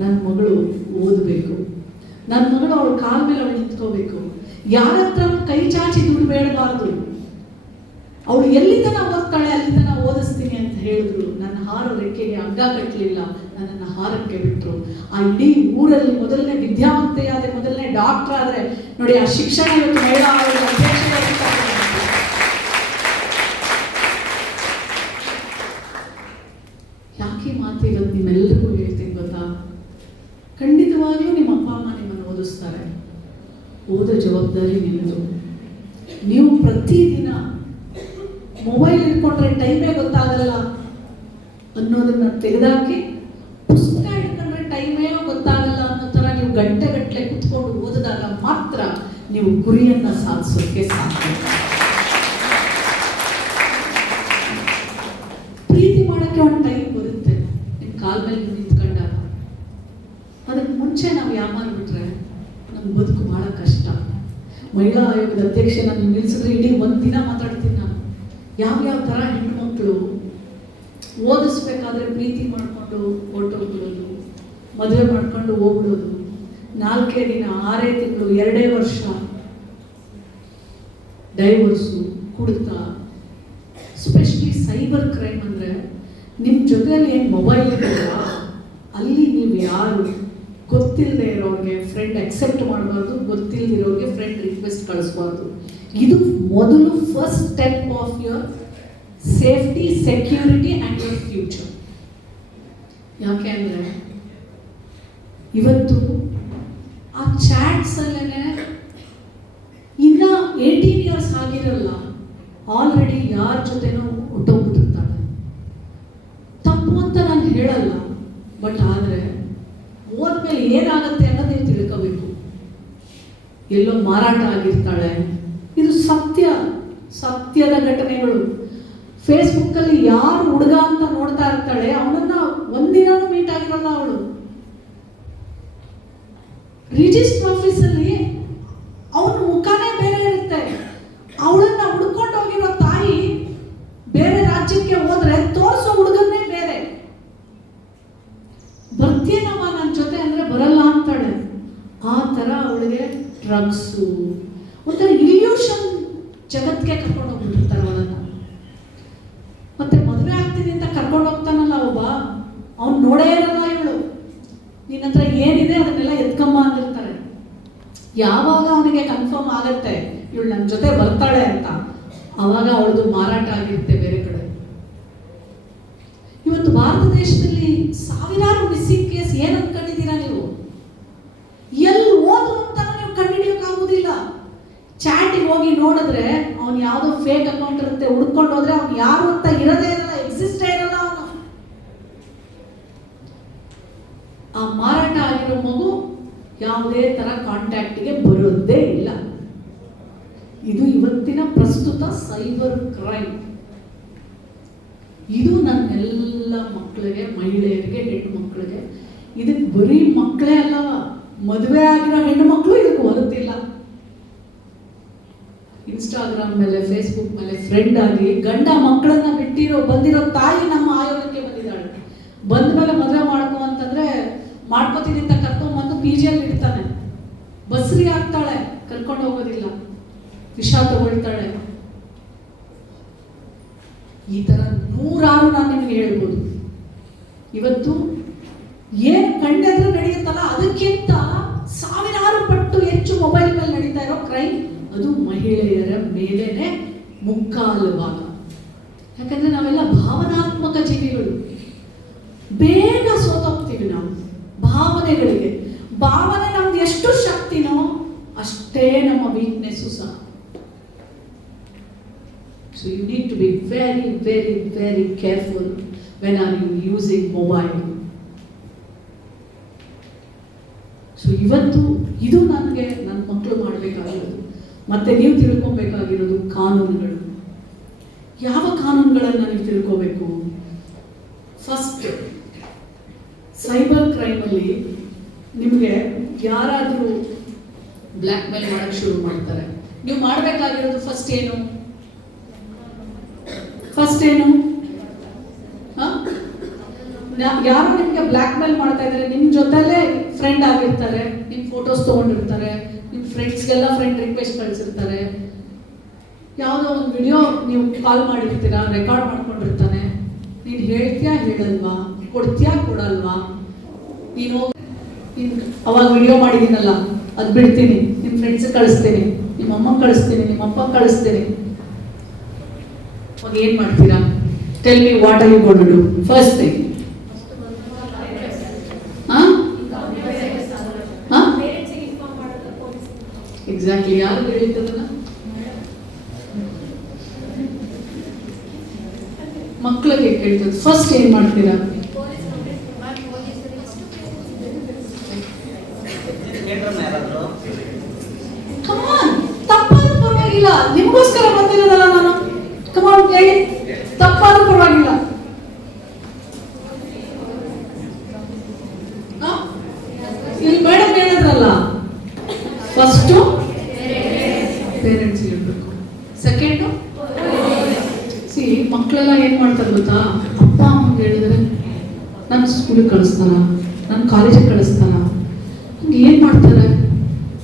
ನನ್ನ ಮಗಳು ಓದಬೇಕು, ನನ್ನ ಮಗಳು ಅವಳ ಕಾಲ ಮೇಲೆ ಅವಳು ನಿಂತ್ಕೋಬೇಕು, ಯಾರ ಹತ್ರ ಕೈ ಚಾಚಿ ದುಡ್ಡು ಬೇಡಬಾರ್ದು, ಅವಳು ಎಲ್ಲಿಂದ ಓದ್ತಾಳೆ ಅಲ್ಲಿಂದ ಓದಿಸ್ತೀನಿ ಅಂತ ಹೇಳಿದ್ರು. ನನ್ನ ಹಾರ ರೆಕ್ಕೆಗೆ ಹಗ್ಗ ಕಟ್ಟಲಿಲ್ಲ, ನನ್ನನ್ನು ಹಾರಕ್ಕೆ ಬಿಟ್ಟರು. ಆ ಇಡೀ ಊರಲ್ಲಿ ಮೊದಲನೇ ವಿದ್ಯಾವಂತೆಯಾದ, ಮೊದಲನೇ ಡಾಕ್ಟರ್ ಆದರೆ ನೋಡಿ, ಆ ಶಿಕ್ಷಣ ಇವತ್ತು ಮಹಿಳಾ ಆಯೋಗದ ಅಧ್ಯಕ್ಷರಾಗಿದ್ದಾರೆ. ಯಾಕೆ ಮಾತು ಇವತ್ತು ನಿಮ್ಮೆಲ್ಲರಿಗೂ ಹೇಳ್ತೀನಿ ಗೊತ್ತಾ? ಖಂಡಿತವಾಗಿಯೂ ನಿಮ್ಮ ಅಪ್ಪ ಅಮ್ಮ ನಿಮ್ಮನ್ನು ಓದಿಸ್ತಾರೆ. ಓದೋ ಜವಾಬ್ದಾರಿ ನಿಮ್ಮದು. ನೀವು ಪ್ರತಿದಿನ ಮೊಬೈಲ್ ಇಟ್ಕೊಂಡ್ರೆ ಟೈಮೇ ಗೊತ್ತಾಗಲ್ಲ ಅನ್ನೋದನ್ನ ತೆಗೆದಾಕಿ, ಪುಸ್ತಕ ಇಟ್ಕೊಂಡ್ರೆ ಟೈಮೇ ಗೊತ್ತಾಗಲ್ಲ ಅನ್ನೋ ಥರ ನೀವು ಗಂಟೆಗಟ್ಟಲೆ ಕುತ್ಕೊಂಡು ಓದಿದಾಗ ಮಾತ್ರ ನೀವು ಗುರಿಯನ್ನ ಸಾಧಿಸೋಕೆ ಸಾಧ್ಯ. ಪ್ರೀತಿ ಮಾಡೋಕ್ಕೆ ಒಂದು ಟೈಮ್ ಬರುತ್ತೆ ನಿಮ್ಮ ಕಾಲ ಮೇಲೆ ನಿಂತ್ಕೊಂಡಾಗ. ಅದಕ್ಕೆ ಮುಂಚೆ ನಾವು ಯಾಮಾರ್ಬಿಟ್ರೆ ನಮ್ಮ ಬದುಕು ಭಾಳ ಕಷ್ಟ. ಮಹಿಳಾ ಆಯೋಗದ ಅಧ್ಯಕ್ಷ ನಾನು ನಿಲ್ಲಿಸಿದ್ರೆ ಇಡೀ ಒಂದಿನ ಮಾತಾಡ್ತೀನಿ ನಾನು. ಯಾವ್ಯಾವ ಥರ ಹೆಣ್ಣುಮಕ್ಕಳು ಓದಿಸ್ಬೇಕಾದ್ರೆ ಪ್ರೀತಿ ಮಾಡಿಕೊಂಡು ಹೊರಟೋಗ್ಬಿಡೋದು, ಮದುವೆ ಮಾಡ್ಕೊಂಡು ಹೋಗ್ಬಿಡೋದು, 4 ದಿನ 6 ತಿಂಗಳು 2 ವರ್ಷ ಡೈವರ್ಸು, ಕುಡಿತ, ಸ್ಪೆಷಲಿ ಸೈಬರ್ ಕ್ರೈಮ್. ಅಂದರೆ ನಿಮ್ಮ ಜೊತೆಯಲ್ಲಿ ಏನು ಮೊಬೈಲ್ ಇದೆಯಲ್ಲ, ಅಲ್ಲಿ ನೀವು ಯಾರು ಗೊತ್ತಿಲ್ಲದೆ ಇರೋರಿಗೆ ಫ್ರೆಂಡ್ ಅಕ್ಸೆಪ್ಟ್ ಮಾಡಬಾರ್ದು, ಗೊತ್ತಿಲ್ಲದಿರೋರಿಗೆ ಫ್ರೆಂಡ್ ರಿಕ್ವೆಸ್ಟ್ ಕಳಿಸ್ಬಾರ್ದು. ಇದು ಮೊದಲು first step of your safety, security and your future. ಯಾಕೆ ಅಂದರೆ ಇವತ್ತು ಆ ಚಾಟ್ಸಲ್ಲೇ ಇನ್ನು 18 ಇಯರ್ಸ್ ಆಗಿರಲ್ಲ, ಆಲ್ರೆಡಿ ಯಾರ ಜೊತೆನೂ ಹೊಟ್ಟೋಗ್ಬಿಟ್ಟಿರ್ತಾಳೆ. ತಪ್ಪು ಅಂತ ನಾನು ಹೇಳಲ್ಲ, ಬಟ್ ಆದರೆ ಹೋದ್ಮೇಲೆ ಏನಾಗುತ್ತೆ ಅನ್ನೋದು ನೀವು ತಿಳ್ಕೋಬೇಕು. ಎಲ್ಲೋ ಮಾರಾಟ ಆಗಿರ್ತಾಳೆ. ಇದು ಸತ್ಯದ ಘಟನೆಗಳು. ಫೇಸ್ಬುಕ್ಕಲ್ಲಿ ಯಾರು ಹುಡುಗ ಅಂತ ನೋಡ್ತಾ ಇರ್ತಾಳೆ, ಅವನನ್ನ ಒಂದಿನೂ ಮೀಟ್ ಆಗಿರಲ್ಲ ಅವಳು. ರಿಜಿಸ್ಟರ್ ಆಫೀಸಲ್ಲಿ ಅವನ ಮುಖನೇ ಬೇರೆ ಇರುತ್ತೆ. ಅವಳನ್ನ ಹುಡ್ಕೊಂಡು ಹೋಗಿರೋ ತಾಯಿ ಬೇರೆ ರಾಜ್ಯಕ್ಕೆ ಹೋದ್ರೆ ತೋರಿಸೋ ಹುಡುಗನ್ನೇ ಬೇರೆ. ಬರ್ತೀನಮ್ಮ ನನ್ನ ಜೊತೆ ಅಂದ್ರೆ ಬರಲ್ಲ ಅಂತಾಳೆ. ಆ ಥರ ಅವಳಿಗೆ ಡ್ರಗ್ಸು, ಒಂಥರ ಇಲ್ಯೂಷನ್ ಜಗತ್ತಿಗೆ ಕರ್ಕೊಂಡು ಹೋಗ್ಬಿಟ್ಟಿರ್ತಾರೆ ಅವಳನ್ನ. ಮತ್ತೆ ಮದುವೆ ಆಗ್ತೀನಿ ಅಂತ ಕರ್ಕೊಂಡು ಹೋಗ್ತಾನಲ್ಲ ಒಬ್ಬ, ಅವ್ನು ನೋಡೇ ಇರಲ್ಲ ಇವಳು. ನಿನ್ನ ಹತ್ರ ಏನಿದೆ ಅದನ್ನೆಲ್ಲ ಎತ್ಕಮ್ಮ ಅಂದಿರ್ತಾರೆ. ಯಾವಾಗ ಅವನಿಗೆ ಕನ್ಫರ್ಮ್ ಆಗತ್ತೆ ಇವಳು ನನ್ನ ಜೊತೆ ಬರ್ತಾಳೆ ಅಂತ, ಆವಾಗ ಅವಳದು ಮಾರಾಟ ಆಗಿರುತ್ತೆ ಬೇರೆ ಕಡೆ. ಇವತ್ತು ಭಾರತ ದೇಶದಲ್ಲಿ ಸಾವಿರಾರು ಮಿಸ್ಸಿಂಗ್ ಕೇಸ್. ಏನು ಅನ್ಕೊಂಡಿದ್ದೀರಾ ನೀವು? ಎಲ್ಲಿ ಹೋದ್ರು ಅಂತ ನೀವು ಕಂಡುಹಿಡಿಯೋಕ್ಕಾಗೋದಿಲ್ಲ. ಚಾಟಿಗೆ ಹೋಗಿ ನೋಡಿದ್ರೆ ಅವ್ನು ಯಾವುದೋ ಫೇಕ್ ಅಕೌಂಟ್ ಇರುತ್ತೆ, ಹುಡ್ಕೊಂಡು ಹೋದ್ರೆ ಅವ್ನು ಯಾರು ಅಂತ ಇರೋದೇ ಇರಲ್ಲ, ಎಕ್ಸಿಸ್ಟೇ ಇರಲ್ಲ ಅವನು. ಆ ಮಾರಾಟ ಆಗಿರೋ ಮಗು ಯಾವುದೇ ತರ ಕಾಂಟ್ಯಾಕ್ಟ್ಗೆ ಬರೋದೇ ಇಲ್ಲ. ಇದು ಇವತ್ತಿನ ಪ್ರಸ್ತುತ ಸೈಬರ್ ಕ್ರೈಮ್. ಇದು ನನ್ನೆಲ್ಲ ಮಕ್ಕಳಿಗೆ, ಮಹಿಳೆಯರಿಗೆ, ಹೆಣ್ಣು ಮಕ್ಕಳಿಗೆ, ಇದಕ್ಕೆ ಬರೀ ಮಕ್ಕಳೇ ಅಲ್ಲವ, ಮದುವೆ ಆಗಿರೋ ಹೆಣ್ಣು ಮಕ್ಕಳು ಇದಕ್ಕೆ ಹೊರತಿಲ್ಲ. ಇನ್ಸ್ಟಾಗ್ರಾಮ್ ಮೇಲೆ, ಫೇಸ್ಬುಕ್ ಮೇಲೆ ಫ್ರೆಂಡ್ ಆಗಿ ಗಂಡ ಮಕ್ಕಳನ್ನ ಬಂದಿರೋ ತಾಯಿ ನಮ್ಮ ಆಯೋಗಕ್ಕೆ ಬಂದಿದ್ದಾಳೆ. ಬಂದ ಮೇಲೆ ಮದುವೆ ಮಾಡ್ಕೊ ಅಂತಂದ್ರೆ ಮಾಡ್ಕೋತೀನಿ ಅಂತ ಕರ್ಕೊಂಡ್ಬಂದು PGಯಲ್ಲಿ ಇಡ್ತಾನೆ. ಬಸ್ರಿ ಆಗ್ತಾಳೆ, ಕರ್ಕೊಂಡು ಹೋಗೋದಿಲ್ಲ, ವಿಷ ತಗೊಳ್ತಾಳೆ. ಈ ತರ ನೂರಾರು ನಾನು ನಿಮಗೆ ಹೇಳ್ಬೋದು. ಇವತ್ತು ಏನು ಕಂಡೆದ್ರೆ ನಡೆಯುತ್ತಲ್ಲ, ಅದಕ್ಕಿಂತ ಸಾವಿರಾರು ಪಟ್ಟು ಹೆಚ್ಚು ಮೊಬೈಲ್ ಮೇಲೆ ನಡೀತಾ ಇರೋ ಕ್ರೈಮ್ ಅದು ಮಹಿಳೆಯರ ಮೇಲೇನೆ ಮುಕ್ಕಾಲು ಭಾಗ. ಯಾಕಂದ್ರೆ ನಾವೆಲ್ಲ ಭಾವನಾತ್ಮಕ ಜೀವಿಗಳು, ಬೇಗ ಸೋತೋಗ್ತೀವಿ ನಾವು ಭಾವನೆಗಳಿಗೆ. ಭಾವನೆ ನಮ್ದು ಎಷ್ಟು ಶಕ್ತಿನೋ ಅಷ್ಟೇ ನಮ್ಮ ವೀಕ್ನೆಸ್ಸು ಸಹ. So you need to be very, very, very careful when are you using mobile. So ಇವತ್ತು ಇದು ನನಗೆ ನನ್ನ ಮಕ್ಕಳು ಮಾಡಬೇಕಾಗಿರೋದು. ಮತ್ತೆ ನೀವು ತಿಳ್ಕೊಬೇಕಾಗಿರೋದು ಕಾನೂನುಗಳು. ಯಾವ ಕಾನೂನುಗಳನ್ನು ನೀವು ತಿಳ್ಕೋಬೇಕು? ಫಸ್ಟ್, ಸೈಬರ್ ಕ್ರೈಮಲ್ಲಿ ನಿಮಗೆ ಯಾರಾದರೂ ಬ್ಲ್ಯಾಕ್ ಮೇಲ್ ಮಾಡಕ್ ಶುರು ಮಾಡ್ತಾರೆ, ನೀವು ಮಾಡಬೇಕಾಗಿರೋದು ಫಸ್ಟ್ ಏನು? ಯಾರು ನಿಮ್ಗೆ ಬ್ಲ್ಯಾಕ್ ಮೇಲ್ ಮಾಡ್ತಾ ಇದ್ದಾರೆ, ನಿಮ್ ಜೊತೆಲೇ ಫ್ರೆಂಡ್ ಆಗಿರ್ತಾರೆ, ನಿಮ್ ಫೋಟೋಸ್ ತಗೊಂಡಿರ್ತಾರೆ, ನಿಮ್ ಫ್ರೆಂಡ್ಸ್ಗೆಲ್ಲ ಫ್ರೆಂಡ್ ರಿಕ್ವೆಸ್ಟ್ ಕಳಿಸಿರ್ತಾರೆ, ಯಾವುದೋ ಒಂದು ವಿಡಿಯೋ ನೀವು ಕಾಲ್ ಮಾಡಿರ್ತೀರಾ, ರೆಕಾರ್ಡ್ ಮಾಡ್ಕೊಂಡಿರ್ತಾನೆ, ನೀನು ಹೇಳ್ತೀಯಾ ಹೇಳಲ್ವಾ, ಕೊಡ್ತೀಯಾ ಕೊಡಲ್ವಾ, ನೀನು ಅವಾಗ ವಿಡಿಯೋ ಮಾಡಿದ್ದೀನಲ್ಲ ಅದು ಬಿಡ್ತೀನಿ, ನಿಮ್ಮ ಫ್ರೆಂಡ್ಸ್ ಕಳಿಸ್ತೀನಿ, ನಿಮ್ಮ ಅಮ್ಮ ಕಳಿಸ್ತೀನಿ, ನಿಮ್ಮ ಅಪ್ಪ ಕಳಿಸ್ತೀನಿ, ಅವಾಗ ಏನು ಮಾಡ್ತೀರಾ? Tell me what are you going to do first thing? Exactly, ಯಾರು ಹೇಳಿದ್ದದನ್ನ? ಮಕ್ಕಳಿಗೆ ಕೇಳ್ತದೆ. ಫಸ್ಟ್ ಏನ್ ಮಾಡ್ತೀರಾ? ತಪ್ಪಾದ್ರೂ ಪರವಾಗಿಲ್ಲ, ನಿಮಗೋಸ್ಕರ ಬಂದಿರೋದಲ್ಲ ನಾನು. ಕಮಾನ್ ಹೇಳಿ, ತಪ್ಪಾದ್ರೂ ಪರವಾಗಿಲ್ಲ. ಇಲ್ಲಿ ಮೇಡಮ್ ಹೇಳಿದ್ರಲ್ಲ, ಫಸ್ಟು ಪೇರೆಂಟ್ಸ್ ಹೇಳ್ಬೇಕು, ಸೆಕೆಂಡು ಮಕ್ಕಳೆಲ್ಲ ಏನ್ ಮಾಡ್ತಾರೆ ಗೊತ್ತಾ, ಅಪ್ಪ ಅಮ್ಮಗೆ ಹೇಳಿದ್ರೆ ನನ್ನ ಸ್ಕೂಲಿಗೆ ಕಳಿಸ್ತಾರ, ನನ್ನ ಕಾಲೇಜಿಗೆ ಕಳಿಸ್ತಾರ, ಹಂಗೆ ಏನ್ ಮಾಡ್ತಾರೆ,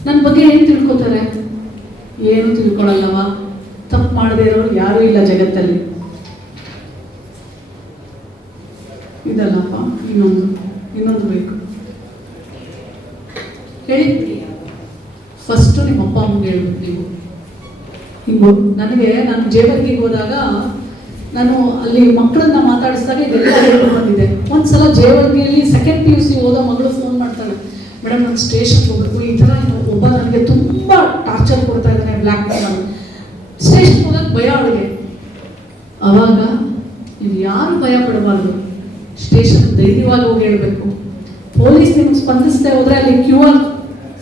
ನನ್ನ ಬಗ್ಗೆ ಏನ್ ತಿಳ್ಕೊತಾರೆ? ಏನು ತಿಳ್ಕೊಳಲ್ಲವ. ತಪ್ಪು ಮಾಡದೇ ಇರೋರು ಯಾರೂ ಇಲ್ಲ ಜಗತ್ತಲ್ಲಿ. ಇದಲ್ಲಪ್ಪ, ಇನ್ನೊಂದು ಬೇಕು ಹೇಳಿ. ಫಸ್ಟು ನಿಮ್ಮ ಅಪ್ಪ ಅಮ್ಮಗೆ ಹೇಳ್ಬೇಕು ನೀವು. ನಾನು ಜೇವರ್ಗಿಗೆ ಹೋದಾಗ ನಾನು ಅಲ್ಲಿ ಮಕ್ಕಳನ್ನ ಮಾತಾಡಿಸಿದಾಗ ಇದೆಲ್ಲ ಹೇಳ್ಕೊಂಡು ಬಂದಿದೆ. ಒಂದ್ಸಲ ಜೇವರ್ಗಿಯಲ್ಲಿ ಸೆಕೆಂಡ್ PUC ಓದೋ ಮಗಳು ಫೋನ್ ಮಾಡ್ತಾಳೆ, ಮೇಡಮ್ ನಾನು ಸ್ಟೇಷನ್ಗೆ ಹೋಗ್ಬೇಕು, ಈ ಥರ ಒಬ್ಬ ನನಗೆ ತುಂಬ ಟಾರ್ಚರ್ ಕೊಡ್ತಾ ಇದ್ದಾನೆ, ಬ್ಲ್ಯಾಕ್ ಮೇಲ್. ಸ್ಟೇಷನ್ಗೆ ಹೋಗಕ್ಕೆ ಭಯ ಅವಳಿಗೆ. ಅವಾಗ ನೀವು ಯಾರು ಭಯ ಪಡಬಾರ್ದು, ಸ್ಟೇಷನ್ ಧೈರ್ಯವಾಗಿ ಹೋಗಿ ಹೇಳ್ಬೇಕು. ಪೊಲೀಸ್ ನಿಮ್ಗೆ ಸ್ಪಂದಿಸದೆ ಹೋದ್ರೆ ಅಲ್ಲಿ QR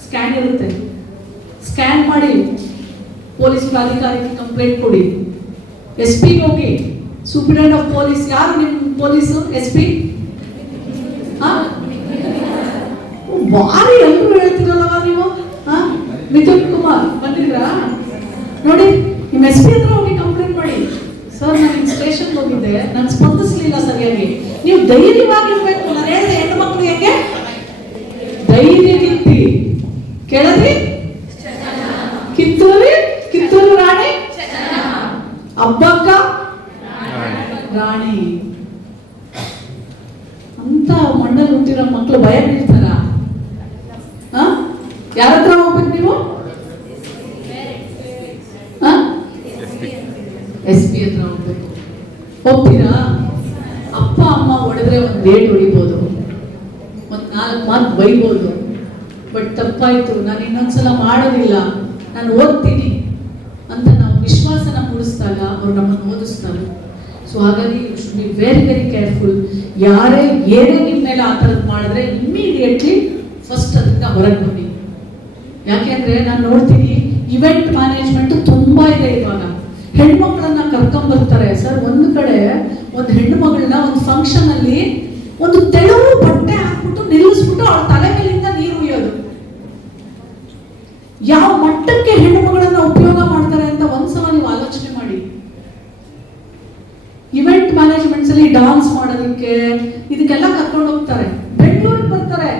ಸ್ಕ್ಯಾನ್ ಇರುತ್ತೆ, ಸ್ಕ್ಯಾನ್ ಮಾಡಿ ಪೊಲೀಸ್ ಪ್ರಾಧಿಕಾರಕ್ಕೆ ಕಂಪ್ಲೇಂಟ್ ಕೊಡಿ. SP ಹೋಗಿ, ಸೂಪರಿಂಟೆಂಡೆಂಟ್ ಆಫ್ ಪೊಲೀಸ್, ಯಾರು ನಿಮ್ಮ ಪೊಲೀಸು? SP. ಭಾರಿ ಎಲ್ಲರೂ ಹೇಳ್ತಿರಲ್ಲವ ನೀವು. ಮಿಥುನ್ ಕುಮಾರ್ ಬಂದಿದ್ರಾ? ನೋಡಿ, ನಿಮ್ಮ SP ಹತ್ರ ಹೋಗಿ ಕಂಪ್ಲೇಂಟ್ ಮಾಡಿ. ಸರ್, ನಾನು ಸ್ಟೇಷನ್ಗೆ ಹೋಗಿದ್ದೆ, ನಾನು ಸ್ಪಂದಿಸಲಿಲ್ಲ ಸರಿಯಾಗಿ. ನೀವು ಧೈರ್ಯವಾಗಿರ್ಬೇಕು. ನಾನು ಹೇಳಿದೆ, ಹೆಣ್ಣು ಮಕ್ಕಳು ಹೆಂಗೆ ಧೈರ್ಯಗಿತ್ತಿ ಕೇಳದ್ರಿ? ಕಿತ್ತೂರು ರಾಣಿ, ಅಬ್ಬಕ್ಕ ರಾಣಿ ಅಂತ ಮಂಡಲ್ ಹುಟ್ಟಿರೋ ಮಕ್ಕಳು ಭಯ ಬೀಳ್ತಾರ? ಯಾರ ಹತ್ರ ಹೋಗ್ಬೇಕು ನೀವು? SP ಹತ್ರ ಹೋಗ್ಬೇಕು. ಹೋಗ್ತೀರಾ? ಅಪ್ಪ ಅಮ್ಮ ಹೊಡೆದ್ರೆ ಒಂದು ಡೇಟ್ ಹೊಡಿಬೋದು, ಒಂದು 4 ಮಾತು ಬೈಬೋದು, ಬಟ್ ತಪ್ಪಾಯ್ತು, ನಾನು ಇನ್ನೊಂದ್ಸಲ ಮಾಡೋದಿಲ್ಲ, ನಾನು ಓದ್ತೀನಿ ಅಂತ ನಾವು ವಿಶ್ವಾಸನ ಮೂಡಿಸಿದಾಗ ಅವ್ರು ನಮ್ಮನ್ನು ಓದಿಸ್ತಾರೆ. ಸೊ ಹಾಗಾಗಿ you should be very very careful. ಯಾರೇ ಏನೇ ನಿಮ್ಮ ಮೇಲೆ ಆ ಥರದ್ದು ಮಾಡಿದ್ರೆ ಇಮ್ಮಿಡಿಯೇಟ್ಲಿ ಫಸ್ಟ್ ಅದರಿಂದ ಹೊರಗೆ ಬನ್ನಿ. ಯಾಕೆಂದ್ರೆ ನಾನು ನೋಡ್ತೀನಿ, ಇವೆಂಟ್ ಮ್ಯಾನೇಜ್ಮೆಂಟ್ ತುಂಬಾ ಇದೆ ಇವಾಗ. ಹೆಣ್ಮಕ್ಳನ್ನ ಕರ್ಕೊಂಡ್ಬರ್ತಾರೆ ಸರ್. ಒಂದು ಕಡೆ ಒಂದು ಹೆಣ್ಣು ಮಗಳನ್ನ ಒಂದು ಫಂಕ್ಷನ್ ಅಲ್ಲಿ ಒಂದು ತೆಳುವು ಬಟ್ಟೆ ಹಾಕ್ಬಿಟ್ಟು ನಿಲ್ಲಿಸ್ಬಿಟ್ಟು ಅವಳ ತಲೆ ಮೇಲಿಂದ ನೀರು ಉಯ್ಯೋದು. ಯಾವ ಮಟ್ಟಕ್ಕೆ ಹೆಣ್ಣು ಮಗಳನ್ನ ಉಪಯೋಗ ಮಾಡ್ತಾರೆ ಅಂತ ಒಂದ್ಸಲ ನೀವು ಆಲೋಚನೆ ಮಾಡಿ. ಇವೆಂಟ್ ಮ್ಯಾನೇಜ್ಮೆಂಟ್ಸ್ ಅಲ್ಲಿ ಡಾನ್ಸ್ ಮಾಡೋದಕ್ಕೆ ಇದಕ್ಕೆಲ್ಲ ಕರ್ಕೊಂಡು ಹೋಗ್ತಾರೆ. ಬೆಂಗಳೂರಿಗೆ ಬರ್ತಾರೆ,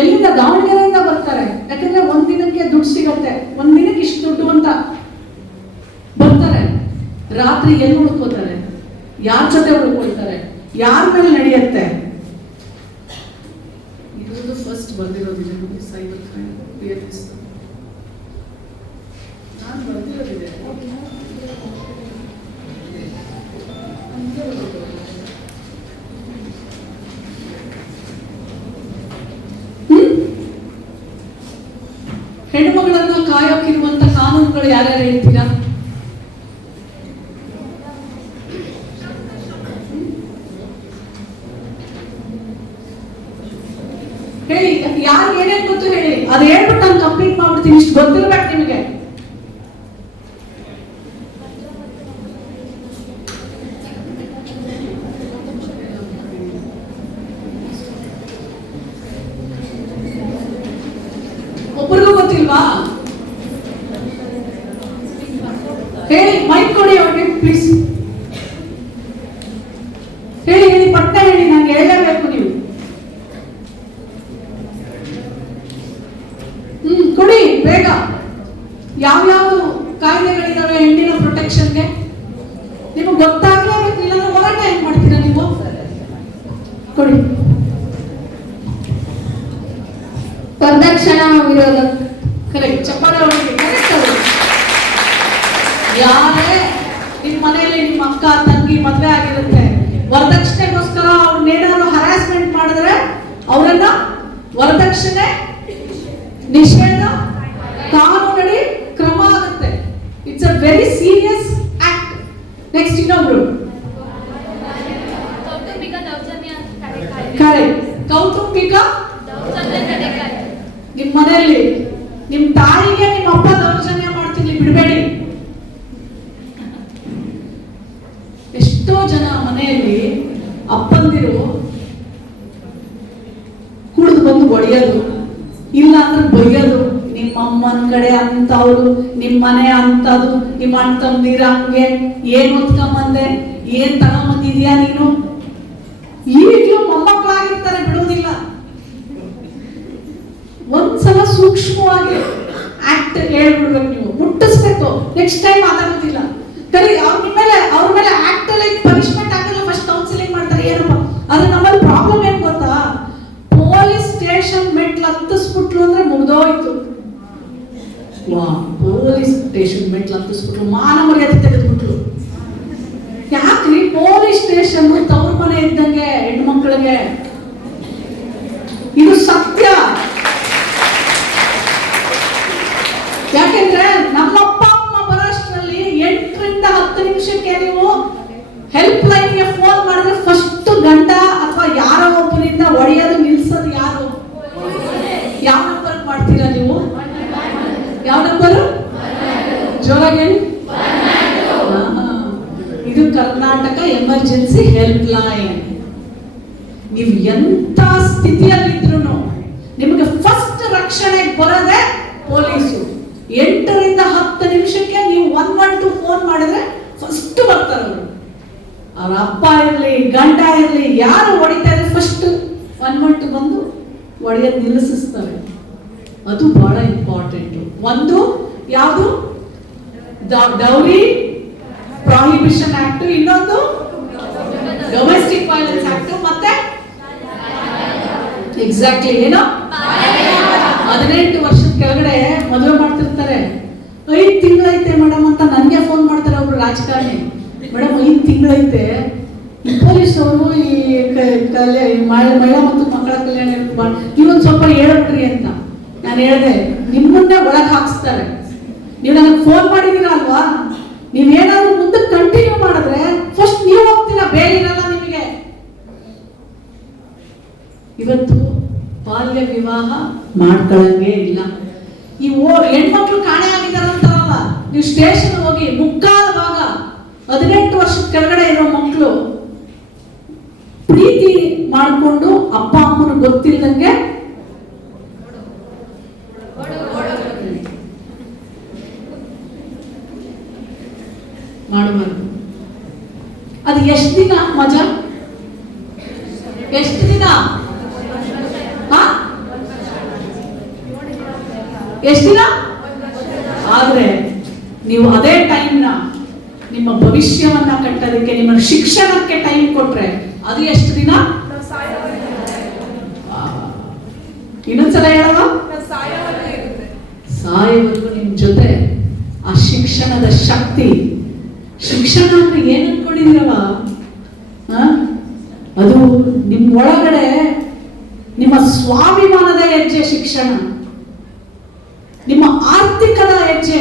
ಎಲ್ಲಿಂದ? ದಾವಣಗೆರೆಯಿಂದ ಬರ್ತಾರೆ. ಯಾಕಂದ್ರೆ ಒಂದಿನಕ್ಕೆ ದುಡ್ಡು ಸಿಗತ್ತೆ, ಒಂದಿನಕ್ಕೆ ಇಷ್ಟು ದುಡ್ಡು ಅಂತ ಬರ್ತಾರೆ. ರಾತ್ರಿ ಎಲ್ಲಿ ಉಳ್ಕೋತಾರೆ? ಯಾರ ಜೊತೆ ಉಳ್ಕೊಳ್ತಾರೆ? ಯಾರ ಮೇಲೆ ನಡೆಯುತ್ತೆ? ಇದು ಫಸ್ಟ್ ಬರ್ದಿರೋದಿದೆ ನೋಡಿ, ಸೈಬರ್ ಕ್ರೈಮ್ ಅವೇರ್ನೆಸ್. ನಾನು ಬರ್ದಿರೋದಿದೆ. ಹೆಣ್ಣುಮಗಳನ್ನ ಕಾಯೋಕಿರುವಂತ ಕಾನೂನುಗಳು ಯಾರ್ಯಾರು ಹೇಳ್ತೀರಾ? ಹೇಳಿ, ಯಾರು ಏನೇನು ಗೊತ್ತು ಹೇಳಿ, ಅದು ಹೇಳ್ಬಿಟ್ಟು ನಾನು ಕಂಪ್ಲೀಟ್ ಮಾಡ್ಬಿಡ್ತೀನಿ. ಇಷ್ಟು ಗೊತ್ತಿರ್ಬೇಕು ನಿಮಗೆ. ಇಲ್ವಾ? ಹೇಳಿ, ಮೈಕ್ ಕೊಡಿ ಅವ್ರಿಗೆ ಪ್ಲೀಸ್. ಹೇಳಿ ಹೇಳಿ, ಪಟ್ಟ ಹೇಳಿ, ನಂಗೆ ಹೇಳಲೇಬೇಕು ನೀವು. ಕೊಡಿ ಬೇಗ. ಯಾವ್ಯಾವ ಕಾಯ್ದೆಗಳಿದಾವೆ ಹೆಣ್ಣಿನ ಪ್ರೊಟೆಕ್ಷನ್ಗೆ ನಿಮಗೆ ಗೊತ್ತಾಗ್ಲೇಬೇಕು, ಇಲ್ಲ ಹೋರಾಟ ಹೆಂಗ್ ಮಾಡ್ತೀರಾ ನೀವು? ಕೊಡಿ. ವರದಕ್ಷಿಣಾ ವಿರೋಧ. ಕರೆಕ್ಟ್, ಚಪ್ಪಾಳೆ ಹೊಡಿರಿ. ಕರೆಕ್ಟ್ ಅವರು. ಯಾರೇ ನಿಮ್ಮ ಮನೆಯಲ್ಲಿ ನಿಮ್ಮ ಅಕ್ಕ ತಂಗಿ ಮದ್ವೆ ಆಗಿರುತ್ತೆ, ವರದಕ್ಷಿಣೆಗೋಸ್ಕರ ಅವ್ರನ್ನೇನಾದ್ರು ಹರಾಸ್ಮೆಂಟ್ ಮಾಡಿದ್ರೆ ಅವರನ್ನ ವರದಕ್ಷಿಣೆ ನಿಷೇಧ ಕಾನೂನಡಿ ಕ್ರಮ ಆಗುತ್ತೆ. It's a very serious act. Next ಇನ್ನೊಬ್ರು. ಕೌಟುಂಬಿಕ ದೌರ್ಜನ್ಯ ತಡೆ ಕಾಯ್ದೆ. ಕರೆಕ್ಟ್, ಕೌಟುಂಬಿಕ ದೌರ್ಜನ್ಯ ತಡೆ ಕಾಯ್ದೆ. ನಿಮ್ಮ ಮನೆಯಲ್ಲಿ ನಿಮ್ಮ ತಾಯಿಗೆ ನಿಮ್ಮ ಅಪ್ಪ ದೌರ್ಜನ್ಯ ಮಾಡ್ತಿರ್ಲಿ, ಬಿಡಬೇಡಿ. ಎಷ್ಟೋ ಜನ ಮನೆಯಲ್ಲಿ ಅಪ್ಪಂದಿರು ಕುಡಿದು ಬಂದು ಹೊಡೆಯೋದು, ಇಲ್ಲ ಅಂದ್ರೆ ಬೈಯೋದು. ನಿಮ್ಮ ಅಮ್ಮನ ಕಡೆ ಅಂತವ್ರು, ನಿಮ್ಮ ಮನೆ ಅಂತದು, ನಿಮ್ಮ ಅಣ್ಣ ತಮ್ಮದಿರ ಹಂಗೆ, ಏನ್ ಓದ್ಕೊಂಬಂದೆ, ಏನ್ ತಗೊಂಬಂದಿದ್ಯಾ ನೀನು. ಈಗಲೂ ಮೊಮ್ಮಕ್ಕಳಾಗಿರ್ತಾರೆ, ಬಿಡುವುದಿಲ್ಲ. ಒಂದ್ಸಲ ಸೂಕ್ಷ್ಮವಾಗಿ ಆಕ್ಟ್ ಹೇಳ್ಬಿಡ್ಬೇಕು, ನೀವು ಮುಟ್ಟಿಸ್ಬೇಕು. ನೆಕ್ಸ್ಟ್ ಟೈಮ್ ಮಾತಾಡೋದಿಲ್ಲ. ಕರಿ ಅವ್ರ ಮೇಲೆ ಆಕ್ಟ್ ಅಲ್ಲಿ ಪನಿಷ್ಮೆಂಟ್ ಆಗಲ್ಲ, ಫಸ್ಟ್ ಕೌನ್ಸಿಲಿಂಗ್ ಮಾಡ್ತಾರೆ. ಏನಪ್ಪ ಆದ್ರೆ ನಮ್ಮಲ್ಲಿ ಪ್ರಾಬ್ಲಮ್ ಏನ್ ಗೊತ್ತಾ, ಪೊಲೀಸ್ ಸ್ಟೇಷನ್ ಮೆಟ್ಲು ಹತ್ತಿಸ್ಬಿಟ್ಲು ಅಂದ್ರೆ ಮುಗ್ದೋಯ್ತು. ಪೊಲೀಸ್ ಸ್ಟೇಷನ್ ಮೆಟ್ಲು ಹತ್ತಿಸ್ಬಿಟ್ಲು, ಮಾನ ಮರ್ಯಾದೆ ತೆಗೆದ್ಬಿಟ್ಲು. ಯಾಕ್ರಿ ಪೊಲೀಸ್ ಸ್ಟೇಷನ್ ತವ್ರ ಮನೆ ಇದ್ದಂಗೆ ಹೆಣ್ಮಕ್ಳಿಗೆ. ಇದು ಸತ್ಯ. ಯಾಕೆಂದ್ರೆ ನಮ್ಮ ಅಪ್ಪ ಅಮ್ಮ ಬರೋಷ್ಟರಲ್ಲಿ 8 ರಿಂದ 10 ನಿಮಿಷಕ್ಕೆ ನೀವು ಹೆಲ್ಪ್ ಲೈನ್ಗೆ ಫೋನ್ ಮಾಡಿದ್ರೆ ಫಸ್ಟ್ ಗಂಡ ಅಥವಾ ಯಾರೋ ಒಬ್ಬರಿಂದ ಒಡೆಯೋದು ನಿಲ್ಸೋದು ಯಾರು? ಯಾವ ನಂಬರ್ ಮಾಡ್ತೀರಾ ನೀವು? ಯಾವ ನಂಬರು? ಜೋರಾಗಿ ಹೇಳಿ. ಇದು ಕರ್ನಾಟಕ ಎಮರ್ಜೆನ್ಸಿ ಹೆಲ್ಪ್ ಲೈನ್. ನೀವು ಎಂತ ಸ್ಥಿತಿಯಲ್ಲಿದ್ರು ನಿಮಗೆ ಫಸ್ಟ್ ರಕ್ಷಣೆ ಬರೋದೇ ಪೊಲೀಸು. 8 ರಿಂದ 10 ನಿಮಿಷಕ್ಕೆ ನೀವು 112 ಫೋನ್ ಮಾಡಿದ್ರೆ ಫಸ್ಟ್ ಬರ್ತಾರೆ ಅವರು. ಅವ್ರ ಅಪ್ಪ ಇರಲಿ ಗಂಡ ಇರಲಿ ಯಾರು ಹೊಡಿತಾ ಇದ್ರೆ ಫಸ್ಟ್ 112 ಬಂದು ಹೊಡೆಯೋದು ನಿಲ್ಲಿಸ್ತಾರೆ. ಅದು ಬಹಳ ಇಂಪಾರ್ಟೆಂಟ್. ಒಂದು ಯಾವುದು? ಡೌರಿ ಪ್ರಾಹಿಬಿಷನ್ ಆಕ್ಟ್, ಇನ್ನೊಂದು ಡೊಮೆಸ್ಟಿಕ್ ವೈಲೆನ್ಸ್ ಆಕ್ಟ್, ಮತ್ತೆ ಎಕ್ಸಾಕ್ಟ್ಲಿ ಏನೋ 18 ವರ್ಷದ ಕೆಳಗಡೆ ಮದುವೆ ಮಾಡ್ತಿರ್ತಾರೆ. 5 ತಿಂಗಳೈತೆ ಮೇಡಮ್ ಅಂತ ನನಗೆ ಫೋನ್ ಮಾಡ್ತಾರೆ ಒಬ್ರು ರಾಜಕಾರಣಿ. ಮೇಡಮ್ 5 ತಿಂಗಳೈತೆ, ಈ ಪೊಲೀಸ್ ಅವರು ಈ ಮಹಿಳಾ ಮತ್ತು ಮಕ್ಕಳ ಕಲ್ಯಾಣ ನೀವೊಂದು ಸ್ವಲ್ಪ ಹೇಳ್ಬಿಡ್ರಿ ಅಂತ. ನಾನು ಹೇಳಿದೆ, ನಿಮ್ಮನ್ನೇ ಒಳಗೆ ಹಾಕಿಸ್ತಾರೆ. ನೀವು ನನಗೆ ಫೋನ್ ಮಾಡಿದ್ದೀರಾ ಅಲ್ವಾ, ನೀವೇನಾದ್ರೂ ಮುಂದೆ ಕಂಟಿನ್ಯೂ ಮಾಡಿದ್ರೆ ಫಸ್ಟ್ ನೀವು ಹೋಗ್ತೀರಾ, ಬೇರೆ ಇರಲ್ಲ ನಿಮಗೆ. ಇವತ್ತು ಬಾಲ್ಯ ವಿವಾಹ ಮಾಡ್ಕೊಳ್ಳಂಗೆ ಇಲ್ಲ. ಈ ಹೆಣ್ಮಕ್ಳು ಕಾಣೆ ಆಗಿದಾರಂತಾರಲ್ಲ, ನೀವು ಸ್ಟೇಷನ್ ಹೋಗಿ ಮುಕ್ಕಾಲು ಭಾಗ 18 ವರ್ಷದ ಕೆಳಗಡೆ ಇರೋ ಮಕ್ಕಳು ಪ್ರೀತಿ ಮಾಡಿಕೊಂಡು ಅಪ್ಪ ಅಮ್ಮನ ಗೊತ್ತಿಲ್ಲದಂಗೆ ಮಾಡಬಾರ್ದು. ಅದು ಎಷ್ಟು ದಿನ ಮಜಾ? ಎಷ್ಟು ದಿನ? ಎಷ್ಟು ದಿನ? ಆದ್ರೆ ನೀವು ಅದೇ ಟೈಮ್ನ ನಿಮ್ಮ ಭವಿಷ್ಯವನ್ನ ಕಟ್ಟೋದಕ್ಕೆ, ನಿಮ್ಮ ಶಿಕ್ಷಣಕ್ಕೆ ಟೈಮ್ ಕೊಟ್ರೆ ಅದು ಎಷ್ಟು ದಿನ? ಇನ್ನೊಂದ್ಸಲ ಹೇಳೋಣ, ಸಾಯವರೆಗೂ ನಿಮ್ ಜೊತೆ ಆ ಶಿಕ್ಷಣದ ಶಕ್ತಿ. ಶಿಕ್ಷಣ ಅಂದ್ರೆ ಏನ್ ಅನ್ಕೊಂಡಿದ್ದೀರವ? ಅದು ನಿಮ್ ಒಳಗಡೆ ನಿಮ್ಮ ಸ್ವಾಭಿಮಾನದ ಹೆಜ್ಜೆ ಶಿಕ್ಷಣ, ನಿಮ್ಮ ಆರ್ಥಿಕದ ಹೆಜ್ಜೆ,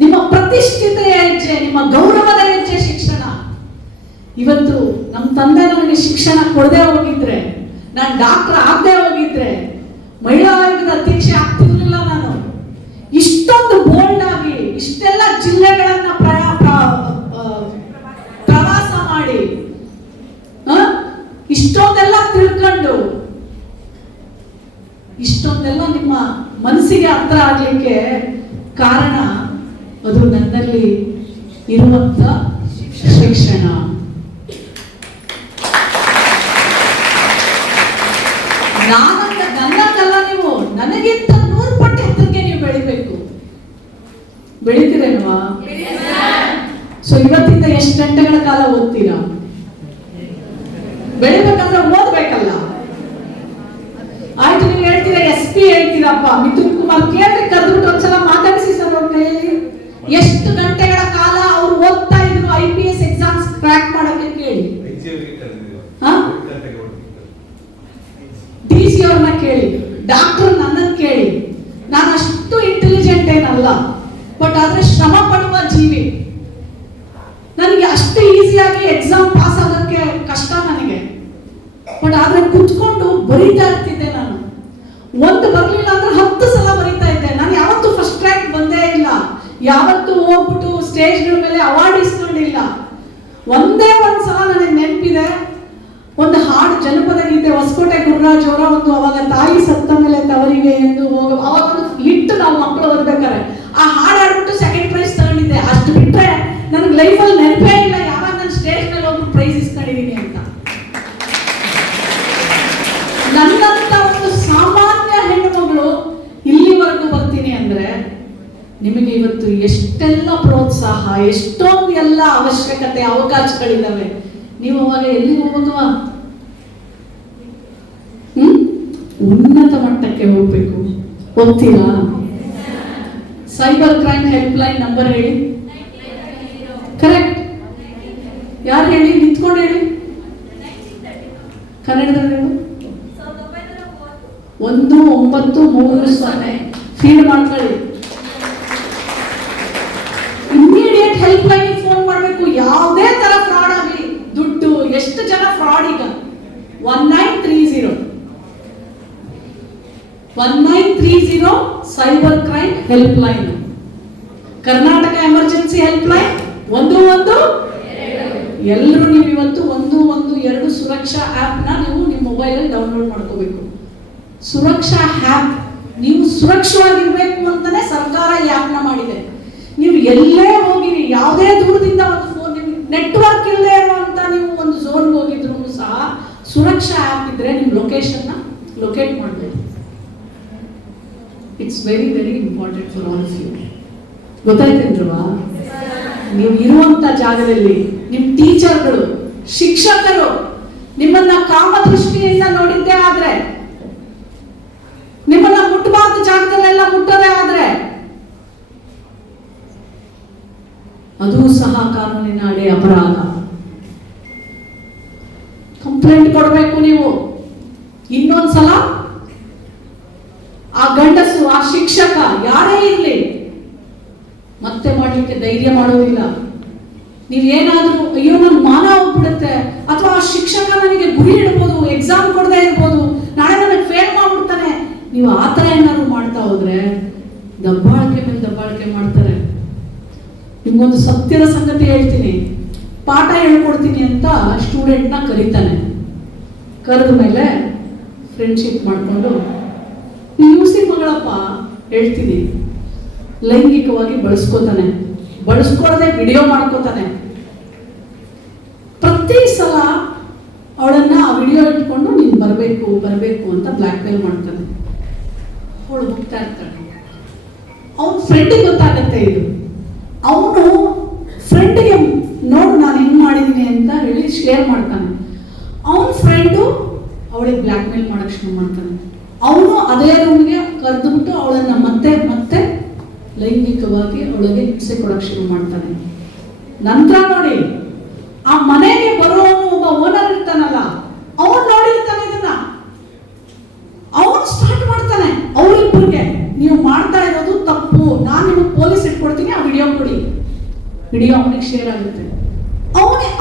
ನಿಮ್ಮ ಪ್ರತಿಷ್ಠಿತೆಯ ಹೆಜ್ಜೆ, ನಿಮ್ಮ ಗೌರವದ ಹೆಜ್ಜೆ ಶಿಕ್ಷಣ. ಇವತ್ತು ನಮ್ಮ ತಂದೆ ನನಗೆ ಶಿಕ್ಷಣ ಕೊಡದೆ ಹೋಗಿದ್ರೆ, ನಾನು ಡಾಕ್ಟರ್ ಆಗದೆ ಹೋಗಿದ್ರೆ, ಮಹಿಳಾ ಆಯೋಗದ ಅಧ್ಯಕ್ಷೆ ಆಗ್ತಿರ್ಲಿಲ್ಲ. ನಾನು ಇಷ್ಟೊಂದು ಬೋಲ್ಡ್ ಆಗಿ ಇಷ್ಟೆಲ್ಲ ಜಿಲ್ಲೆಗಳನ್ನ ಪ್ರವಾಸ ಮಾಡಿ ಇಷ್ಟೊಂದೆಲ್ಲ ತಿಳ್ಕೊಂಡು ಇಷ್ಟೊಂದೆಲ್ಲ ನಿಮ್ಮ ಮನಸ್ಸಿಗೆ ಹತ್ರ ಆಗ್ಲಿಕ್ಕೆ ಕಾರಣ ಅದು ನನ್ನಲ್ಲಿ ಇರುವಂತ ಶಿಕ್ಷಣ. ನನ್ನಲ್ಲ, ನೀವು ನನಗಿಂತ 100 ಪಟ್ಟು ಎತ್ತರಕ್ಕೆ ನೀವು ಬೆಳಿಬೇಕು. ಬೆಳಿತೀರೇಲ್ವಾ? ಸೊ ಇವತ್ತಿಂದ ಎಷ್ಟು ಗಂಟೆಗಳ ಕಾಲ ಓದ್ತೀರಾ? ಬೆಳಿಬೇಕಂದ್ರೆ ಓದ್ಬೇಕಲ್ಲ. ಆಯ್ತು, ನೀವು ಹೇಳ್ತೀರಾ SP ಹೇಳ್ತೀರಪ್ಪ, ಮಿಥುನ್ ಕುಮಾರ್ ಕೇಳ್ರಿ, ಕರೆದ್ಬಿಟ್ಟು ಒಂದ್ಸಲ ಮಾತಾಡಿಸಿ ಸರ್ ಅವ್ರ ಕೈಯಲ್ಲಿ. ಎಷ್ಟು ಗಂಟೆಗಳ ಕಾಲ ಅವ್ರು ಓದ್ತಾ ಇದ್ರು IPS ಎಕ್ಸಾಮ್ಸ್ ಕ್ರ್ಯಾಕ್ ಮಾಡೋಕೆ ಕೇಳಿ. DC ಅವ್ರನ್ನ ಕೇಳಿ, ಡಾಕ್ಟರ್ ನನ್ನನ್ನು ಕೇಳಿ. ನಾನು ಅಷ್ಟು ಇಂಟೆಲಿಜೆಂಟ್ ಏನಲ್ಲ, ಬಟ್ ಆದ್ರೆ ಶ್ರಮ ಪಡುವ ಜೀವಿ. ನನಗೆ ಅಷ್ಟು ಈಸಿಯಾಗಿ ಎಕ್ಸಾಮ್ ಪಾಸ್ ಆಗೋಕ್ಕೆ ಕಷ್ಟ ನನಗೆ, ಬಟ್ ಆದ್ರೆ ಕುತ್ಕೊಂಡು ಬರೀತಾ ಇರ್ತಿದ್ದೆ. ನಾನು ಒಂದು ಬರ್ಲಿಲ್ಲ ಅಂದ್ರೆ 10 ಸಲ ಬರೀತಾ ಇದ್ದೆ. ನಾನು ಯಾವತ್ತೂ ಫಸ್ಟ್ ರ್ಯಾಂಕ್ ಬಂದೇ ಇಲ್ಲ, ಯಾವತ್ತೂ ಹೋಗ್ಬಿಟ್ಟು ಸ್ಟೇಜ್ಗಳ ಮೇಲೆ ಅವಾರ್ಡ್ ಇಸ್ಕೊಂಡಿಲ್ಲ. ಒಂದೇ ಒಂದ್ಸಲ ನನಗೆ ನೆನಪಿದೆ, ಒಂದು ಹಾಡು, ಜನಪದ ಗೀತೆ, ಹೊಸಕೋಟೆ ಗುರುರಾಜ್ ಅವರ ಒಂದು, ಅವಾಗ ತಾಯಿ ಸತ್ತ ಮೇಲೆ ತವರಿಗೆ ಎಂದು ಹೋಗ, ಅವಾಗ ಒಂದು ಹಿಟ್ಟು ನಾವು ಮಕ್ಕಳು ಓದ್ಬೇಕಾರೆ ಆ ಹಾಡು ಹಾಡ್ಬಿಟ್ಟು 2nd ಪ್ರೈಸ್ ತಗೊಂಡಿದ್ದೆ. ಅಷ್ಟು ಬಿಟ್ರೆ ನನಗೆ ಲೈಫಲ್ಲಿ ನೆನಪೇ ಇಲ್ಲ ಯಾವಾಗ ನಾನು ಸ್ಟೇಜ್ ಮೇಲೆ ಹೋಗಿ ಪ್ರೈಸ್ ಇಸ್ಕೊಂಡಿದ್ದೀನಿ ಅಂತ. ನನ್ನಂತ ಒಂದು ಸಾಮಾನ್ಯ ಹೆಣ್ಣು ಮಗಳು ಇಲ್ಲಿವರೆಗೂ ಬರ್ತೀನಿ ಅಂದ್ರೆ ನಿಮಗೆ ಇವತ್ತು ಎಷ್ಟೆಲ್ಲ ಪ್ರೋತ್ಸಾಹ, ಎಷ್ಟೊಂದು ಎಲ್ಲ ಅವಶ್ಯಕತೆ, ಅವಕಾಶಗಳಿದ್ದಾವೆ. ನೀವು ಅವಾಗ ಎಲ್ಲಿಗೆ ಹೋಗುವ? ಉನ್ನತ ಮಟ್ಟಕ್ಕೆ ಹೋಗ್ಬೇಕು. ಹೋಗ್ತೀರಾ? Cyber crime help line number ಹೇಳಿ. ಕರೆಕ್ಟ್? ಯಾರು ಹೇಳಿ? ನಿಂತ್ಕೊಂಡು ಹೇಳಿ. ಕನ್ನಡದಲ್ಲಿ ಹೇಳು. 1930 ಫೀಡ್ ಮಾಡ್ಕೊಳ್ಳಿ. ಇಮಿಡಿಯೇಟ್ ಹೆಲ್ಪ್ ಲೈನ್ ಫೋನ್ ಮಾಡಬೇಕು. ಯಾವುದೇ ತರ ಫ್ರಾಡ್ ಆಗಲಿ, ದುಡ್ಡು, ಎಷ್ಟು ಜನ ಫ್ರಾಡ್ ಈಗ. 1930 cyber crime help line. Karnataka emergency help line 11. ಎಲ್ಲರೂ ನೀವು ಇವತ್ತು 112 ಸುರಕ್ಷಾ ಆಪ್ ನ ನೀವು ನಿಮ್ಮ ಮೊಬೈಲ್ ಅಲ್ಲಿ ಡೌನ್ಲೋಡ್ ಮಾಡ್ಕೋಬೇಕು. ಸುರಕ್ಷಾ ಆಪ್, ನೀವು ಸುರಕ್ಷವಾಗಿರ್ಬೇಕು ಅಂತಾನೆ ಸರ್ಕಾರ ಈ ಆಪ್ ನ ಮಾಡಿದೆ. ನೀವು ಎಲ್ಲೇ ಹೋಗಿರಿ, ಯಾವುದೇ ದೂರದಿಂದ ಒಂದು ಫೋನ್, ನೆಟ್ವರ್ಕ್ ಇಲ್ಲದೆ ಇರುವಂತ ನೀವು ಒಂದು ಝೋನ್ಗೆ ಹೋಗಿದ್ರು ಸಹ ಸುರಕ್ಷಾ ಆಪ್ ಇದ್ರೆ ನಿಮ್ಮ ಲೊಕೇಶನ್ ನ ಲೊಕೇಟ್ ಮಾಡಬೇಕು. It's very very important for all of you. ಗೊತ್ತಾಯ್ತೇನ್ರವಾ? ನೀವು ಇರುವಂತ ಜಾಗದಲ್ಲಿ ನಿಮ್ಮ ಟೀಚರ್ಗಳು, ಶಿಕ್ಷಕರು ನಿಮ್ಮನ್ನ ಕಾಮದೃಷ್ಟಿಯಿಂದ ನೋಡಿದ್ದೇ ಆದ್ರೆ, ನಿಮ್ಮನ್ನ ಮುಟ್ಟಬಾರ್ದು ಜಾಗದಲ್ಲೆಲ್ಲ ಮುಟ್ಟೋದೇ ಆದ್ರೆ ಅದು ಸಹ ಕಾನೂನಿನ ಅಡಿ ಅಪರಾಧ. ಕಂಪ್ಲೇಂಟ್ ಕೊಡಬೇಕು ನೀವು. ಇನ್ನೊಂದ್ಸಲ ಆ ಗಂಡಸು, ಆ ಶಿಕ್ಷಕ ಯಾರೇ ಇರ್ಲಿ ಮತ್ತೆ ಮಾಡ್ಲಿಕ್ಕೆ ಧೈರ್ಯ ಮಾಡೋದಿಲ್ಲ. ನೀವೇನಾದ್ರೂ ಅಯ್ಯೋ ನನ್ನ ಮಾನ ಹೋಗ್ಬಿಡುತ್ತೆ, ಅಥವಾ ಆ ಶಿಕ್ಷಕ ನನಗೆ ಗುರಿ ಇಡ್ಬೋದು, ಎಕ್ಸಾಮ್ ಕೊಡದೆ ಇರ್ಬೋದು, ನಾಳೆ ನನಗೆ ಫೇಲ್ ಮಾಡ್ಬಿಡ್ತಾನೆ, ನೀವು ಆತರ ಏನಾದ್ರು ಮಾಡ್ತಾ ಹೋದ್ರೆ ದಬ್ಬಾಳಿಕೆ ಮೇಲೆ ದಬ್ಬಾಳಿಕೆ ಮಾಡ್ತಾರೆ. ನಿಮ್ಗೊಂದು ಸತ್ಯದ ಸಂಗತಿ ಹೇಳ್ತೀನಿ. ಪಾಠ ಹೇಳ್ಕೊಡ್ತೀನಿ ಅಂತ ಸ್ಟೂಡೆಂಟ್ನ ಕರೀತಾನೆ. ಕರೆದ ಮೇಲೆ ಫ್ರೆಂಡ್ಶಿಪ್ ಮಾಡಿಕೊಂಡು, ನೀವು ಮಗಳಪ್ಪ ಹೇಳ್ತೀನಿ, ಲೈಂಗಿಕವಾಗಿ ಬಳಸ್ಕೋತಾನೆ. ಬಳಸ್ಕೊಳ್ಳದೆ ವಿಡಿಯೋ ಮಾಡ್ಕೋತಾನೆ. ಪ್ರತಿ ಸಲ ಅವಳನ್ನ ಆ ವಿಡಿಯೋ ಇಟ್ಕೊಂಡು ನೀನು ಬರಬೇಕು ಬರಬೇಕು ಅಂತ ಬ್ಲ್ಯಾಕ್ ಮೇಲ್ ಮಾಡ್ತಾನೆ. ಅವಳು ಹೋಗ್ತಾ ಇರ್ತಾಳೆ. ಅವನ ಫ್ರೆಂಡಿಗೆ ಗೊತ್ತಾಗತ್ತೆ ಇದು. ಅವನು ಫ್ರೆಂಡಿಗೆ ನೋಡು ನಾನು ಹೆಂಗ್ ಮಾಡಿದ್ದೀನಿ ಅಂತ ಹೇಳಿ ಶೇರ್ ಮಾಡ್ತಾನೆ. ಅವನ ಫ್ರೆಂಡು ಅವಳಿಗೆ ಬ್ಲ್ಯಾಕ್ ಮೇಲ್ ಮಾಡಕ್ ಶುರು ಮಾಡ್ತಾನೆ. ಅವನು ಅದೇ ರೂಮ್ಗೆ ಕರೆದುಬಿಟ್ಟು ಅವಳನ್ನ ಮತ್ತೆ ಮತ್ತೆ ಲೈಂಗಿಕವಾಗಿ ಅವಳಿಗೆ ಹಿಂಸೆ ಕೊಡಕ್ ಶುರು ಮಾಡ್ತಾನೆ. ನಂತರ ನೋಡಿ, ಆ ಮನೆಗೆ ಬರುವವನು ಒಬ್ಬ ಓನರ್ ಇರ್ತಾನಲ್ಲ, ಅವನು ನೋಡಿರ್ತಾನೆ ಇದನ್ನ. ಅವನು ಸ್ಟಾರ್ಟ್ ಮಾಡ್ತಾನೆ ಅವರಿಬ್ಬರಿಗೆ, ನೀವು ಮಾಡ್ತಾ ಇರೋದು ತಪ್ಪು, ನಾನು ನಿಮಗೆ ಪೊಲೀಸ್ ಇಟ್ಕೊಡ್ತೀನಿ, ಆ ವಿಡಿಯೋ ಕೊಡಿ. ವಿಡಿಯೋ ಅವನಿಗೆ ಶೇರ್ ಆಗುತ್ತೆ.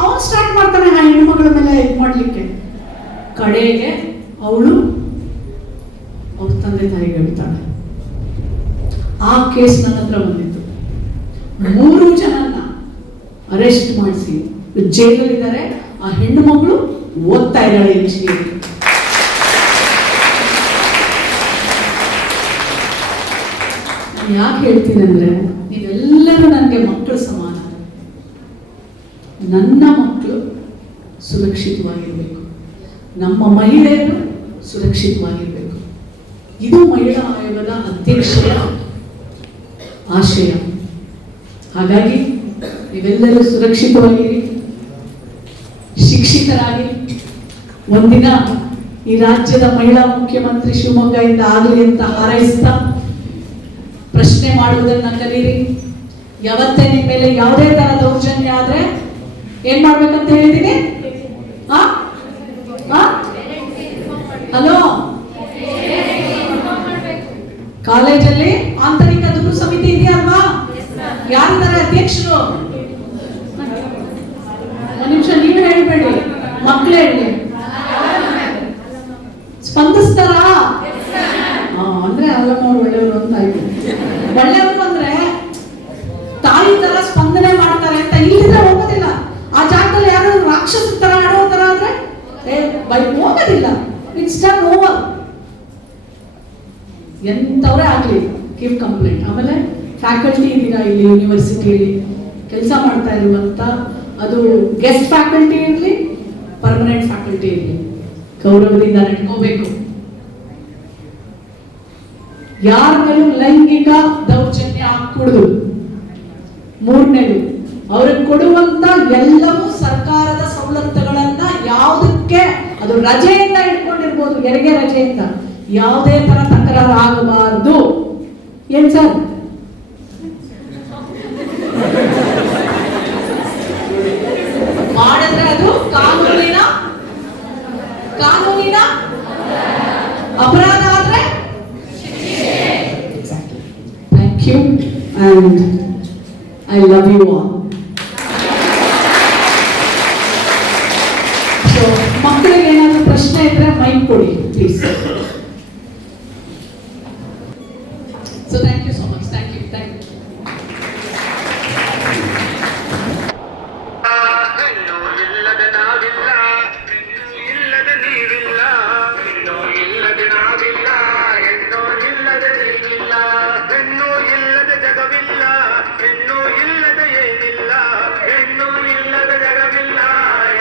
ಅವನು ಸ್ಟಾರ್ಟ್ ಮಾಡ್ತಾನೆ ಆ ಹೆಣ್ಣುಮಗಳ ಮೇಲೆ ಇದು ಮಾಡ್ಲಿಕ್ಕೆ. ಕಡೆಗೆ ಅವಳು ಅವ್ರ ತಂದೆ ತಾಯಿಗೆ ಹೇಳ್ತಾಳೆ. ಆ ಕೇಸ್ ನನ್ನ ಹತ್ರ ಬಂದಿತ್ತು. 3 ಜನನ್ನ ಅರೆಸ್ಟ್ ಮಾಡಿಸಿ ಜೈಲಲ್ಲಿದ್ದಾರೆ. ಆ ಹೆಣ್ಣು ಮಗಳು ಓದ್ತಾ ಇದ್ದಾಳೆ ಇಂಜಿನಿಯರಿಂಗ್. ಯಾಕೆ ಹೇಳ್ತೀನಿ ಅಂದ್ರೆ, ನೀವೆಲ್ಲರೂ ನನಗೆ ಮಕ್ಕಳು ಸಮಾನ. ನನ್ನ ಮಕ್ಕಳು ಸುರಕ್ಷಿತವಾಗಿರ್ಬೇಕು, ನಮ್ಮ ಮಹಿಳೆಯರು ಸುರಕ್ಷಿತವಾಗಿರ್ಬೇಕು. ಇದು ಮಹಿಳಾ ಆಯೋಗದ ಅಧ್ಯಕ್ಷೆಯ ಆಶಯ. ಹಾಗಾಗಿ ನೀವೆಲ್ಲರೂ ಸುರಕ್ಷಿತವಾಗಿರಿ, ಶಿಕ್ಷಿತರಾಗಿ ಒಂದಿನ ಈ ರಾಜ್ಯದ ಮಹಿಳಾ ಮುಖ್ಯಮಂತ್ರಿ ಶಿವಮೊಗ್ಗದಿಂದ ಆಗಲಿ ಅಂತ ಹಾರೈಸ್ತಾ ಪ್ರಶ್ನೆ ಮಾಡುವುದನ್ನ ಕಲೀರಿ. ಯಾವತ್ತೇ ನಿಮ್ಮ ಮೇಲೆ ಯಾವುದೇ ತರ ದೌರ್ಜನ್ಯ ಆದ್ರೆ ಏನ್ ಮಾಡ್ಬೇಕಂತ ಹೇಳಿದೀನಿ? ಹಲೋ, ಕಾಲೇಜಲ್ಲಿ ಆಂತರಿಕ ದೂರು ಸಮಿತಿ ಇದೆಯಲ್ವಾ? ಯಾರಿದ್ದಾರೆ ಅಧ್ಯಕ್ಷರು? ಒಂದು ನಿಮಿಷ ನೀವು ಹೇಳ್ಬೇಡಿ, ಮಕ್ಕಳು ಹೇಳಿ. ಸ್ಪಂದಿಸ್ತಾರಾ? ಅಂದ್ರೆ ಅಲ್ಲಮ್ಮವ್ರು ಒಳ್ಳೆಯವರು ಅಂತ ಆಯ್ತು. ಒಳ್ಳೆಯವರು ಅಂದ್ರೆ ತಾಯಿ ತರ ಸ್ಪಂದನೆ ಮಾಡ್ತಾರೆ ಅಂತ ಇಲ್ಲಿದ್ರೆ ಹೋಗೋದಿಲ್ಲ. ಆ ಜಾಗದಲ್ಲಿ ಯಾರು ರಾಕ್ಷಸ ತರ ಆಡೋ ತರ ಆದ್ರೆ ಹೋಗೋದಿಲ್ಲ. It's done over. ಎಂತವ್ರೇ ಆಗ್ಲಿ, ಗಿವ್ ಕಂಪ್ಲೇಂಟ್. ಆಮೇಲೆ ಫ್ಯಾಕಲ್ಟಿ ಇದೀರಾ ಇಲ್ಲಿ ಯೂನಿವರ್ಸಿಟಿಯಲ್ಲಿ ಕೆಲಸ ಮಾಡ್ತಾ ಇರುವಂತ, ಅದು ಗೆಸ್ಟ್ ಫ್ಯಾಕಲ್ಟಿ ಇರಲಿ, ಪರ್ಮನೆಂಟ್ ಫ್ಯಾಕಲ್ಟಿ ಇರಲಿ, ಗೌರವದಿಂದ ನಡ್ಕೋಬೇಕು. ಯಾರ ಮೇಲೂ ಲೈಂಗಿಕ ದೌರ್ಜನ್ಯ ಆಗ್ಕೂಡುದು. ಮೂರನೇದು, ಅವ್ರಿಗೆ ಕೊಡುವಂತ ಎಲ್ಲವೂ ಸರ್ಕಾರದ ಸವಲತ್ತುಗಳನ್ನ ಯಾವುದಕ್ಕೆ, ಅದು ರಜೆಯಿಂದ ಇಟ್ಕೊಂಡಿರ್ಬೋದು, ಹೆರಿಗೆ ರಜೆಯಿಂದ, ಯಾವುದೇ ತರ ತಕರಾರು ಆಗಬಾರದು. ಏನ್ ಸರ್? ಮಾಡಿದ್ರೆ ಅದು ಕಾನೂನಿನ ಅಪರಾಧ ಆದ್ರೆ thank you and I love you all. So ಮಕ್ಕಳಿಗೆ ಏನಾದ್ರು ಪ್ರಶ್ನೆ ಇದ್ರೆ ಮೈಕ್ ಕೊಡಿ please. So thank you so much. Thank you. ಹೆಣ್ಣು ಇಲ್ಲದ ನಾವಿಲ್ಲ, ಹೆಣ್ಣು ಇಲ್ಲದ ನೀವಿಲ್ಲ, ಹೆಣ್ಣು ಇಲ್ಲದ ನಾವಿಲ್ಲ, ಹೆಣ್ಣು ಇಲ್ಲದ ನೀವಿಲ್ಲ, ಹೆಣ್ಣು ಇಲ್ಲದ ಜಗವಿಲ್ಲ, ಹೆಣ್ಣು ಇಲ್ಲದ ಏನಿಲ್ಲ, ಹೆಣ್ಣು ಇಲ್ಲದ ಜಗವಿಲ್ಲ,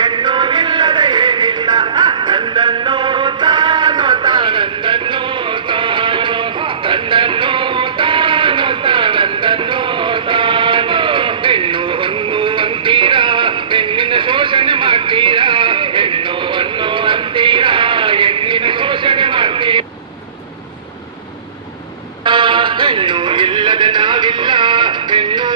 ಹೆಣ್ಣು ಇಲ್ಲದ ಏನಿಲ್ಲ. ತಂದನ್ನೋ ತಾನೋ ತಾನಂದನ್ನೋ ತಾನೋ, ತಂದನ್ನೋ ತಾನೋ ತಾನಂದನ್ನೋ ತಾನೋ. ಹೆಣ್ಣು ಹೊನ್ನು ಅಂತೀರಾ, ಹೆಣ್ಣಿನ ಶೋಷಣೆ ಮಾಡ್ತೀರಾ, ಹೆಣ್ಣು ಹೊನ್ನು ಅಂತೀರಾ, ಹೆಣ್ಣಿನ ಶೋಷಣೆ ಮಾಡ್ತೀರಾ. ಹೆಣ್ಣು ಇಲ್ಲದ ನಾವಿಲ್ಲ, ಹೆಣ್ಣು